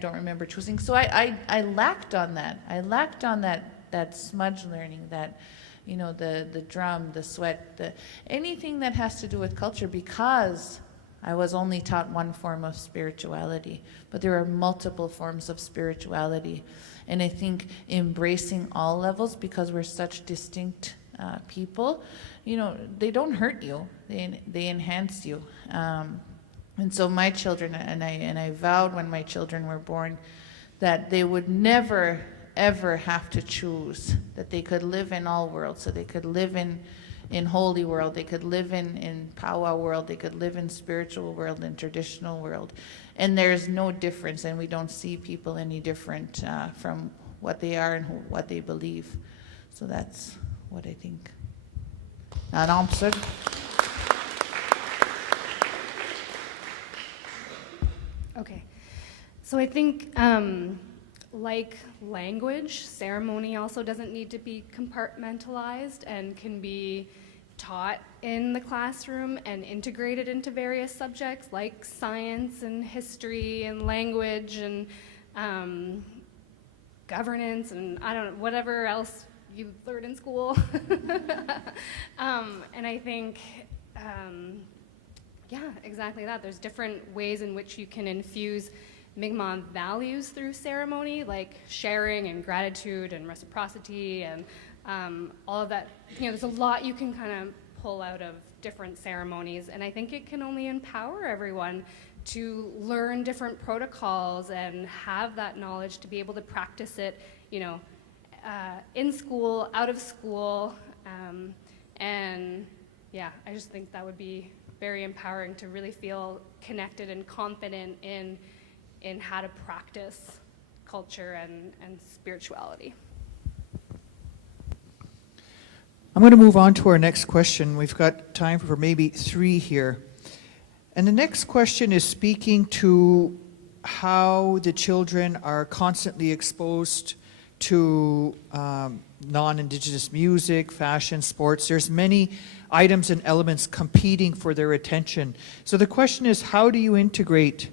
don't remember choosing. So I lacked on that. I lacked on that smudge learning, that the drum, the sweat, anything that has to do with culture, because I was only taught one form of spirituality, but there are multiple forms of spirituality. And I think embracing all levels, because we're such distinct people, they don't hurt you, they enhance you. And so my children, and I vowed when my children were born that they would never ever have to choose, that they could live in all worlds. So they could live in holy world, they could live in powwow world, they could live in spiritual world and traditional world. And there's no difference, and we don't see people any different from what they are and what they believe. So that's what I think. An answer. Okay. So I think like language, ceremony also doesn't need to be compartmentalized and can be taught in the classroom and integrated into various subjects like science and history and language and governance and whatever else you learn in school. And I think, exactly that. There's different ways in which you can infuse Mi'kmaw values through ceremony, like sharing and gratitude and reciprocity and all of that. There's a lot you can kind of pull out of different ceremonies, and I think it can only empower everyone to learn different protocols and have that knowledge to be able to practice it, in school, out of school, and I just think that would be very empowering to really feel connected and confident in in how to practice culture and spirituality. I'm going to move on to our next question. We've got time for maybe 3 here. And the next question is speaking to how the children are constantly exposed to non-Indigenous music, fashion, sports. There's many items and elements competing for their attention. So the question is, how do you integrate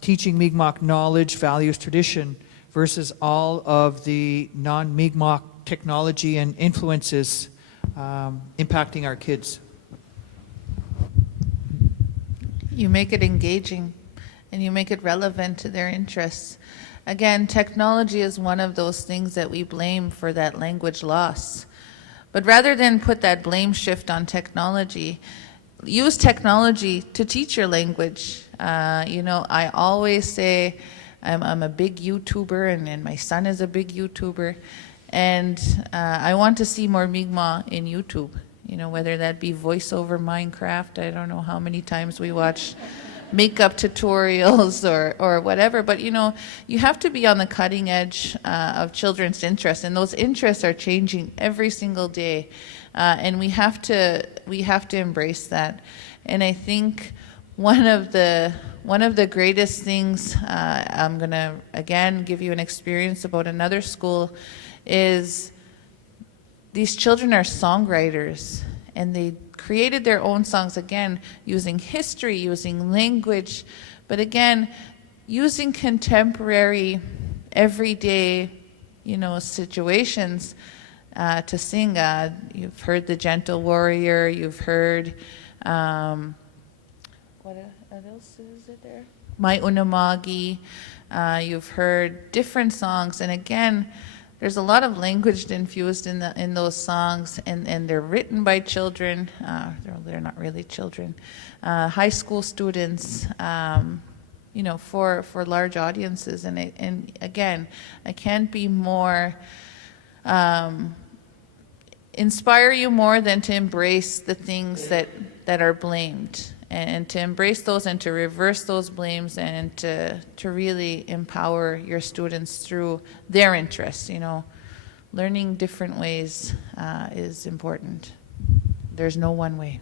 teaching Mi'kmaq knowledge, values, tradition versus all of the non-Mi'kmaq technology and influences impacting our kids? You make it engaging and you make it relevant to their interests. Again, technology is one of those things that we blame for that language loss. But rather than put that blame shift on technology, use technology to teach your language. I always say I'm a big YouTuber, and my son is a big YouTuber. And I want to see more Mi'kmaq in YouTube, whether that be voiceover Minecraft. I don't know how many times we watch makeup tutorials or whatever. But, you have to be on the cutting edge of children's interests. And those interests are changing every single day. And we have to embrace that. And I think one of the greatest things, I'm going to, again, give you an experience about another school, is these children are songwriters, and they created their own songs, again, using history, using language, but again, using contemporary, everyday, situations to sing. You've heard The Gentle Warrior, you've heard, what else is it there? My Unamagi, you've heard different songs, and again, there's a lot of language infused in those songs, and they're written by children. They're not really children, high school students, for large audiences. And again, I can't be more inspire you more than to embrace the things that are blamed, and to embrace those and to reverse those blames, and to really empower your students through their interests. Learning different ways is important. There's no one way.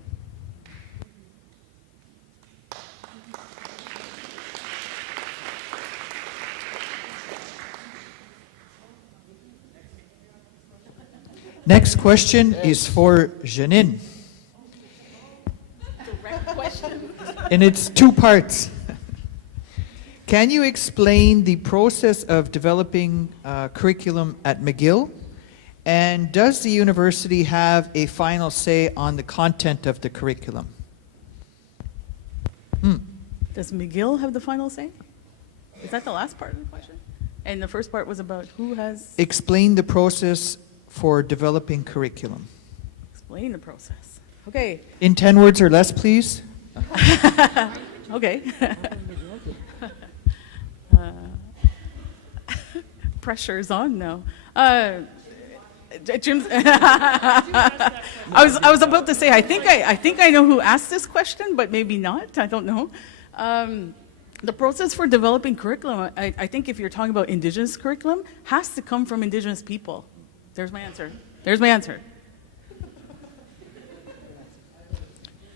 Next question is for Janine. And it's 2 parts. Can you explain the process of developing curriculum at McGill? And does the university have a final say on the content of the curriculum? Does McGill have the final say? Is that the last part of the question? And the first part was about who has... Explain the process for developing curriculum. Explain the process. Okay. In 10 words or less, please. Okay. Pressure's on now. Jim's I was about to say I think I know who asked this question, but maybe not. I don't know. The process for developing curriculum, I think if you're talking about Indigenous curriculum, has to come from Indigenous people. There's my answer.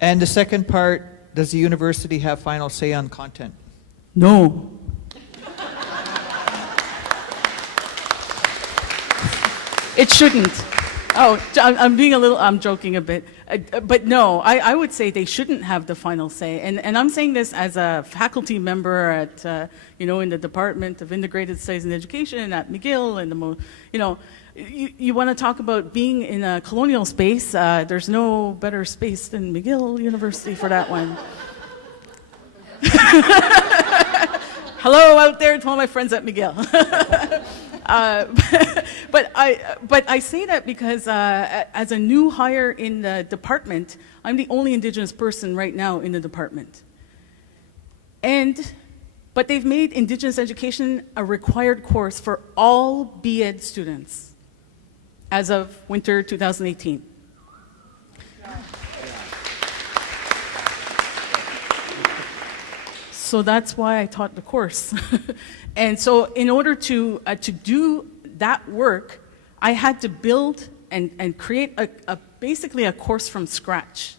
And the second part, does the university have final say on content? No. It shouldn't. Oh, I'm joking a bit. But no, I would say they shouldn't have the final say. And I'm saying this as a faculty member at, in the Department of Integrated Studies and Education at McGill, and you want to talk about being in a colonial space, there's no better space than McGill University for that one. Hello out there to all my friends at McGill. But I say that because as a new hire in the department, I'm the only Indigenous person right now in the department. But they've made Indigenous education a required course for all B.Ed students as of winter 2018. So that's why I taught the course. And so in order to do that work, I had to build and create basically a course from scratch,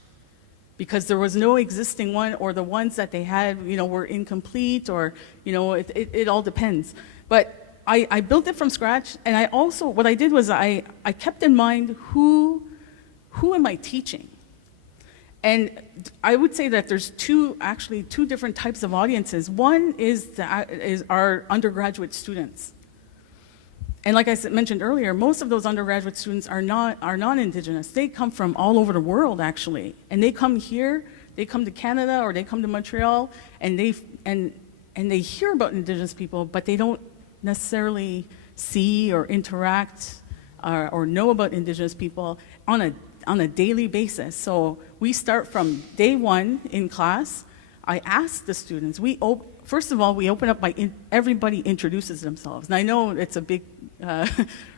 because there was no existing one, or the ones that they had, were incomplete, or, it all depends. But I built it from scratch, and I also, what I did was I kept in mind who am I teaching? And I would say that there's two different types of audiences. One is our undergraduate students. And like I mentioned earlier, most of those undergraduate students are non-Indigenous. They come from all over the world, actually. And they come here, they come to Canada, or they come to Montreal, and they hear about Indigenous people, but they don't necessarily see or interact or know about Indigenous people on a daily basis. So we start from day one in class. I ask the students, first of all, we open up by everybody introduces themselves. And I know it's a big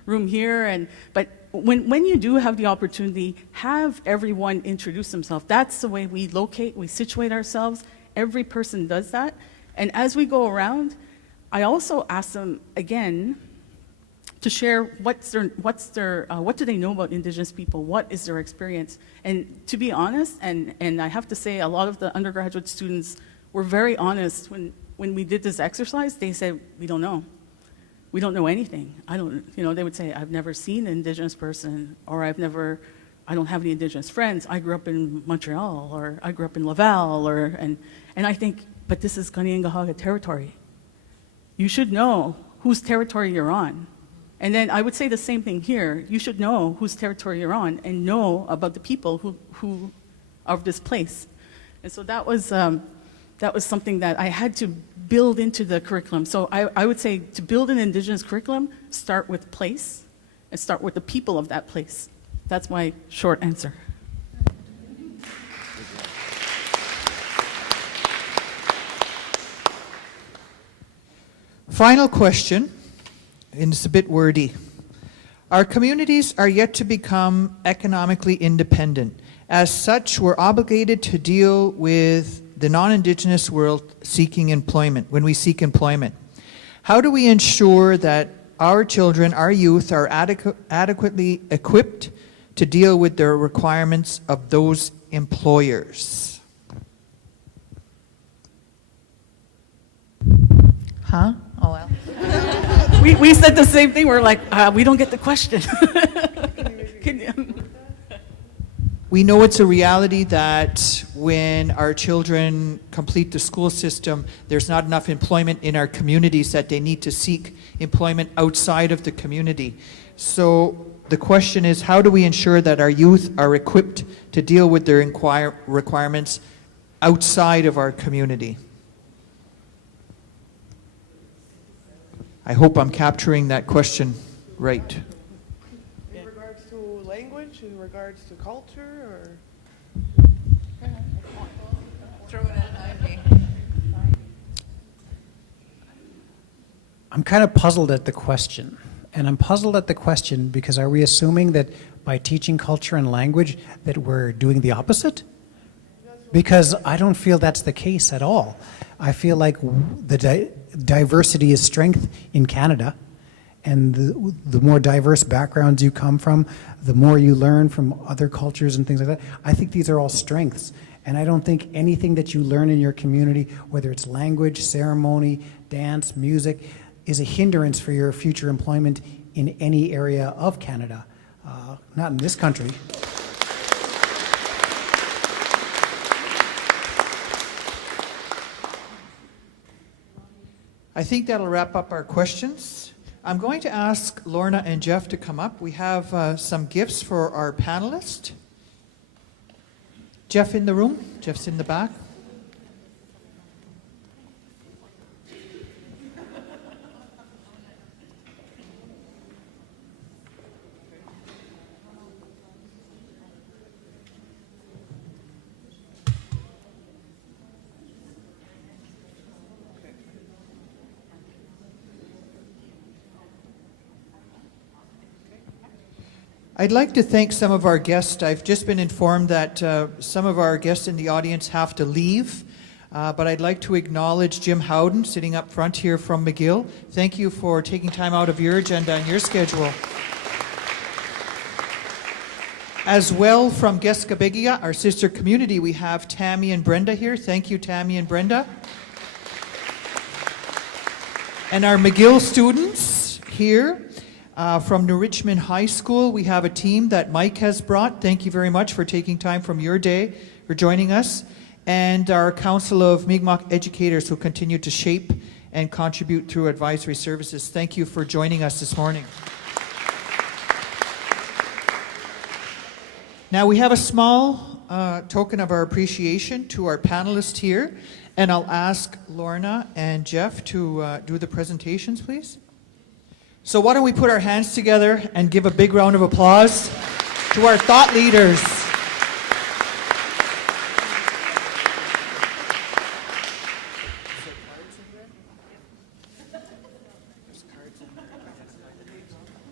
room here, but when you do have the opportunity, have everyone introduce themselves. That's the way we situate ourselves. Every person does that. And as we go around, I also ask them again to share what do they know about Indigenous people, what is their experience. And to be honest, and I have to say, a lot of the undergraduate students were very honest when we did this exercise. They said, we don't know. We don't know anything. They would say, I've never seen an Indigenous person, or I don't have any Indigenous friends. I grew up in Montreal, or I grew up in Laval, and I think, but this is Kanien'kehá:ka territory. You should know whose territory you're on. And then I would say the same thing here. You should know whose territory you're on and know about the people who are of this place. And so that was something that I had to build into the curriculum. So I would say, to build an Indigenous curriculum, start with place and start with the people of that place. That's my short answer. Final question, and it's a bit wordy. Our communities are yet to become economically independent. As such, we're obligated to deal with the non-Indigenous world seeking employment, when we seek employment. How do we ensure that our children, our youth, are adequately equipped to deal with the requirements of those employers? Huh? Oh, well. We said the same thing. We're like, we don't get the question. We know it's a reality that when our children complete the school system, there's not enough employment in our communities, that they need to seek employment outside of the community. So the question is, how do we ensure that our youth are equipped to deal with their requirements outside of our community? I hope I'm capturing that question right. In regards to language, in regards to culture, or? Throw it at Ivy. I'm kind of puzzled at the question. And I'm puzzled at the question because are we assuming that by teaching culture and language that we're doing the opposite? Because I don't feel that's the case at all. I feel like the diversity is strength in Canada, and the more diverse backgrounds you come from, the more you learn from other cultures and things like that. I think these are all strengths, and I don't think anything that you learn in your community, whether it's language, ceremony, dance, music, is a hindrance for your future employment in any area of Canada, not in this country. I think that'll wrap up our questions. I'm going to ask Lorna and Jeff to come up. We have some gifts for our panelists. Jeff in the room? Jeff's in the back. I'd like to thank some of our guests. I've just been informed that some of our guests in the audience have to leave. But I'd like to acknowledge Jim Howden, sitting up front here from McGill. Thank you for taking time out of your agenda and your schedule. As well, from Geskabegia, our sister community, we have Tammy and Brenda here. Thank you, Tammy and Brenda. And our McGill students here from New Richmond High School, we have a team that Mike has brought. Thank you very much for taking time from your day for joining us. And our Council of Mi'kmaq Educators who continue to shape and contribute through advisory services. Thank you for joining us this morning. Now we have a small token of our appreciation to our panelists here, and I'll ask Lorna and Jeff to do the presentations, please. So why don't we put our hands together and give a big round of applause to our thought leaders.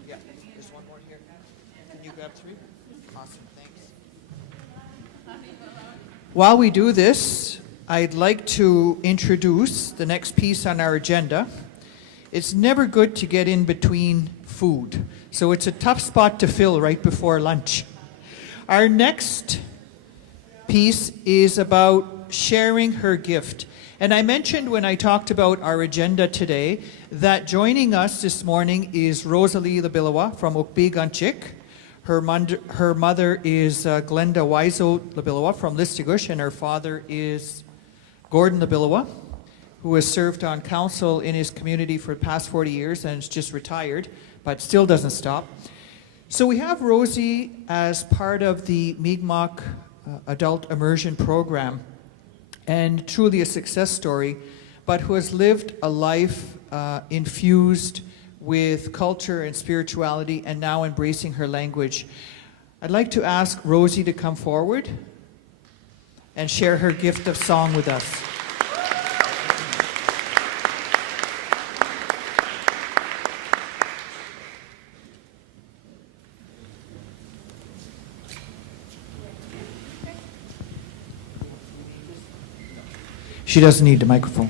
Yeah, there's one more here. Can you grab 3? Awesome, thanks. While we do this, I'd like to introduce the next piece on our agenda. It's never good to get in between food, so it's a tough spot to fill right before lunch. Our next piece is about sharing her gift. And I mentioned when I talked about our agenda today that joining us this morning is Rosalie Labilawa from Ukbi-Gunchik. Her mother is Glenda Wiseau Labilawa from Listuguj, and her father is Gordon Labilawa, who has served on council in his community for the past 40 years and is just retired, but still doesn't stop. So we have Rosie as part of the Mi'kmaq Adult Immersion Program, and truly a success story, but who has lived a life infused with culture and spirituality, and now embracing her language. I'd like to ask Rosie to come forward and share her gift of song with us. She doesn't need the microphone.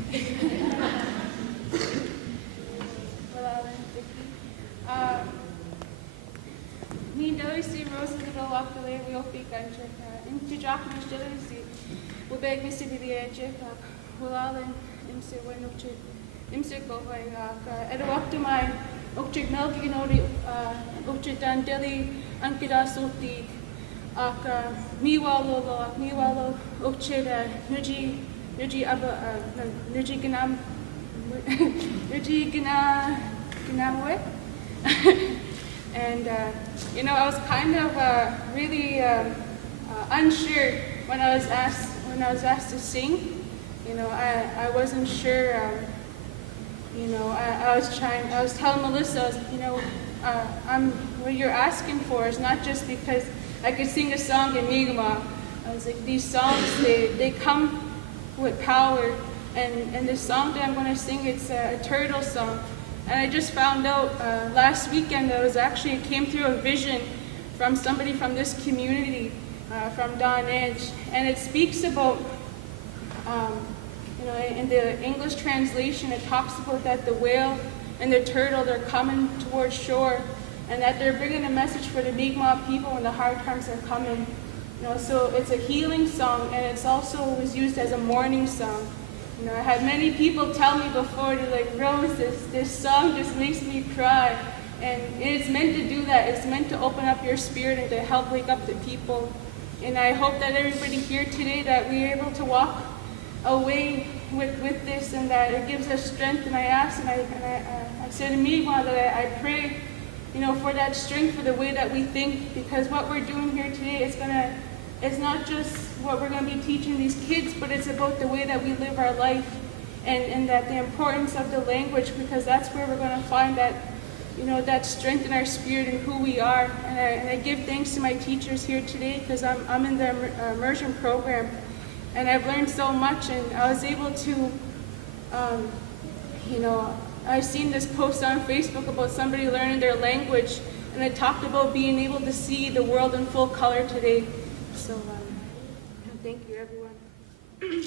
And you know, I was kind of really unsure when I was asked to sing. You know, I wasn't sure. You know, I was telling Melissa, you know, what you're asking for is not just because I could sing a song in Mi'kmaq. I was like, these songs, they come with power, and the song that I'm going to sing, it's a turtle song. And I just found out last weekend that it came through a vision from somebody from this community, from Don Edge, and it speaks about, you know, in the English translation, it talks about that the whale and the turtle, they're coming towards shore, and that they're bringing a message for the Mi'kmaq people when the hard times are coming. You know, so it's a healing song, and it's also was used as a mourning song. You know, I had many people tell me before, they're like, Rose, this song just makes me cry. And it's meant to do that. It's meant to open up your spirit and to help wake up the people. And I hope that everybody here today, that we're able to walk away with this, and that it gives us strength. And I ask, and I said to Mi'kmaq that I pray, you know, for that strength, for the way that we think, because what we're doing here today it's not just what we're going to be teaching these kids, but it's about the way that we live our life, and that the importance of the language, because that's where we're going to find that, you know, that strength in our spirit and who we are. And I give thanks to my teachers here today, because I'm in the immersion program, and I've learned so much, and I was able to, you know, I've seen this post on Facebook about somebody learning their language, and it talked about being able to see the world in full color today. So, thank you, everyone.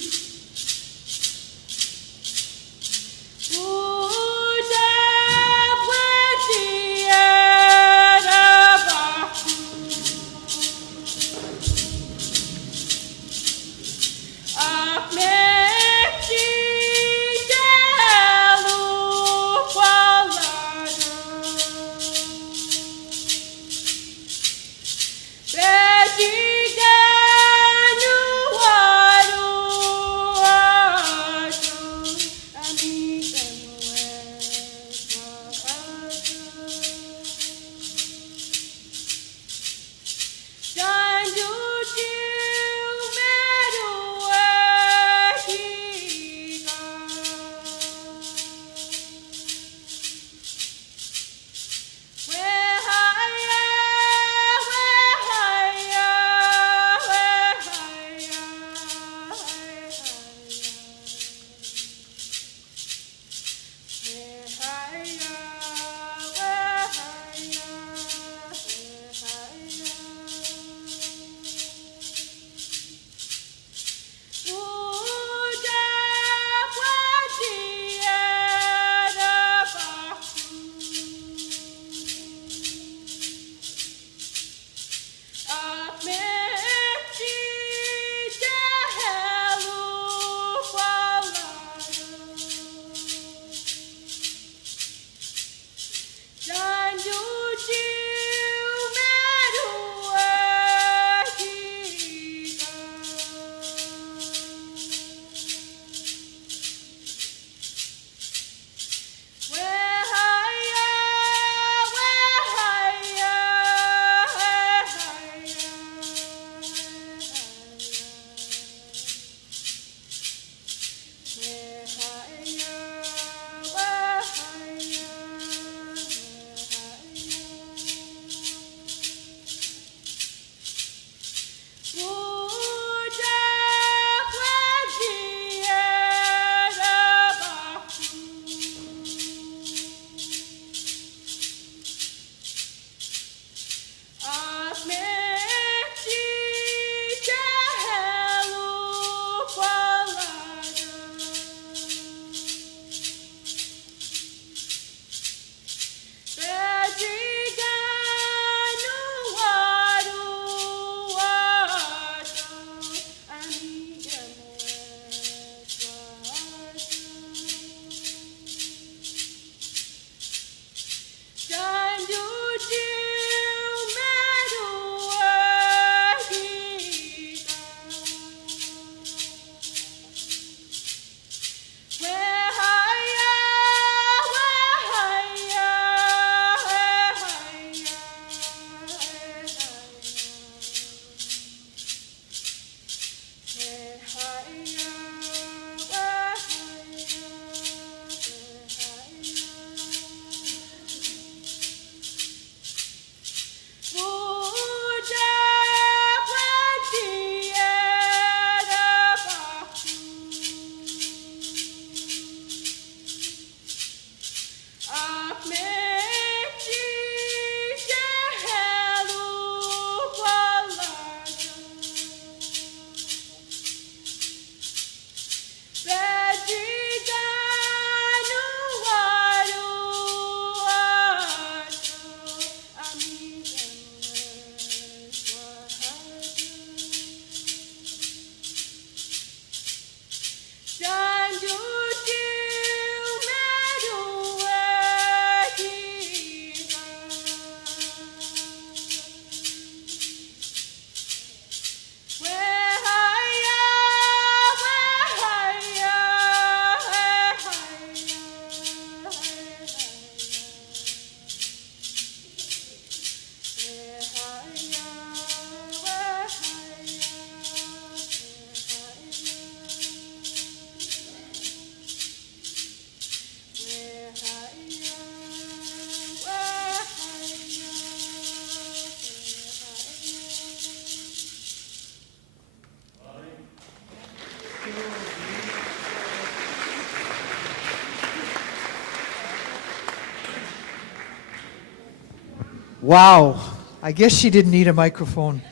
Wow, I guess she didn't need a microphone.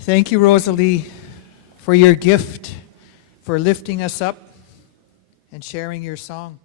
Thank you, Rosalie, for your gift, for lifting us up and sharing your song.